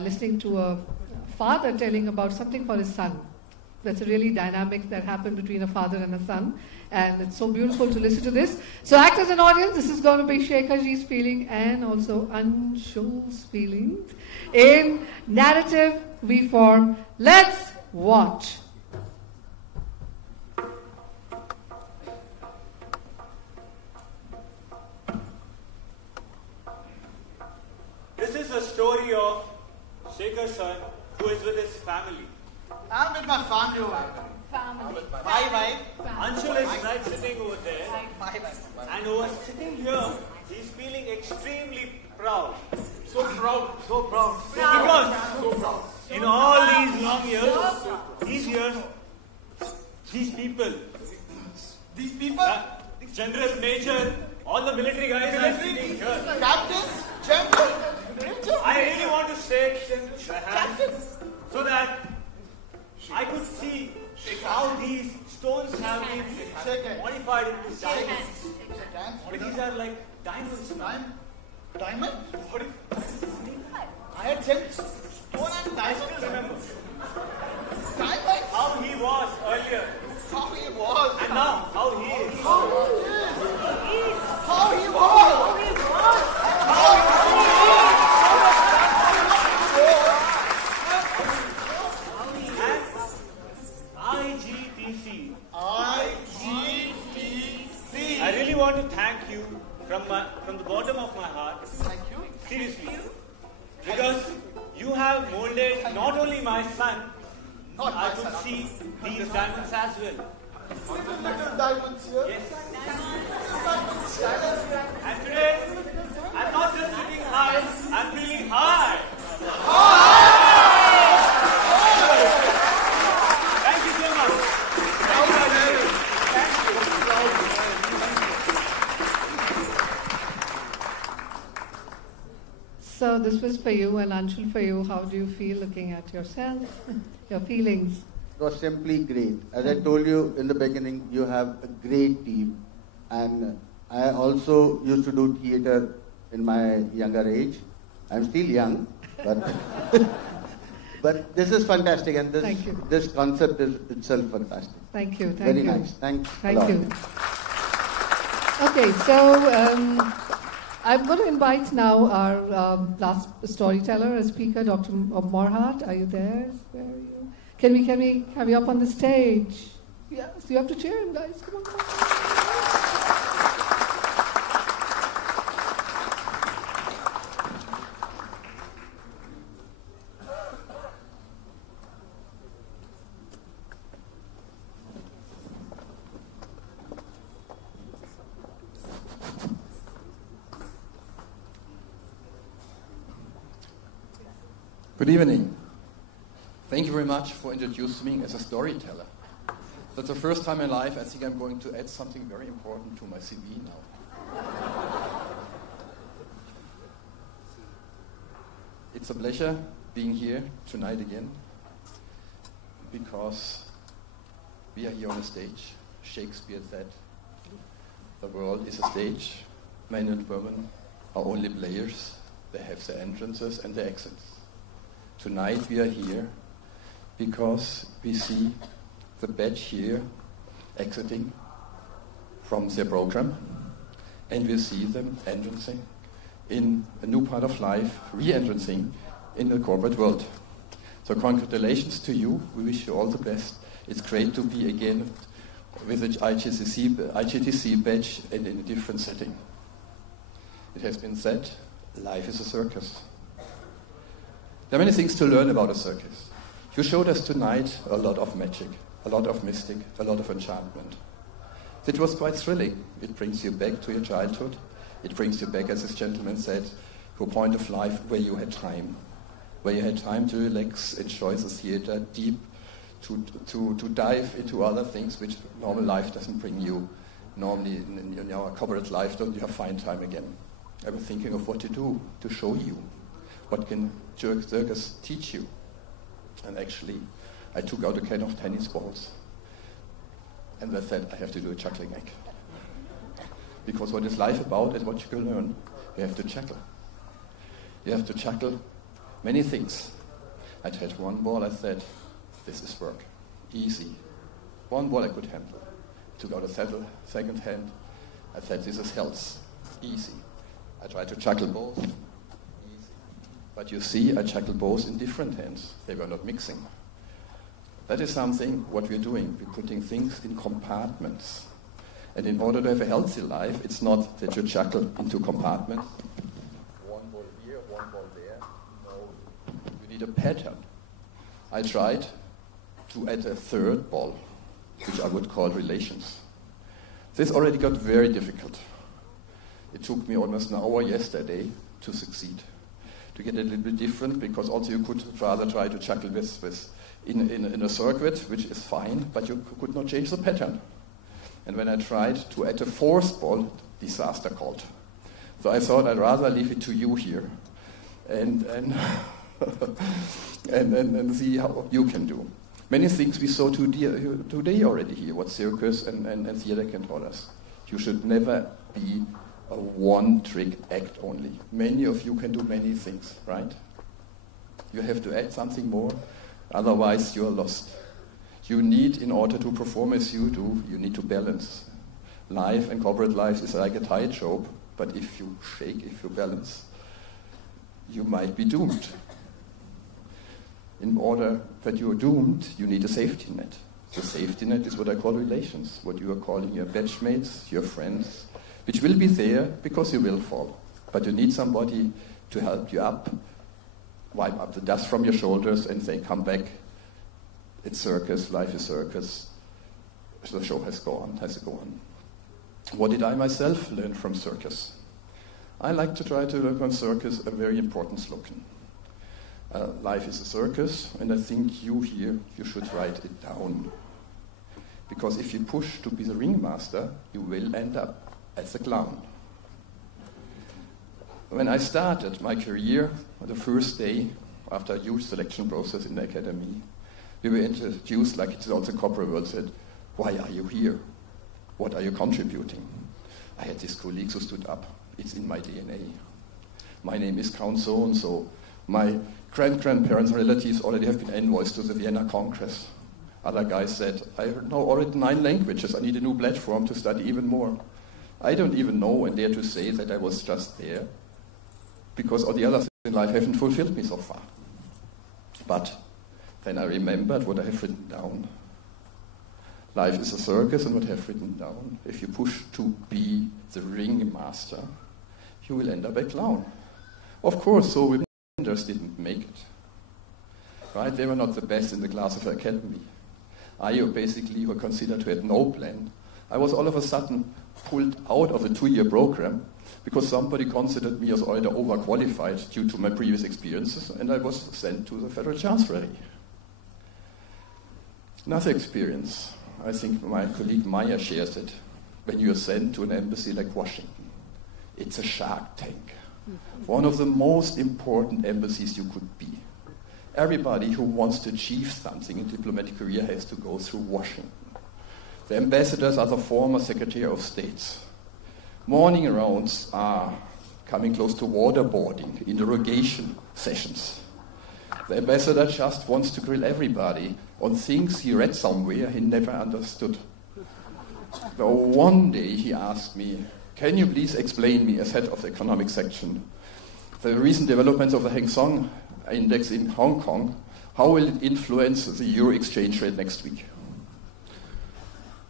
listening to a father telling about something for his son. That's a really dynamic that happened between a father and a son, and it's so beautiful to listen to this. So actors and audience, this is going to be Shekharji's feeling and also Anshul's feelings in narrative we form. Let's watch. This is a story of Shekhar's son who is with his family. I'm with my family. My wife. Anshul is right sitting over there. And who is sitting here, he's feeling extremely proud. So proud. Because in all these long years, these people, General Major, all the military guys are sitting here. Captain, General, Major. I really want to shake the hand so that I could see how these stones have been modified into diamonds. These are like diamonds. Diamond? What is I had said stone and diamond. Remember diamond? How he was earlier. How he was. And now how he is. How he was. I really want to thank you from the bottom of my heart. Thank you. Seriously. Because you have molded not only my son, I could see these diamonds as well. Little diamonds here. Yes. And today, I'm not just sitting high, I'm feeling high. Thank you so much. So this was for you, and Anshul for you. How do you feel looking at yourself, your feelings? It was simply great. As I told you in the beginning, you have a great team. And I also used to do theatre in my younger age. I'm still young, but but this is fantastic, and this concept is itself fantastic. Thank you. Very nice. Thanks. Thank you. Okay, so I'm going to invite now our last storyteller, a speaker, Dr. Morhat. Are you there? Where are you? Can we have you up on the stage? Yes, you have to cheer him, guys. Come on. Good evening. Thank you very much for introducing me as a storyteller. That's the first time in life I think I'm going to add something very important to my CV now. It's a pleasure being here tonight again, because we are here on a stage. Shakespeare said, the world is a stage. Men and women are only players. They have their entrances and their exits. Tonight we are here because we see the batch here exiting from their program, and we see them entrancing in a new part of life, re-entrancing in the corporate world. So congratulations to you. We wish you all the best. It's great to be again with the IGTC badge and in a different setting. It has been said, life is a circus. There are many things to learn about a circus. You showed us tonight a lot of magic, a lot of mystic, a lot of enchantment. It was quite thrilling. It brings you back to your childhood. It brings you back, as this gentleman said, to a point of life where you had time to relax, enjoy the theater, deep, to dive into other things which normal life doesn't bring you. Normally in our corporate life, don't you have fine time again? I was thinking of what to do to show you. What can circus teach you? And actually, I took out a can of tennis balls. And I said, I have to do a juggling act. Because what is life about is what you can learn. You have to juggle. You have to juggle many things. I had one ball, I said, this is work. Easy. One ball I could handle. Took out a second hand. I said, this is health. Easy. I tried to juggle both. Easy. But you see, I juggled both in different hands. They were not mixing. That is something, what we're doing. We're putting things in compartments. And in order to have a healthy life, it's not that you juggle into compartments. One ball here, one ball there. No. You need a pattern. I tried to add a third ball, which I would call relations. This already got very difficult. It took me almost an hour yesterday to succeed. To get a little bit different, because also you could rather try to juggle with in a circuit, which is fine, but you could not change the pattern. And when I tried to add a fourth ball, disaster called. So I thought I'd rather leave it to you here and and see how you can do. Many things we saw today already here, what circus and theater can tell us. You should never be a one-trick act only. Many of you can do many things, right? You have to add something more, otherwise you're lost. You need, in order to perform as you do, you need to balance. Life and corporate life is like a tightrope, but if you shake, if you balance, you might be doomed. In order that you are doomed, you need a safety net. The safety net is what I call relations, what you are calling your batchmates, your friends, which will be there because you will fall. But you need somebody to help you up, wipe up the dust from your shoulders and say, come back. It's circus, life is circus. The show has to go on. What did I myself learn from circus? I like to try to learn from circus a very important slogan. Life is a circus, and I think you here, you should write it down. Because if you push to be the ringmaster, you will end up as a clown. When I started my career, the first day after a huge selection process in the academy, we were introduced, like it's also corporate world, said, why are you here? What are you contributing? I had these colleagues who stood up. It's in my DNA. My name is Count so-and-so. My grandparents and relatives already have been envoys to the Vienna Congress. Other guys said, I know already 9 languages. I need a new platform to study even more. I don't even know and dare to say that I was just there, because all the other things in life haven't fulfilled me so far. But then I remembered what I have written down. Life is a circus, and what I have written down. If you push to be the ringmaster, you will end up a clown. Of course, so women didn't make it. Right? They were not the best in the class of the academy. I basically were considered to have no plan. I was all of a sudden pulled out of a 2-year program because somebody considered me as already overqualified due to my previous experiences, and I was sent to the Federal Chancellery. Another experience, I think my colleague Maya shares it, when you're sent to an embassy like Washington. It's a shark tank. One of the most important embassies you could be. Everybody who wants to achieve something in diplomatic career has to go through Washington. The ambassadors are the former Secretary of States. Morning rounds are coming close to waterboarding, interrogation sessions. The ambassador just wants to grill everybody on things he read somewhere he never understood. So one day he asked me, can you please explain me, as head of the economic section, the recent developments of the Hang Seng index in Hong Kong, how will it influence the euro exchange rate next week?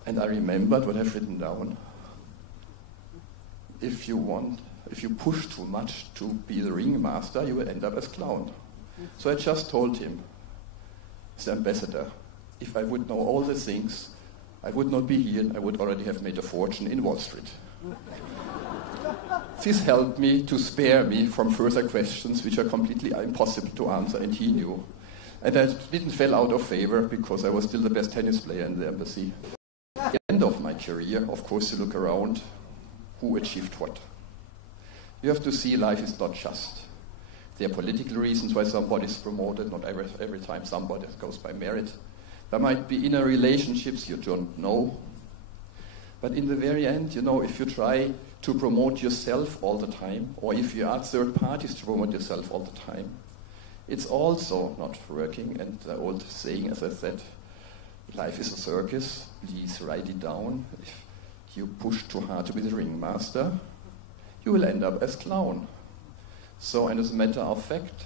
And I remembered what I've written down. If you push too much to be the ringmaster, you will end up as clown. So I just told him, the ambassador, if I would know all the things, I would not be here and I would already have made a fortune in Wall Street. This helped me to spare me from further questions which are completely impossible to answer, and he knew. And I didn't fall out of favor because I was still the best tennis player in the embassy. At the end of my career, of course, you look around, who achieved what. You have to see life is not just. There are political reasons why somebody is promoted, not every time somebody goes by merit. There might be inner relationships you don't know. But in the very end, if you try to promote yourself all the time, or if you ask third parties to promote yourself all the time, it's also not working. And the old saying, as I said, life is a circus. Please write it down. If you push too hard to be the ringmaster, you will end up as clown. So, and as a matter of fact,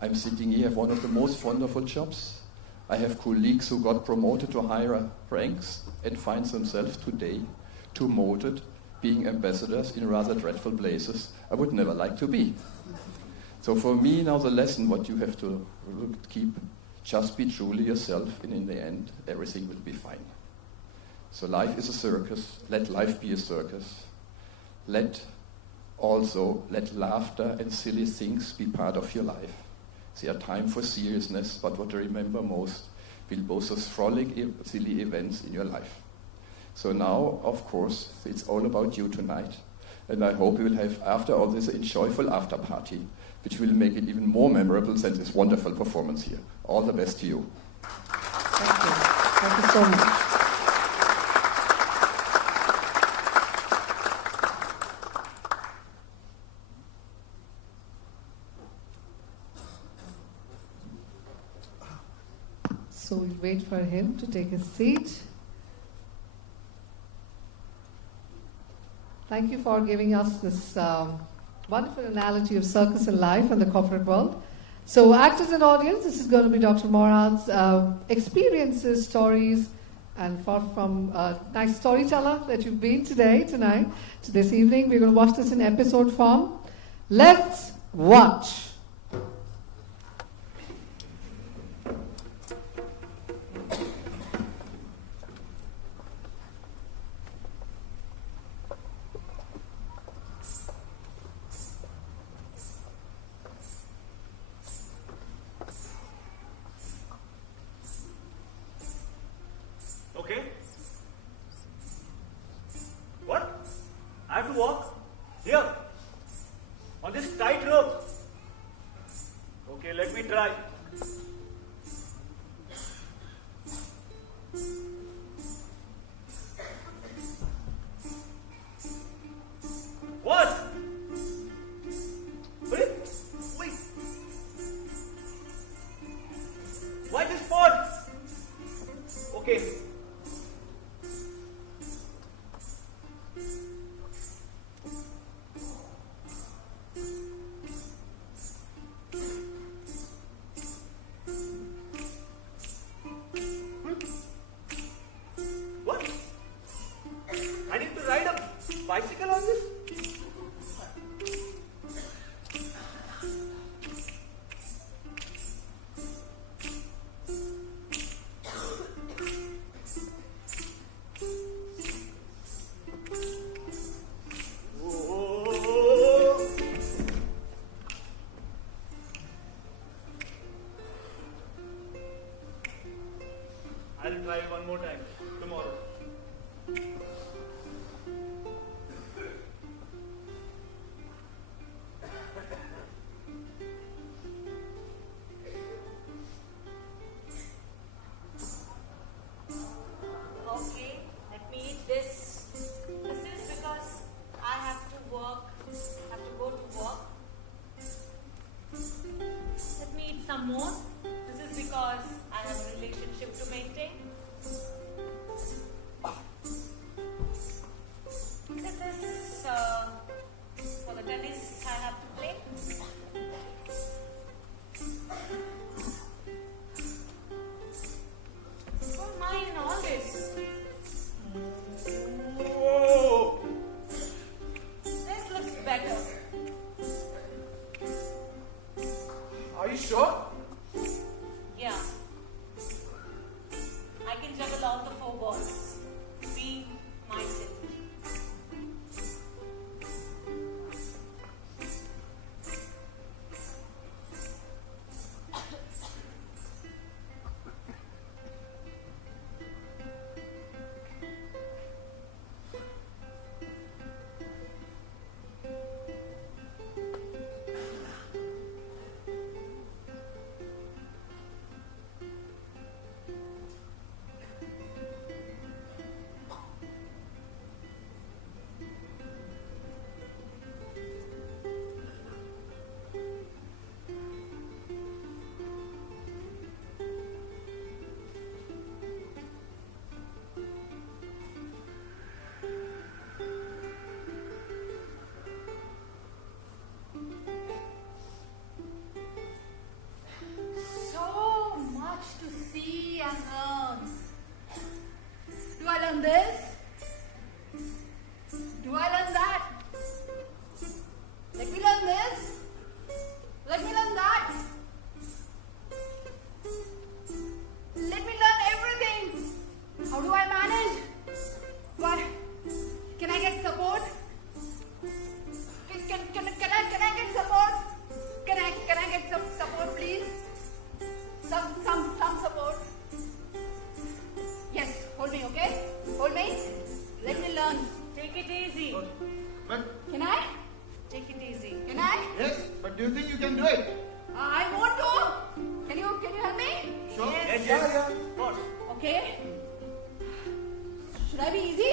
I'm sitting here, have one of the most wonderful jobs. I have colleagues who got promoted to higher ranks and find themselves today demoted, being ambassadors in rather dreadful places I would never like to be. So for me now the lesson, what you have to keep, just be truly yourself, and in the end everything will be fine. So life is a circus, let life be a circus. Let laughter and silly things be part of your life. There are times for seriousness, but what I remember most will both those frolic, silly events in your life. So now, of course, it's all about you tonight. And I hope we will have, after all this, a joyful after party, which will make it even more memorable than this wonderful performance here. All the best to you. Thank you. Thank you so much. So we'll wait for him to take his seat. Thank you for giving us this wonderful analogy of circus and life and the corporate world. So actors and audience, this is going to be Dr. Morad's experiences, stories, and far from a nice storyteller that you've been tonight, to this evening. We're going to watch this in episode form. Let's watch. Okay? What? I have to walk? Here? On this tight rope? Okay, let me try. What? Wait. Why this spot? Okay. What? I need to ride a bicycle on this? I'll try one more time tomorrow. Okay, let me eat this. This is because I have to go to work. Let me eat some more. This is because I have a relationship to maintain. This is for the tennis I have to play. Who am I in all this? Whoa! This looks better. Are you sure? Yeah. I can juggle all the 4 balls. Being myself. learn this? Do I learn that? Let me learn this. Let me learn that. Let me learn everything. How do I manage? What? Can I get support? Can I get support? Can I get some support, please? Some support. Yes, hold me, okay? Hold me. Let me learn. Take it easy. But Can I? Take it easy. Can I? yes, but do you think you can do it? I want to. Can you help me? Sure. Yes. Yeah. Okay. Should I be easy?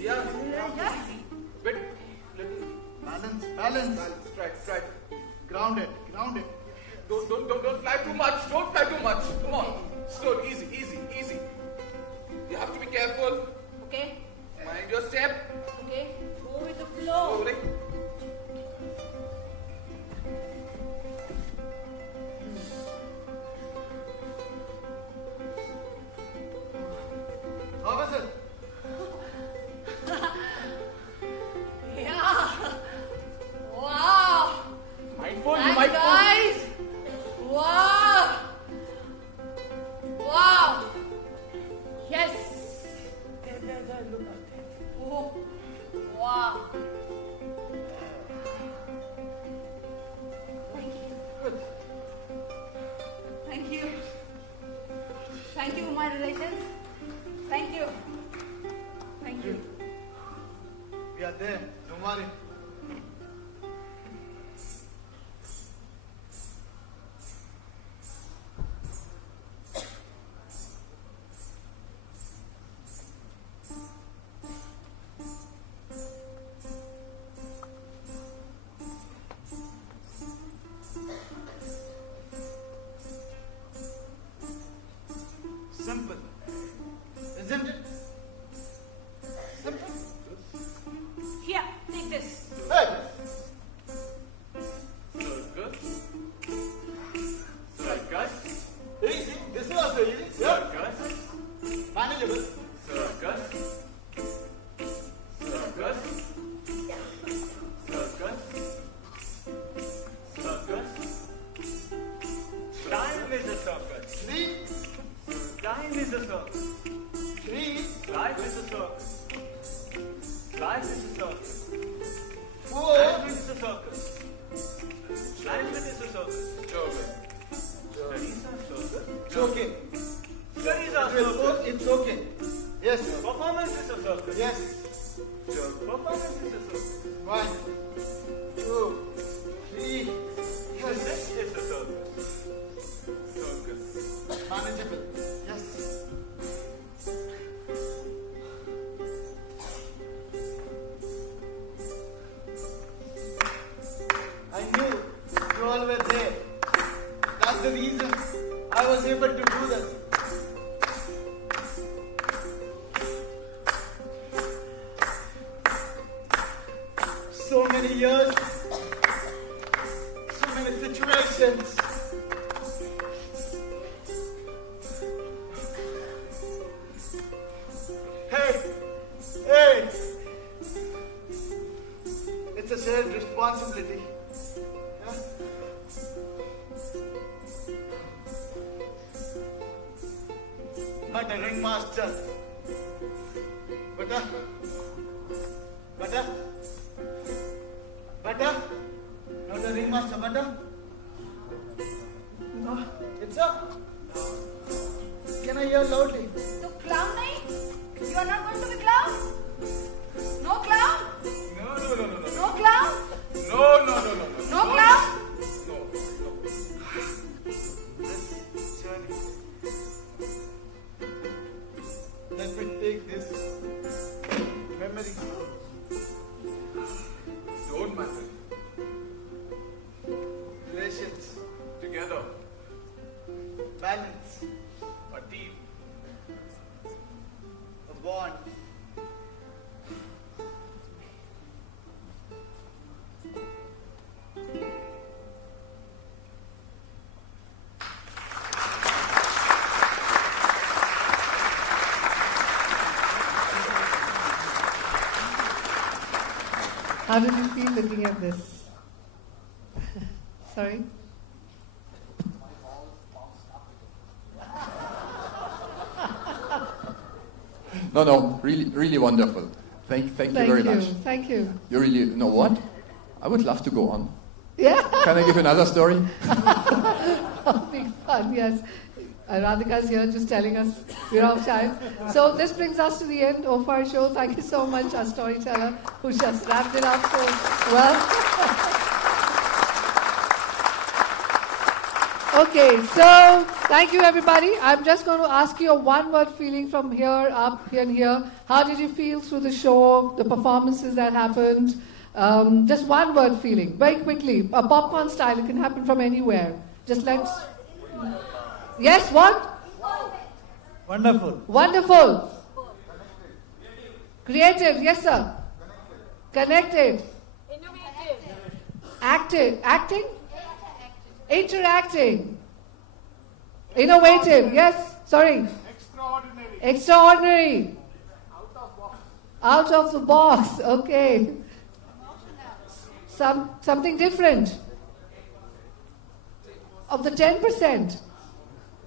Yeah. Yeah. Bit little. Balance. Try. Grounded. Don't fly too much. Don't fly too much. Come on. Slow, easy. You have to be careful. Okay. Mind your step. Okay. Go with the flow. Slowly. How was it? Yeah. Wow. Mindful. Thanks, guys. Wow. Wow. Yes. There, look out there. Oh. Wow. Thank you. Good. Thank you. Thank you, my relations. Thank you. Thank you. We are there. Don't worry. Simple. Isn't it? Simple. Here, take this. Hey! Circus. Easy. This is also easy. Yeah. Circus. Manageable. Circus. Circus. Time is a circus. 3, Time is a circus. 3, Life is a circus. Life is a circus. 4. Life is a circus. Life is a circus. Studies are circus. It's okay. Studies are circus. It's okay. Yes. Performance is a circus. Yes. Performance is a circus. 1, 2, 3. This Yes. is a circus. Circus. Manageable. Yes. I knew you all were there. That's the reason I was able to do this. So many years, so many situations. Hey! It's a shared responsibility. Yeah? Not a ringmaster. Butter? Not a ringmaster, butter? No. It's up. Can I hear loudly? So clown nahi? You are not going to be clown? No clown? No clown? No clown? This journey. Let me take this memory. Don't matter. Relations. Together. Balance. A team. A bond. How did you feel looking at this? Sorry? No, really wonderful. Thank you very much. Thank you. You really know what? I would love to go on. Yeah. Can I give another story? Oh, big fun, yes. Radhika is here just telling us we're out of time. So this brings us to the end of our show. Thank you so much, our storyteller, who just wrapped it up so well. Okay, so thank you, everybody. I'm just going to ask you a one-word feeling from here, up, here, and here. How did you feel through the show, the performances that happened? Just one-word feeling, very quickly. A popcorn style, it can happen from anywhere. Just let's... Yes, what? Wonderful. Wonderful. Creative, yes, sir. Connected. Active. Acting? Interacting. Innovative, yes, sorry. Extraordinary. Out of the box, okay. Something different. Of the 10%.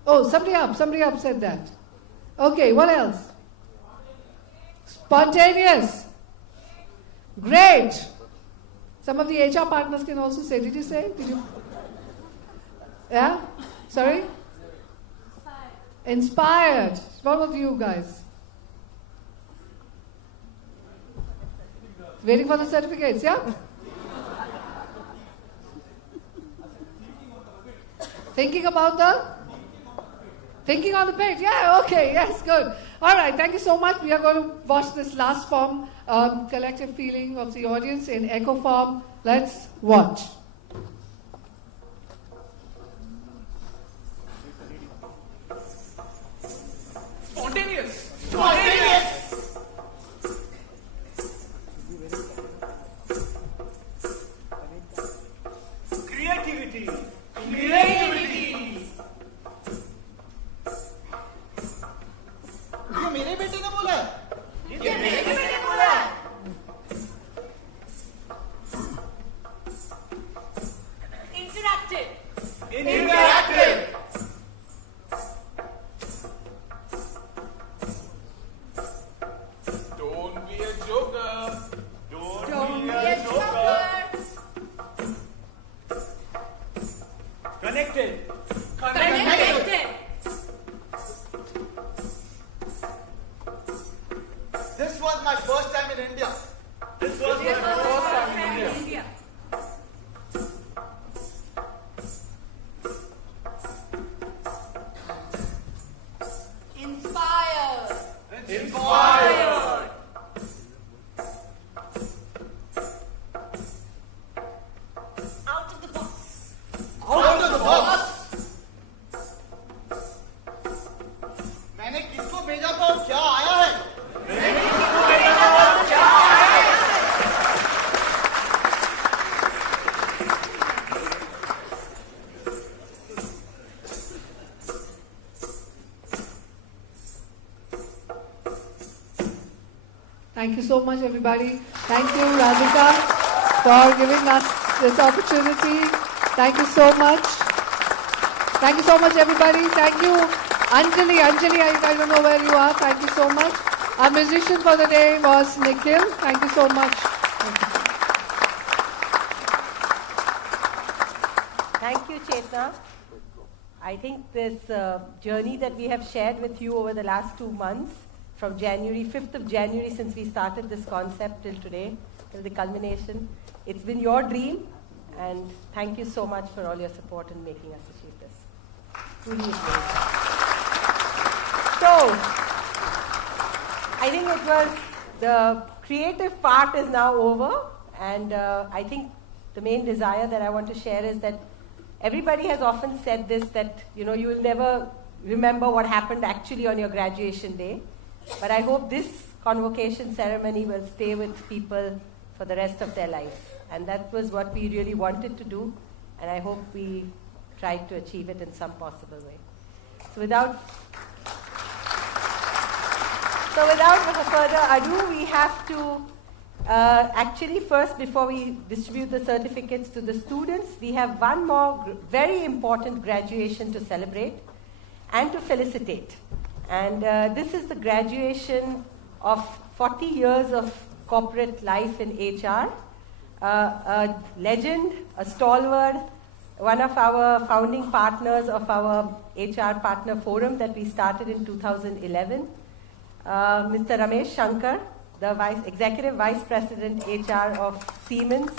Oh, somebody up said that. Okay, what else? Spontaneous. Great. Some of the HR partners can also say. Did you say? Did you? Yeah? Sorry? Inspired. What of you guys? Waiting for the certificates, yeah? Thinking about the? Thinking on the page. Yeah, okay, yes, good. All right, thank you so much. We are going to watch this last form, collective feeling of the audience in echo form. Let's watch. Spontaneous. Spontaneous. Creativity. Creativity. ये मेरे बेटे ने बोला है ये मेरे बेटे ने बोला है Interactive. Interactive. Don't be a joker. Don't be a joker. Connected. Connected. This was my first time in India. This was my first time in India. Inspired. Inspired. Out of the box. Out of the box. मैंने किसको भेजा था और क्या आया है? मैंने किसको भेजा था और क्या आया है? Thank you so much, everybody. Thank you, Radhika, for giving us this opportunity. Thank you so much. Thank you so much, everybody. Thank you, Anjali. Anjali, I don't know where you are. Thank you so much. Our musician for the day was Nikhil. Thank you so much. Thank you, Chetna. I think this journey that we have shared with you over the last 2 months, from January, 5th of January, since we started this concept till today, till the culmination, it's been your dream, and thank you so much for all your support in making us achieve this. Truly amazing. So, I think it was, the creative part is now over, and I think the main desire that I want to share is that everybody has often said this, that you will never remember what happened actually on your graduation day. But I hope this convocation ceremony will stay with people for the rest of their lives. And that was what we really wanted to do. And I hope we tried to achieve it in some possible way. So without further ado, we have to Actually, first, before we distribute the certificates to the students, we have one more very important graduation to celebrate and to felicitate. And this is the graduation of 40 years of corporate life in HR. A legend, a stalwart, one of our founding partners of our HR Partner Forum that we started in 2011, Mr. Ramesh Shankar, the Executive Vice President HR of Siemens.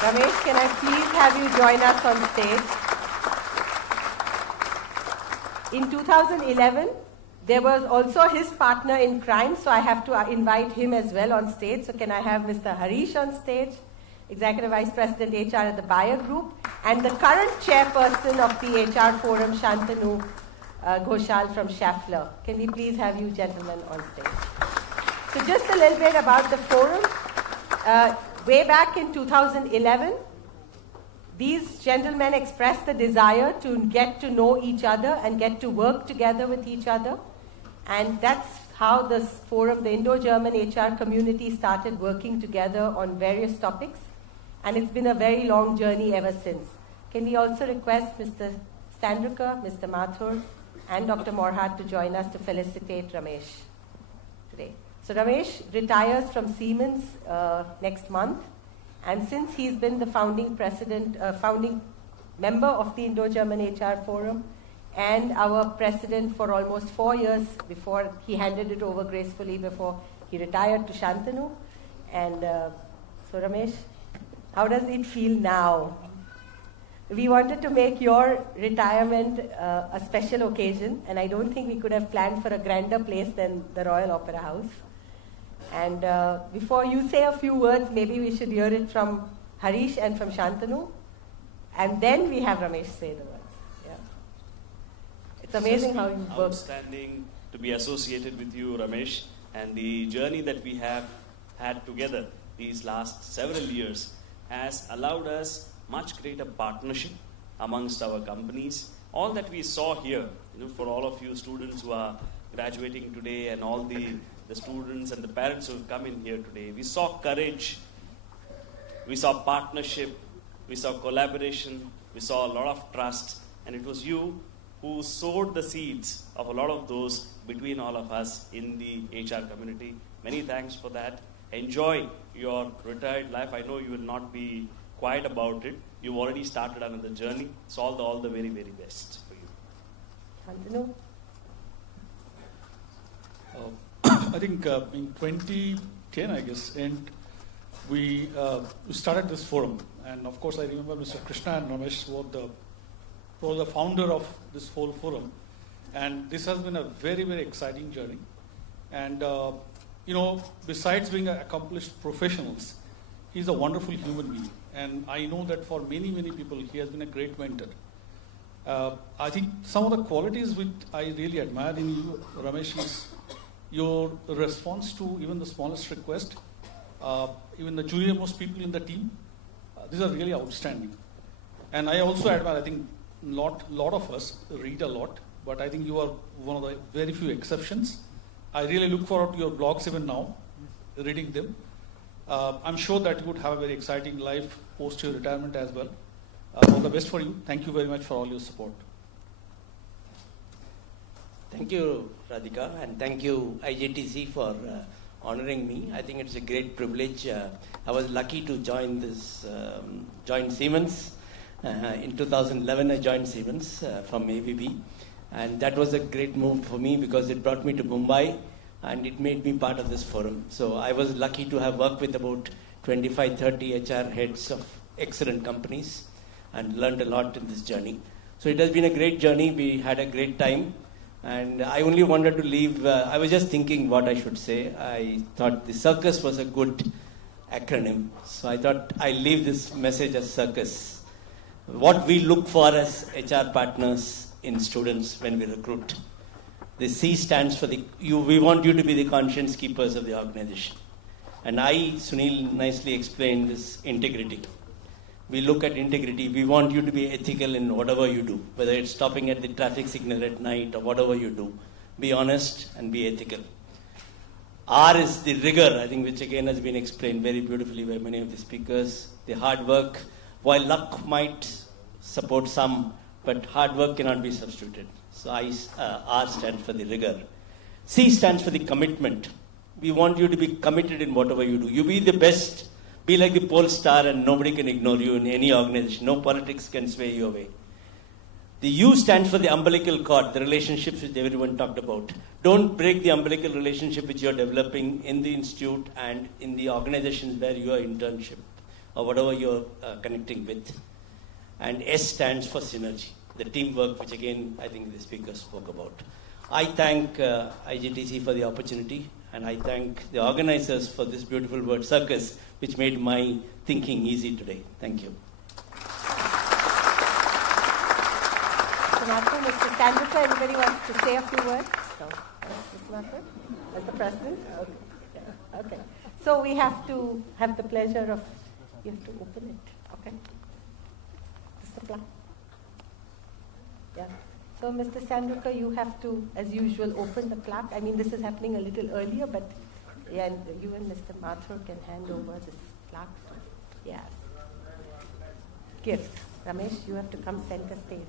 Ramesh, can I please have you join us on stage? In 2011, there was also his partner in crime, so I have to invite him as well on stage. So can I have Mr. Harish on stage, Executive Vice President HR at the Bayer Group, and the current chairperson of the HR Forum, Shantanu Ghoshal from Schaeffler. Can we please have you gentlemen on stage? So just a little bit about the forum. Way back in 2011, these gentlemen expressed the desire to get to know each other and get to work together with each other. And that's how this forum, the Indo-German HR community, started working together on various topics. And it's been a very long journey ever since. Can we also request Mr. Standrucker, Mr. Mathur, and Dr. Morhat to join us to felicitate Ramesh today. So Ramesh retires from Siemens next month, and since he's been the founding member of the Indo-German HR Forum and our president for almost 4 years before he handed it over gracefully before he retired to Shantanu. And so Ramesh, how does it feel now? We wanted to make your retirement a special occasion, and I don't think we could have planned for a grander place than the Royal Opera House. And before you say a few words, maybe we should hear it from Harish and from Shantanu, and then we have Ramesh say the words. Yeah. It's amazing how you work. Outstanding to be associated with you, Ramesh, and the journey that we have had together these last several years has allowed us much greater partnership amongst our companies. All that we saw here, for all of you students who are graduating today and all the students and the parents who have come in here today, we saw courage, we saw partnership, we saw collaboration, we saw a lot of trust, and it was you who sowed the seeds of a lot of those between all of us in the HR community. Many thanks for that. Enjoy your retired life. I know you will not be quiet about it. You've already started another journey. So all the very, very best for you. Shantanu? I think in 2010, I guess, and we started this forum. And of course, I remember Mr. Krishna and Ramesh were the founder of this whole forum. And this has been a very, very exciting journey. And, besides being accomplished professionals, he's a wonderful human being. And I know that for many, many people, he has been a great mentor. I think some of the qualities which I really admire in you, Ramesh, is your response to even the smallest request, even the junior-most people in the team. These are really outstanding. And I also admire, I think, lot of us read a lot, but I think you are one of the very few exceptions. I really look forward to your blogs even now, reading them. I'm sure that you would have a very exciting life post your retirement as well. All the best for you. Thank you very much for all your support. Thank you, Radhika, and thank you, IJTC, for honoring me. I think it's a great privilege. I was lucky to join Siemens. In 2011, I joined Siemens from ABB, and that was a great move for me because it brought me to Mumbai, and it made me part of this forum. So I was lucky to have worked with about 25-30 HR heads of excellent companies and learned a lot in this journey. So it has been a great journey. We had a great time. And I only wanted to leave, I was just thinking what I should say. I thought the circus was a good acronym. So I thought I'll leave this message as circus. What we look for as HR partners in students when we recruit. The C stands for we want you to be the conscience keepers of the organization. And Sunil nicely explained this integrity. We look at integrity. We want you to be ethical in whatever you do, whether it's stopping at the traffic signal at night or whatever you do. Be honest and be ethical. R is the rigor, I think, which again has been explained very beautifully by many of the speakers. The hard work, while luck might support some, but hard work cannot be substituted. So R stands for the rigor. C stands for the commitment. We want you to be committed in whatever you do. You be the best, be like the pole star, and nobody can ignore you in any organization. No politics can sway you away. The U stands for the umbilical cord, the relationships which everyone talked about. Don't break the umbilical relationship which you're developing in the institute and in the organizations where you are internship or whatever you're connecting with. And S stands for synergy, the teamwork which again I think the speaker spoke about. I thank IGTC for the opportunity, and I thank the organizers for this beautiful word circus which made my thinking easy today. Thank you. Mr. Tandukar, anybody wants to say a few words? No. Mr. Mathur? As the president? Okay. Yeah. Okay. So we have to have the pleasure of, you have to open it. Okay. Mr. Pla. Yeah. So Mr. Tandukar, you have to, as usual, open the plaque. I mean, this is happening a little earlier, but yeah, and you and Mr. Mathur can hand over this plaque. Yes. Gift. Ramesh, you have to come center stage.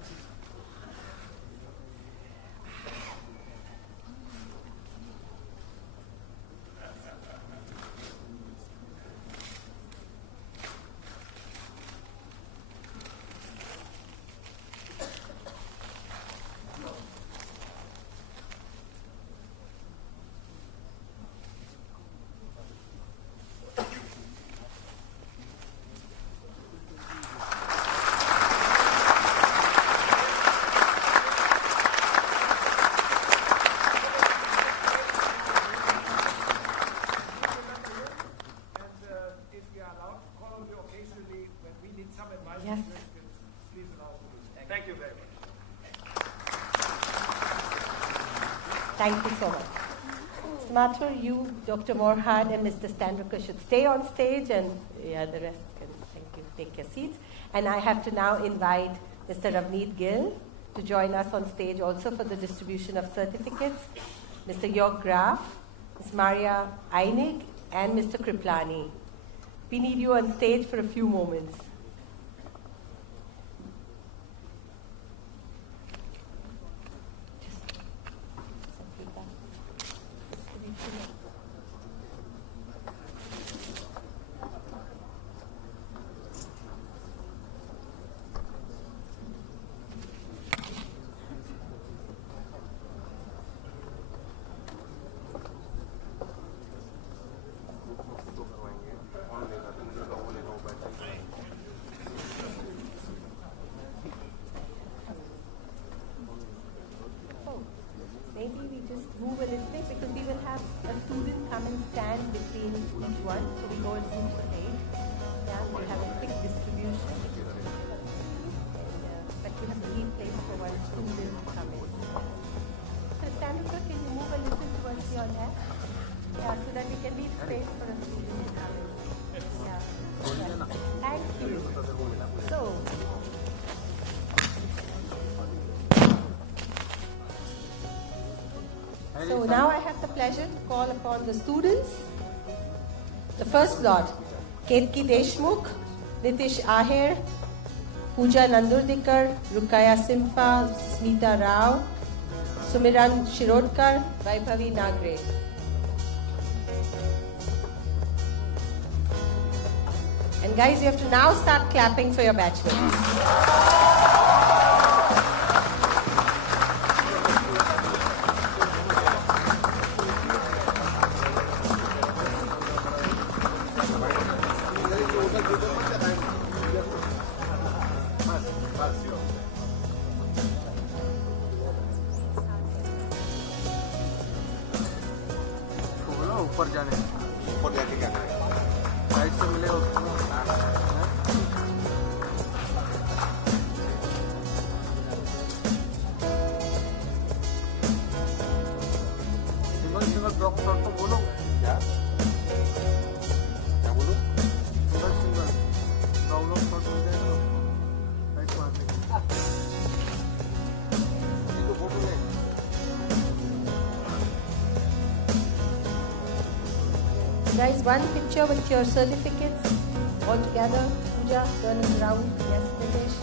Thank you so much. Mr. Mathur, you, Dr. Morhan, and Mr. Tandukar should stay on stage, and yeah, the rest can, thank you, take your seats. And I have to now invite Mr. Ravneet Gill to join us on stage also for the distribution of certificates, Mr. Jörg Graf, Ms. Maria Einig, and Mr. Kriplani. We need you on stage for a few moments. So now I have the pleasure to call upon the students. The first lot, Ketki Deshmukh, Nitish Aher, Pooja Nandurdikar, Rukaya Simfa, Smita Rao, Sumiran Shirodkar, Vaibhavi Nagre. And guys, you have to now start clapping for your batchmates. Guys, one picture with your certificates all together. Pooja, turn it around. Yes, Nilesh.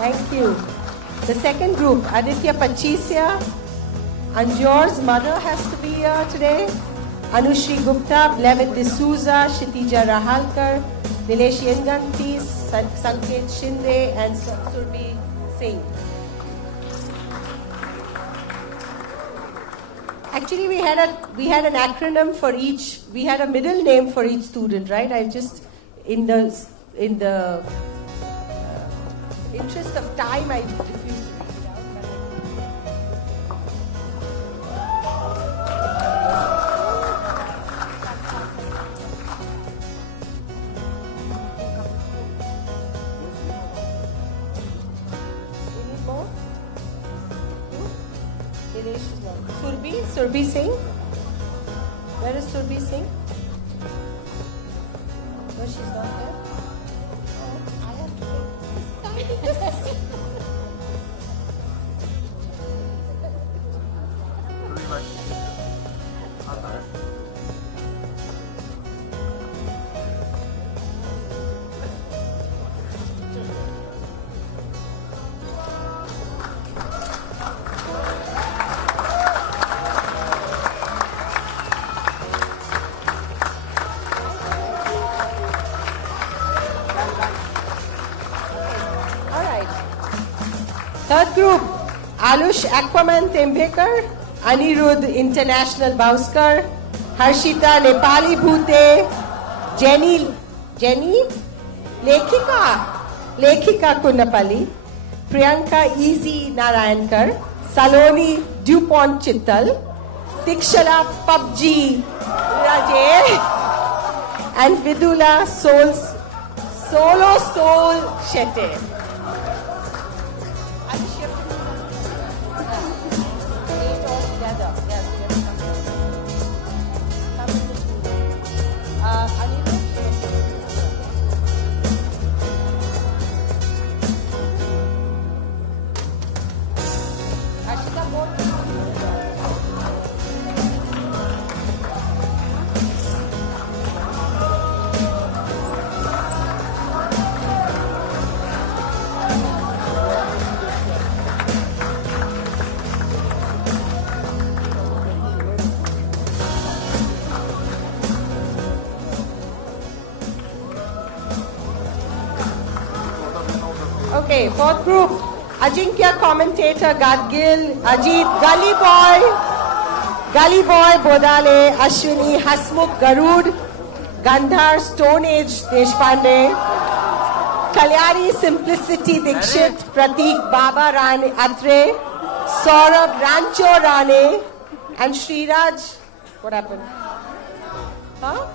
Thank you. The second group, Aditya Panchisya. Anjor's mother has to be here today. Anushri Gupta, Blevit D'Souza, Kshitija Rahalkar, Nilesh Yenganti, Sanket Shinde, and Surbhi Singh. Actually, we had an acronym for each. We had a middle name for each student, right? I just in the interest of time, I refuse to read it out. We need more? Surbhi Singh? Where is Surbhi Singh? No, she's not there. Oh, I have to take this. Third group, Alush Aquaman Tembekar, Anirudh International Bauskar, Harshita Nepali Bhute, Jenny Lekhika Kunapali, Priyanka Easy Narayankar, Saloni Dupont Chittal, Tikshala PUBG Raje, and Vidula Solo Soul Shetty. Okay, fourth group, Ajinkya commentator Gadgil, Ajit Gully Boy Bodale, Ashwini Hasmukh Garud, Gandhar Stone Age Deshpande, Kalyari Simplicity Dikshit, Pratik Baba Rane Atre, Saurabh Rancho Rane, and Sriraj, what happened? Huh?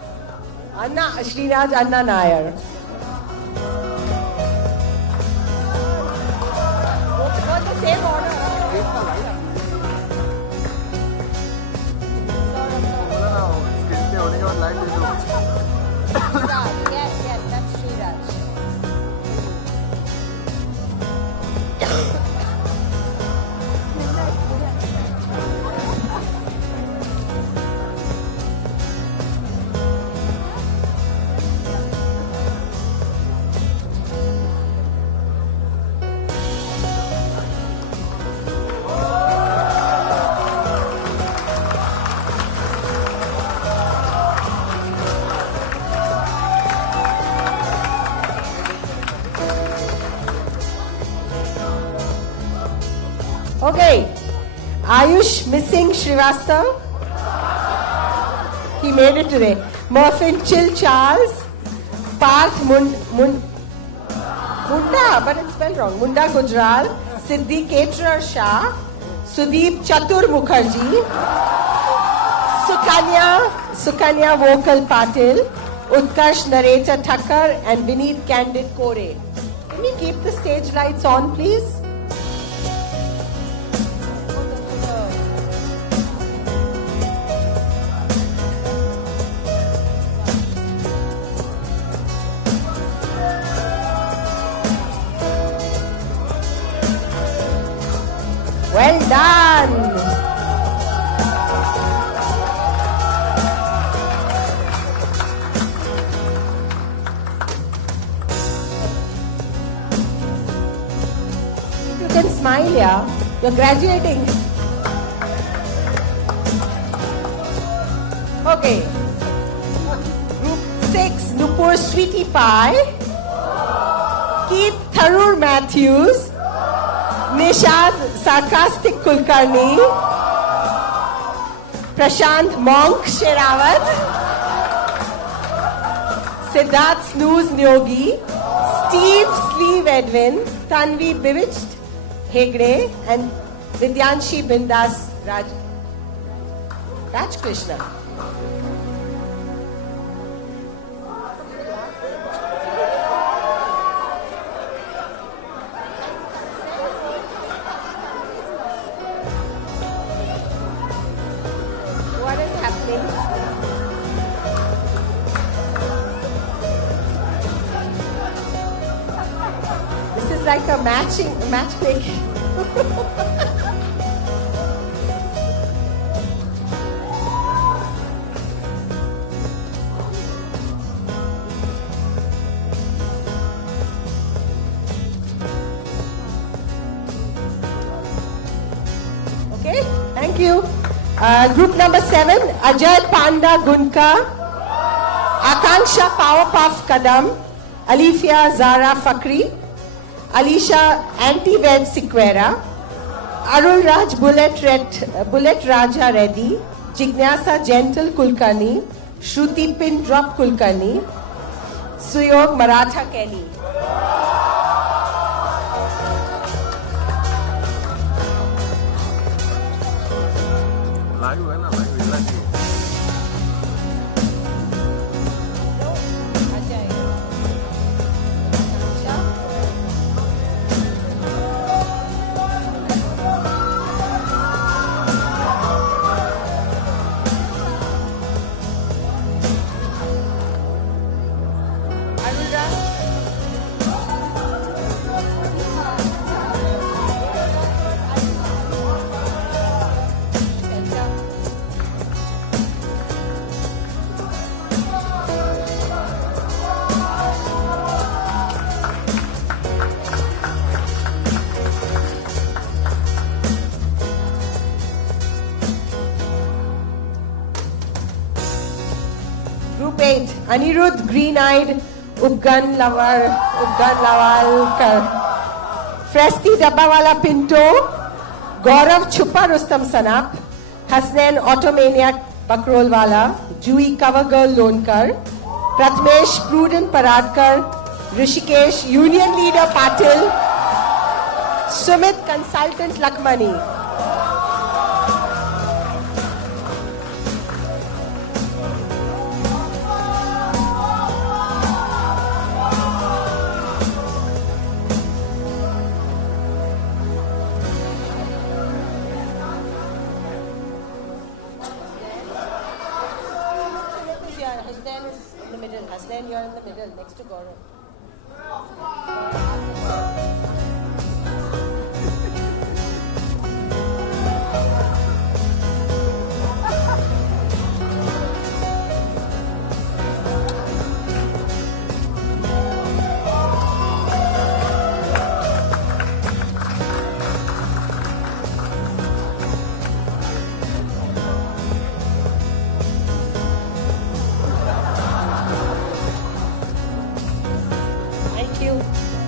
Sriraj Anna Nair. Same order. Yes, that's Sriraj. Okay, Ayush Missing Srivastav. He made it today. Murphin Chill Charles. Parth Munda, but it's spelled wrong. Munda Gujral. Siddhi Caterer Shah. Sudeep Chatur Mukherjee. Sukanya Vokal Patil. Utkarsh Nareta Thakkar and Vineet Candid Kore. Can we keep the stage lights on, please? Well done. You can smile, yeah. You're graduating. Okay. Group 6, Nupur Sweetie Pie, Keith Tharur Matthews, Nishad Sarcastic Kulkarni, Prashant Monk Sherawat, Siddharth Snooze Nyogi, Steve Sleeve Edwin, Tanvi Bewitched Hegde, and Vidyanshi Bindas Raj Krishna. What is happening? This is like a matchmaking. Okay, thank you. Group number 7, Ajay Panda Gunka, Akanksha Powerpuff Kadam, Alifia Zara Fakri, Alisha Anti-Ved Sequera, Arul Raj Bullet Raja Reddy, Jignasa Gentle Kulkarni, Shruti Pin Drop Kulkarni, Suyog Maratha Kelly. Group 8, Anirudh Green-Eyed Ubgan Lawalkar, Fresti Dabbawala Pinto, Gaurav Chupa Rustam Sanap, Hasnain Automaniac Bakrolwala, Jui Covergirl Lonkar, Pratmesh Prudent Paradkar, Rishikesh Union Leader Patil, Sumit Consultant Lakmani. Hasnain is in the middle. Hasnain, you're in the middle, next to Gaurav.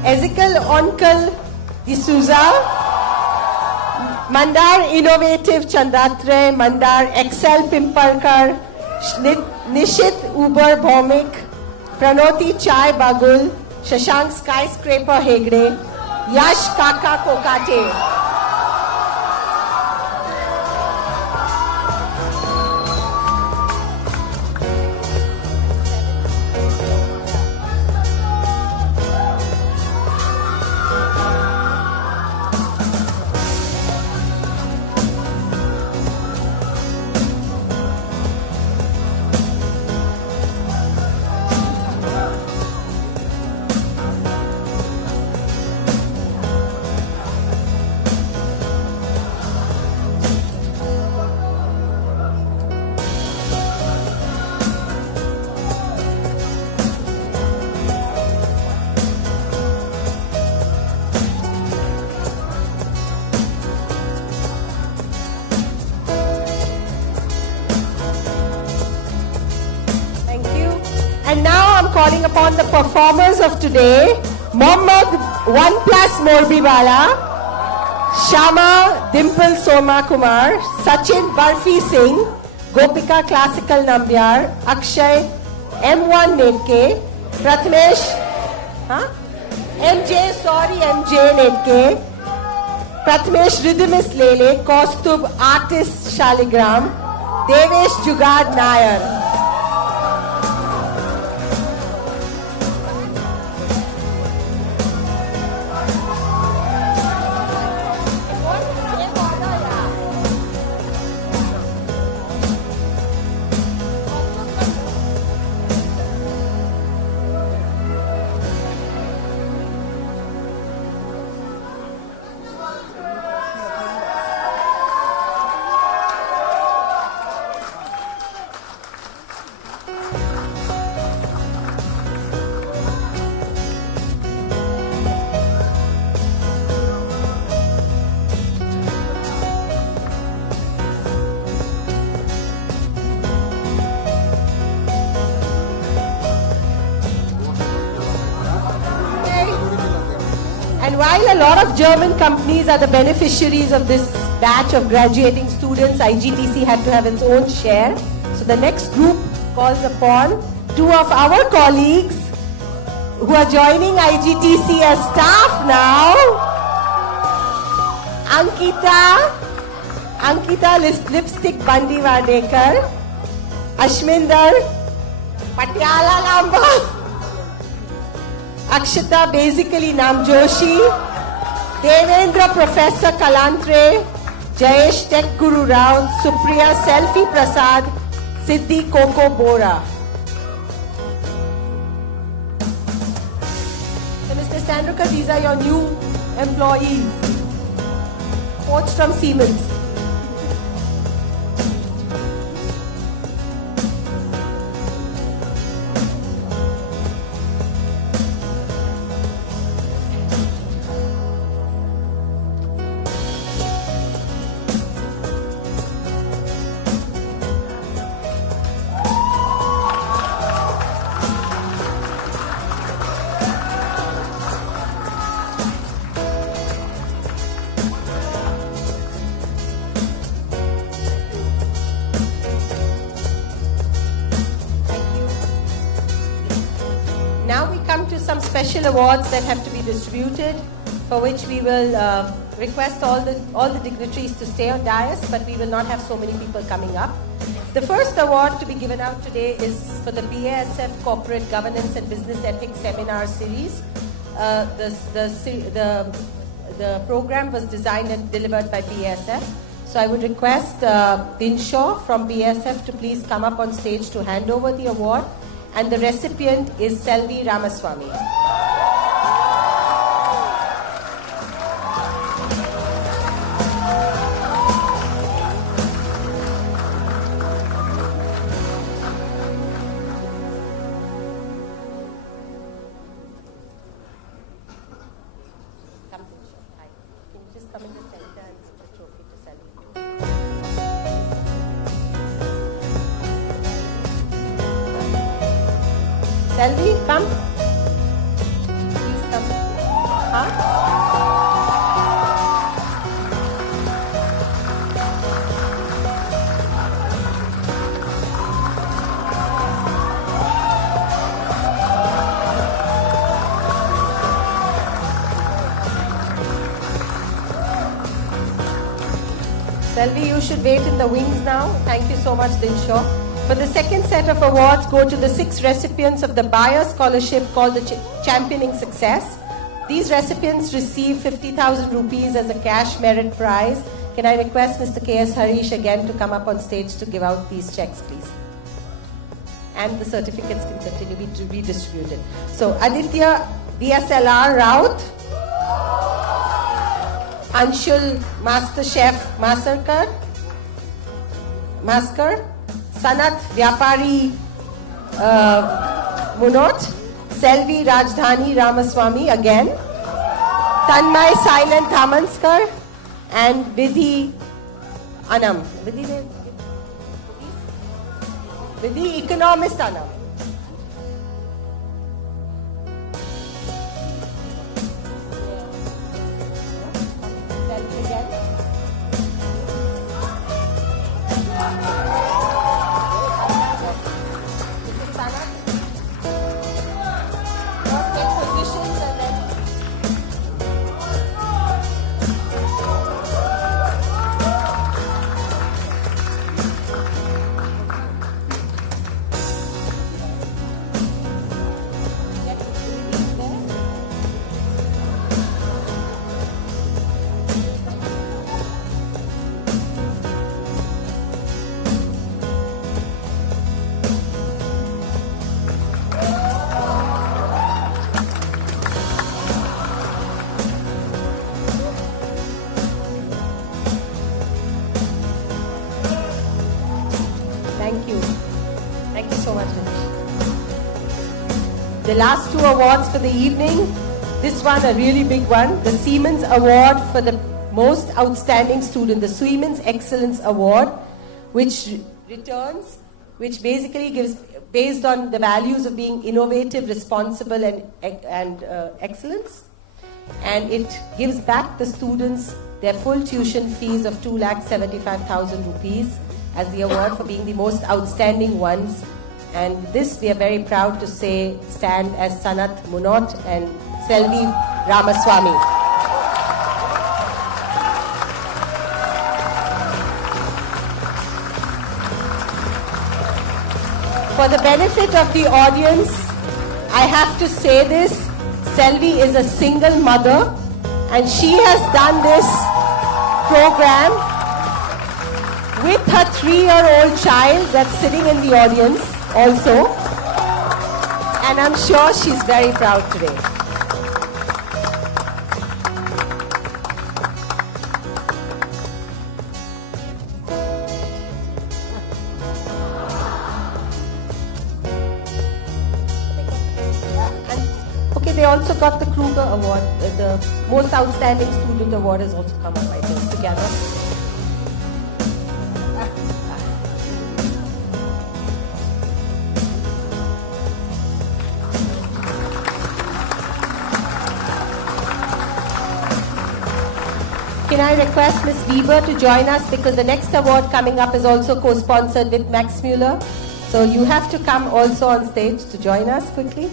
Ezekiel Onkel D'Souza, Mandar Innovative Chandatre, Mandar Excel Pimparkar, Nishit Uber Bhomik, Pranoti Chai Bagul, Shashank Skyscraper Hegde, Yash Kaka Kokate. calling upon the performers of today, Mohammad 1+ Morbiwala, Shama Dimple Soma Kumar, Sachin Barfi Singh, Gopika Classical Nambyar, Akshay M1 Netke, Pratmesh, MJ Netke, Pratmesh Rhythmist Lele, Kaustubh Artist Shaligram, Devesh Jugad Nair. And while a lot of German companies are the beneficiaries of this batch of graduating students, IGTC had to have its own share. So the next group calls upon two of our colleagues who are joining IGTC as staff now. Ankita Lipstick Bandi Wadekar, Ashminder Patiala Lamba, Akshita basically Namjoshi, Devendra Professor Kalantre, Jayesh Tech Guru Rao, Supriya Selfie Prasad, Siddhi Koko Bora. So Mr. Standruka, these are your new employees, poached from Siemens. Now we come to some special awards that have to be distributed, for which we will request all the dignitaries to stay on dais, but we will not have so many people coming up. The first award to be given out today is for the BASF Corporate Governance and Business Ethics Seminar Series. The program was designed and delivered by BASF. So I would request Dinshaw from BASF to please come up on stage to hand over the award. And the recipient is Selvi Ramaswamy. Selvi, come. Please come. Selvi, you should wait in the wings now. Thank you so much, Dinshaw. For the second set of awards go to the 6 recipients of the Bayer Scholarship called the Championing Success. These recipients receive 50,000 rupees as a cash merit prize. Can I request Mr. K.S. Harish again to come up on stage to give out these checks, please? And the certificates can continue to be distributed. So Aditya DSLR Raut, Anshul Master Chef Maskar, Sanat Vyapari Munot, Selvi Rajdhani Ramaswamy again, Tanmay Silent Tamanskar, and Vidhi Anam. Vidhi Economist Anam. Thank you. Thank you so much, Anish. The last two awards for the evening. This one, a really big one. The Siemens Award for the most outstanding student. The Siemens Excellence Award, which returns, which basically gives, based on the values of being innovative, responsible, and excellence. And it gives back the students their full tuition fees of 2,75,000 rupees as the award for being the most outstanding ones. And this we are very proud to say stand as Sanat Munot and Selvi Ramaswamy. For the benefit of the audience, I have to say this, Selvi is a single mother and she has done this program with her 3-year-old child that's sitting in the audience also. And I'm sure she's very proud today. Okay, they also got the Kruger Award. The Most Outstanding Student Award has also come up, I think, together. Can I request Ms. Weber to join us, because the next award coming up is also co-sponsored with Max Muller. So you have to come also on stage to join us quickly.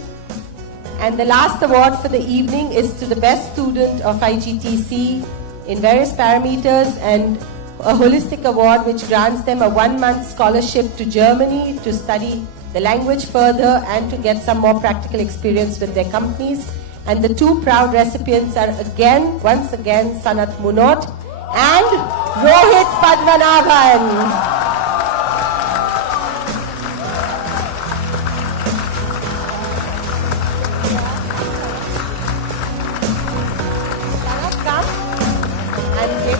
And the last award for the evening is to the best student of IGTC in various parameters, and a holistic award which grants them a 1-month scholarship to Germany to study the language further and to get some more practical experience with their companies. And the two proud recipients are once again, Sanat Munot and Rohit Padmanabhan.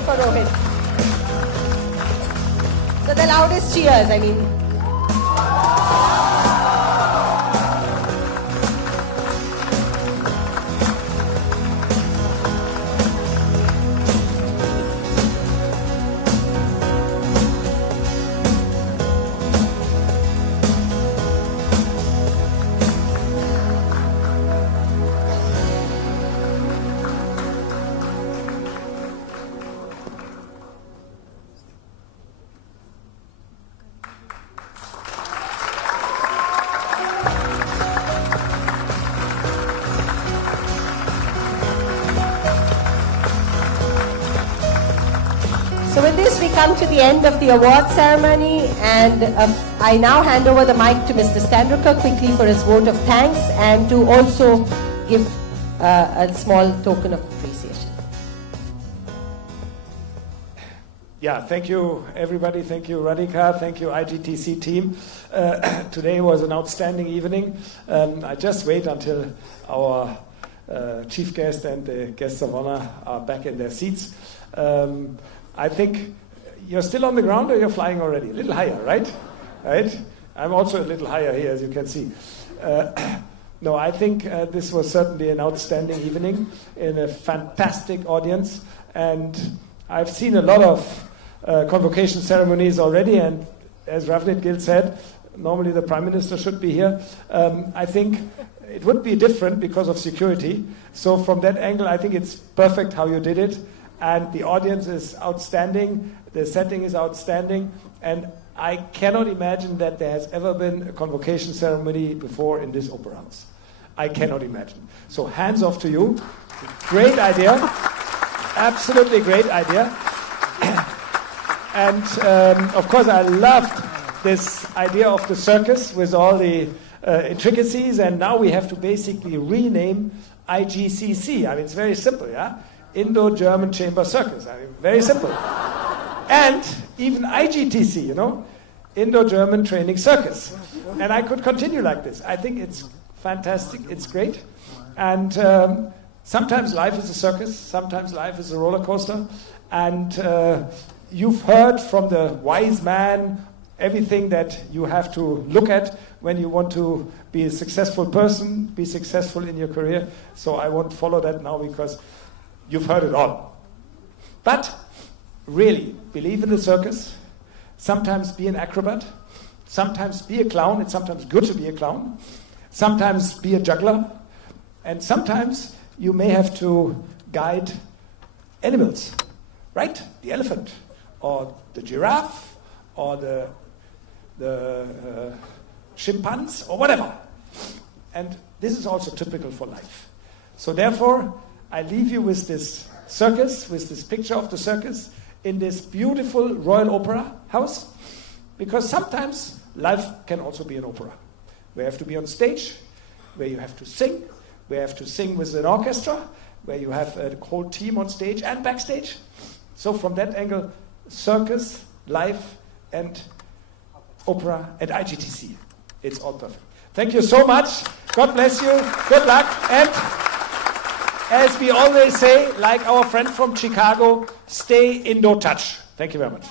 For Rohit. So the loudest cheers, I mean. So with this, we come to the end of the award ceremony, and I now hand over the mic to Mr. Standrucker quickly for his vote of thanks and to also give a small token of appreciation. Yeah, thank you everybody. Thank you Radhika. Thank you IGTC team. Today was an outstanding evening. I just wait until our chief guest and the guests of honor are back in their seats. I think you're still on the ground or you're flying already? A little higher, right? Right? I'm also a little higher here, as you can see. No, I think this was certainly an outstanding evening in a fantastic audience. And I've seen a lot of convocation ceremonies already. And as Ravnit Gill said, normally the Prime Minister should be here. I think it would be different because of security. So from that angle, I think it's perfect how you did it. and the audience is outstanding, the setting is outstanding, and I cannot imagine that there has ever been a convocation ceremony before in this opera house. I cannot imagine. So hands off to you. Great idea. Absolutely great idea. And of course I loved this idea of the circus with all the intricacies, and now we have to basically rename IGCC. I mean, it's very simple, yeah? Indo-German Chamber Circus. I mean, very simple. And even IGTC, you know, Indo-German Training Circus. And I could continue like this. I think it's fantastic, it's great. And sometimes life is a circus, sometimes life is a roller coaster. And you've heard from the wise man everything that you have to look at when you want to be a successful person, be successful in your career. So I won't follow that now because you've heard it all. But really, believe in the circus. Sometimes be an acrobat. Sometimes be a clown. It's sometimes good to be a clown. Sometimes be a juggler. And sometimes you may have to guide animals, right? The elephant, or the giraffe, or the chimpanzee, or whatever. And this is also typical for life. So therefore, I leave you with this circus, with this picture of the circus, in this beautiful Royal Opera House, because sometimes life can also be an opera, where you have to be on stage, where you have to sing, where you have to sing with an orchestra, where you have a whole team on stage and backstage. So from that angle, circus, life, and opera and IGTC. It's all perfect. Thank you so much. God bless you. Good luck. And as we always say, like our friend from Chicago, stay Indo-touch. Thank you very much.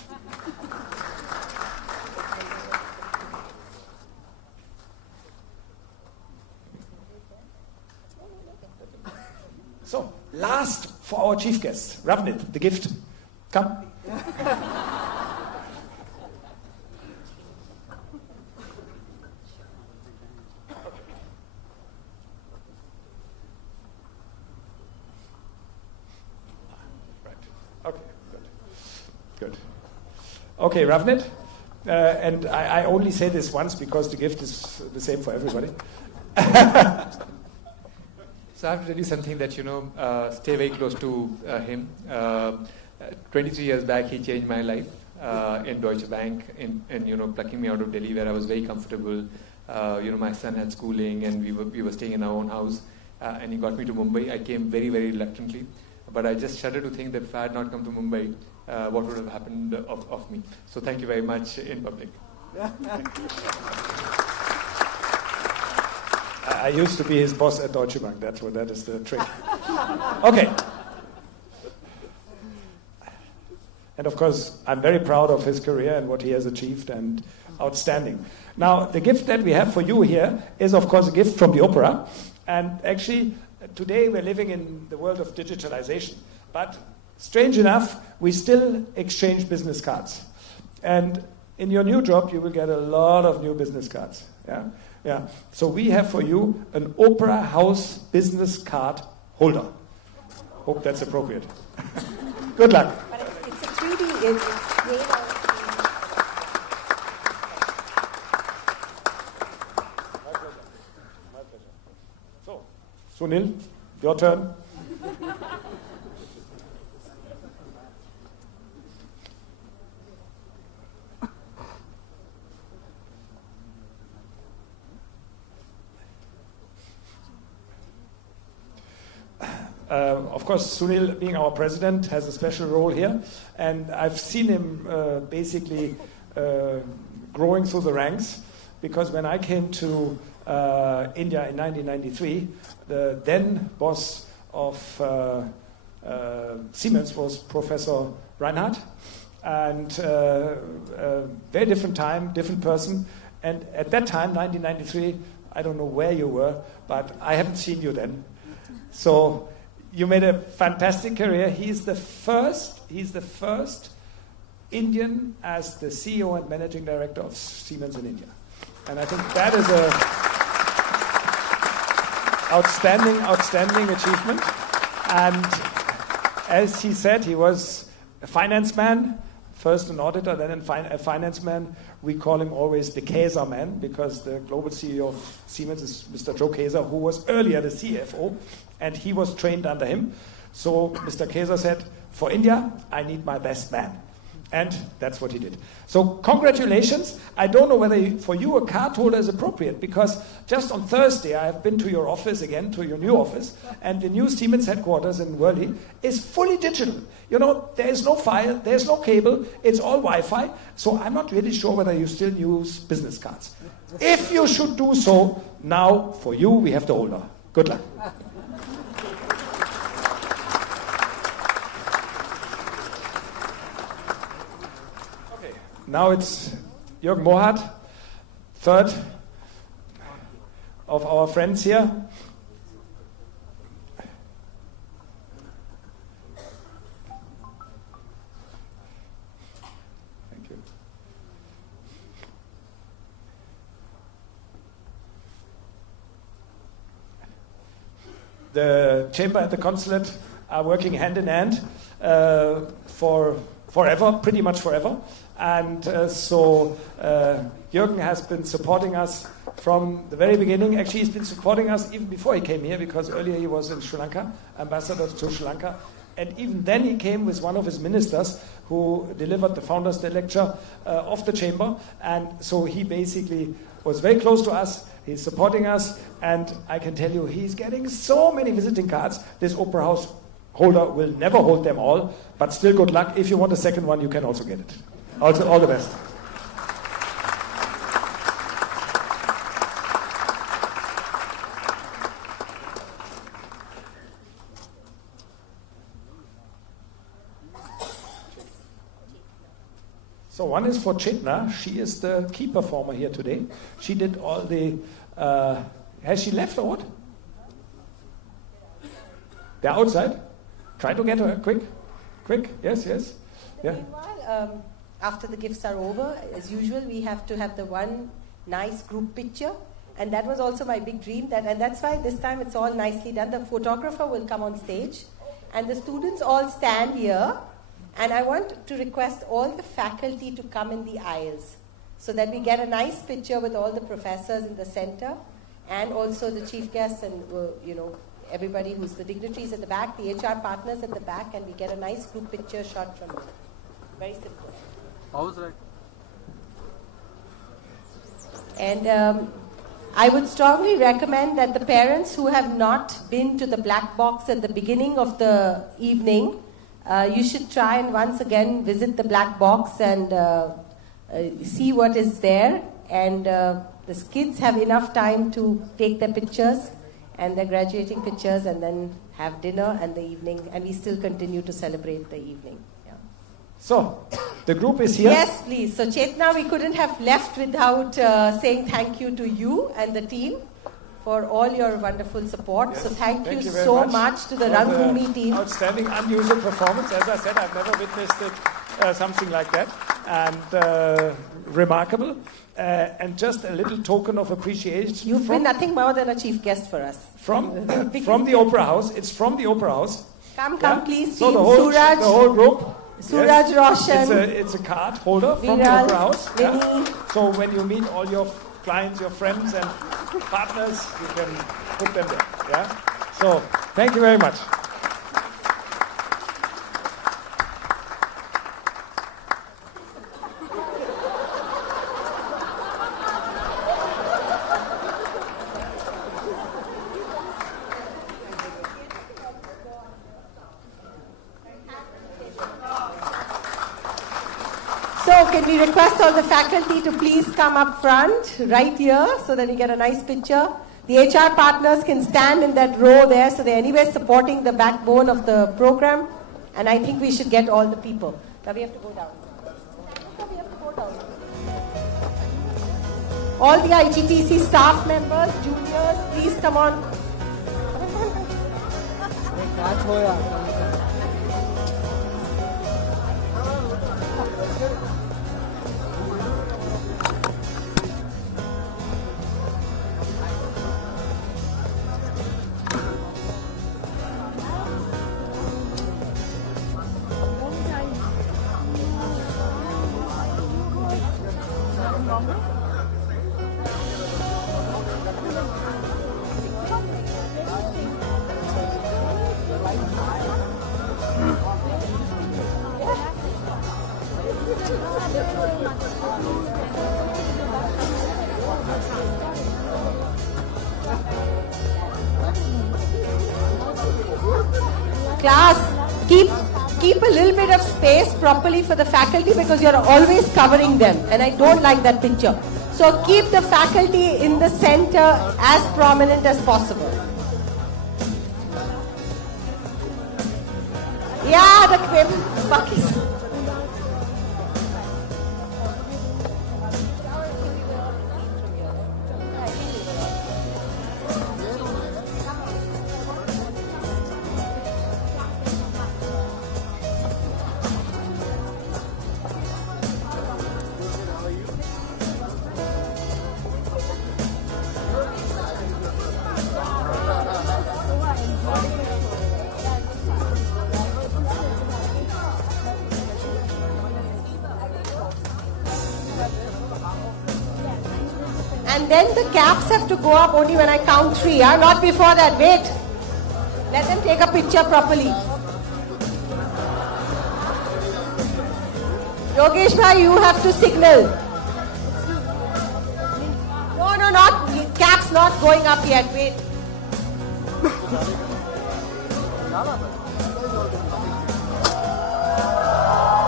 So, last for our chief guest, Ravnit, the gift. Come. Good. Okay, Ravnit. And I only say this once because the gift is the same for everybody. So I have to tell you something that, stay very close to him. 23 years back, he changed my life in Deutsche Bank, in plucking me out of Delhi where I was very comfortable. My son had schooling and we were staying in our own house. And he got me to Mumbai. I came very, very reluctantly. But I just shudder to think that if I had not come to Mumbai, what would have happened of me. So thank you very much in public. I used to be his boss at Deutsche Bank. That is the trick. Okay. And of course, I'm very proud of his career and what he has achieved, and outstanding. Now, the gift that we have for you here is, of course, a gift from the opera. And actually, today we're living in the world of digitalization. But strange enough, we still exchange business cards. And in your new job, you will get a lot of new business cards. Yeah. So we have for you an Opera House business card holder. Hope that's appropriate. Good luck. But it's a 3D. It's made out of My pleasure. So, Sunil, your turn. Of course, Sunil, being our president, has a special role here, and I've seen him basically growing through the ranks, because when I came to India in 1993, the then boss of Siemens was Professor Reinhardt, and very different time, different person, and at that time, 1993, I don't know where you were, but I haven't seen you then. So you made a fantastic career. He's the first Indian as the CEO and managing director of Siemens in India. And I think that is a outstanding achievement. And as he said, he was a finance man, first an auditor, then a finance man. We call him always the Kaiser man, because the global CEO of Siemens is Mr. Joe Kaiser, who was earlier the CFO, and he was trained under him. So Mr. Kaiser said, for India, I need my best man. And that's what he did. So congratulations. I don't know whether for you a card holder is appropriate, because just on Thursday I have been to your office again, to your new office, and the new Siemens headquarters in Worli is fully digital. You know, there is no file, there's no cable, it's all Wi-Fi. So I'm not really sure whether you still use business cards. If you should do so, now for you we have the holder. Good luck. Now it's Jürgen Mohat, third of our friends here. Thank you. The chamber and the consulate are working hand in hand for forever, pretty much forever. And so Jürgen has been supporting us from the very beginning. Actually, he's been supporting us even before he came here, because earlier he was in Sri Lanka, ambassador to Sri Lanka. And even then he came with one of his ministers who delivered the Founders Day lecture of the chamber. And so he basically was very close to us. He's supporting us. And I can tell you, he's getting so many visiting cards. This Opera House holder will never hold them all. But still, good luck. If you want a second one, you can also get it. Also, all the best. So one is for Chetna. She is the key performer here today. She did all the... has she left or what? They're outside. Try to get her. Quick. Quick. Yes, yes. Yeah. Meanwhile, after the gifts are over, as usual, we have to have the one nice group picture. And that was also my big dream. And that's why this time it's all nicely done. The photographer will come on stage. And the students all stand here. And I want to request all the faculty to come in the aisles, so that we get a nice picture with all the professors in the center, and also the chief guests and, everybody who's the dignitaries at the back, the HR partners at the back, and we get a nice group picture shot from it. Very simple. How's that? And I would strongly recommend that the parents who have not been to the black box at the beginning of the evening, you should try and once again visit the black box and see what is there. And the kids have enough time to take their pictures and their graduating pictures, and then have dinner and the evening. And we still continue to celebrate the evening. So, the group is here. Yes, please. So, Chetna, we couldn't have left without saying thank you to you and the team for all your wonderful support. Yes. So, thank you very so much to the Rangbhoomi team. Outstanding, unusual performance. As I said, I've never witnessed it, something like that. And remarkable. And just a little token of appreciation. You've been nothing more than a chief guest for us. From the Opera House. It's from the Opera House. Come, please, so team. The whole group. Suraj, yes. Roshan. It's a card holder from the Opera House. Yeah. So when you meet all your clients, your friends and partners, you can put them there. Yeah. So thank you very much. Can we request all the faculty to please come up front, right here, so that we get a nice picture. The HR partners can stand in that row there, so they're anyway supporting the backbone of the program. And I think we should get all the people. Now we have to go down. All the IGTC staff members, juniors, please come on. Class, keep a little bit of space properly for the faculty because you're always covering them and I don't like that picture. So keep the faculty in the center as prominent as possible. Yeah, the fuck is... And then the caps have to go up only when I count 3, not before that. Wait. Let them take a picture properly. Yogesh bhai, you have to signal. No, not caps not going up yet. Wait.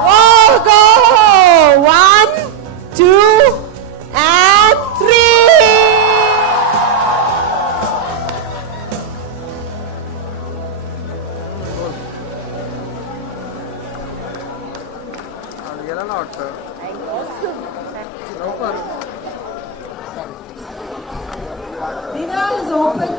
Whoa, go! 1, 2, and 3. Dinner is open.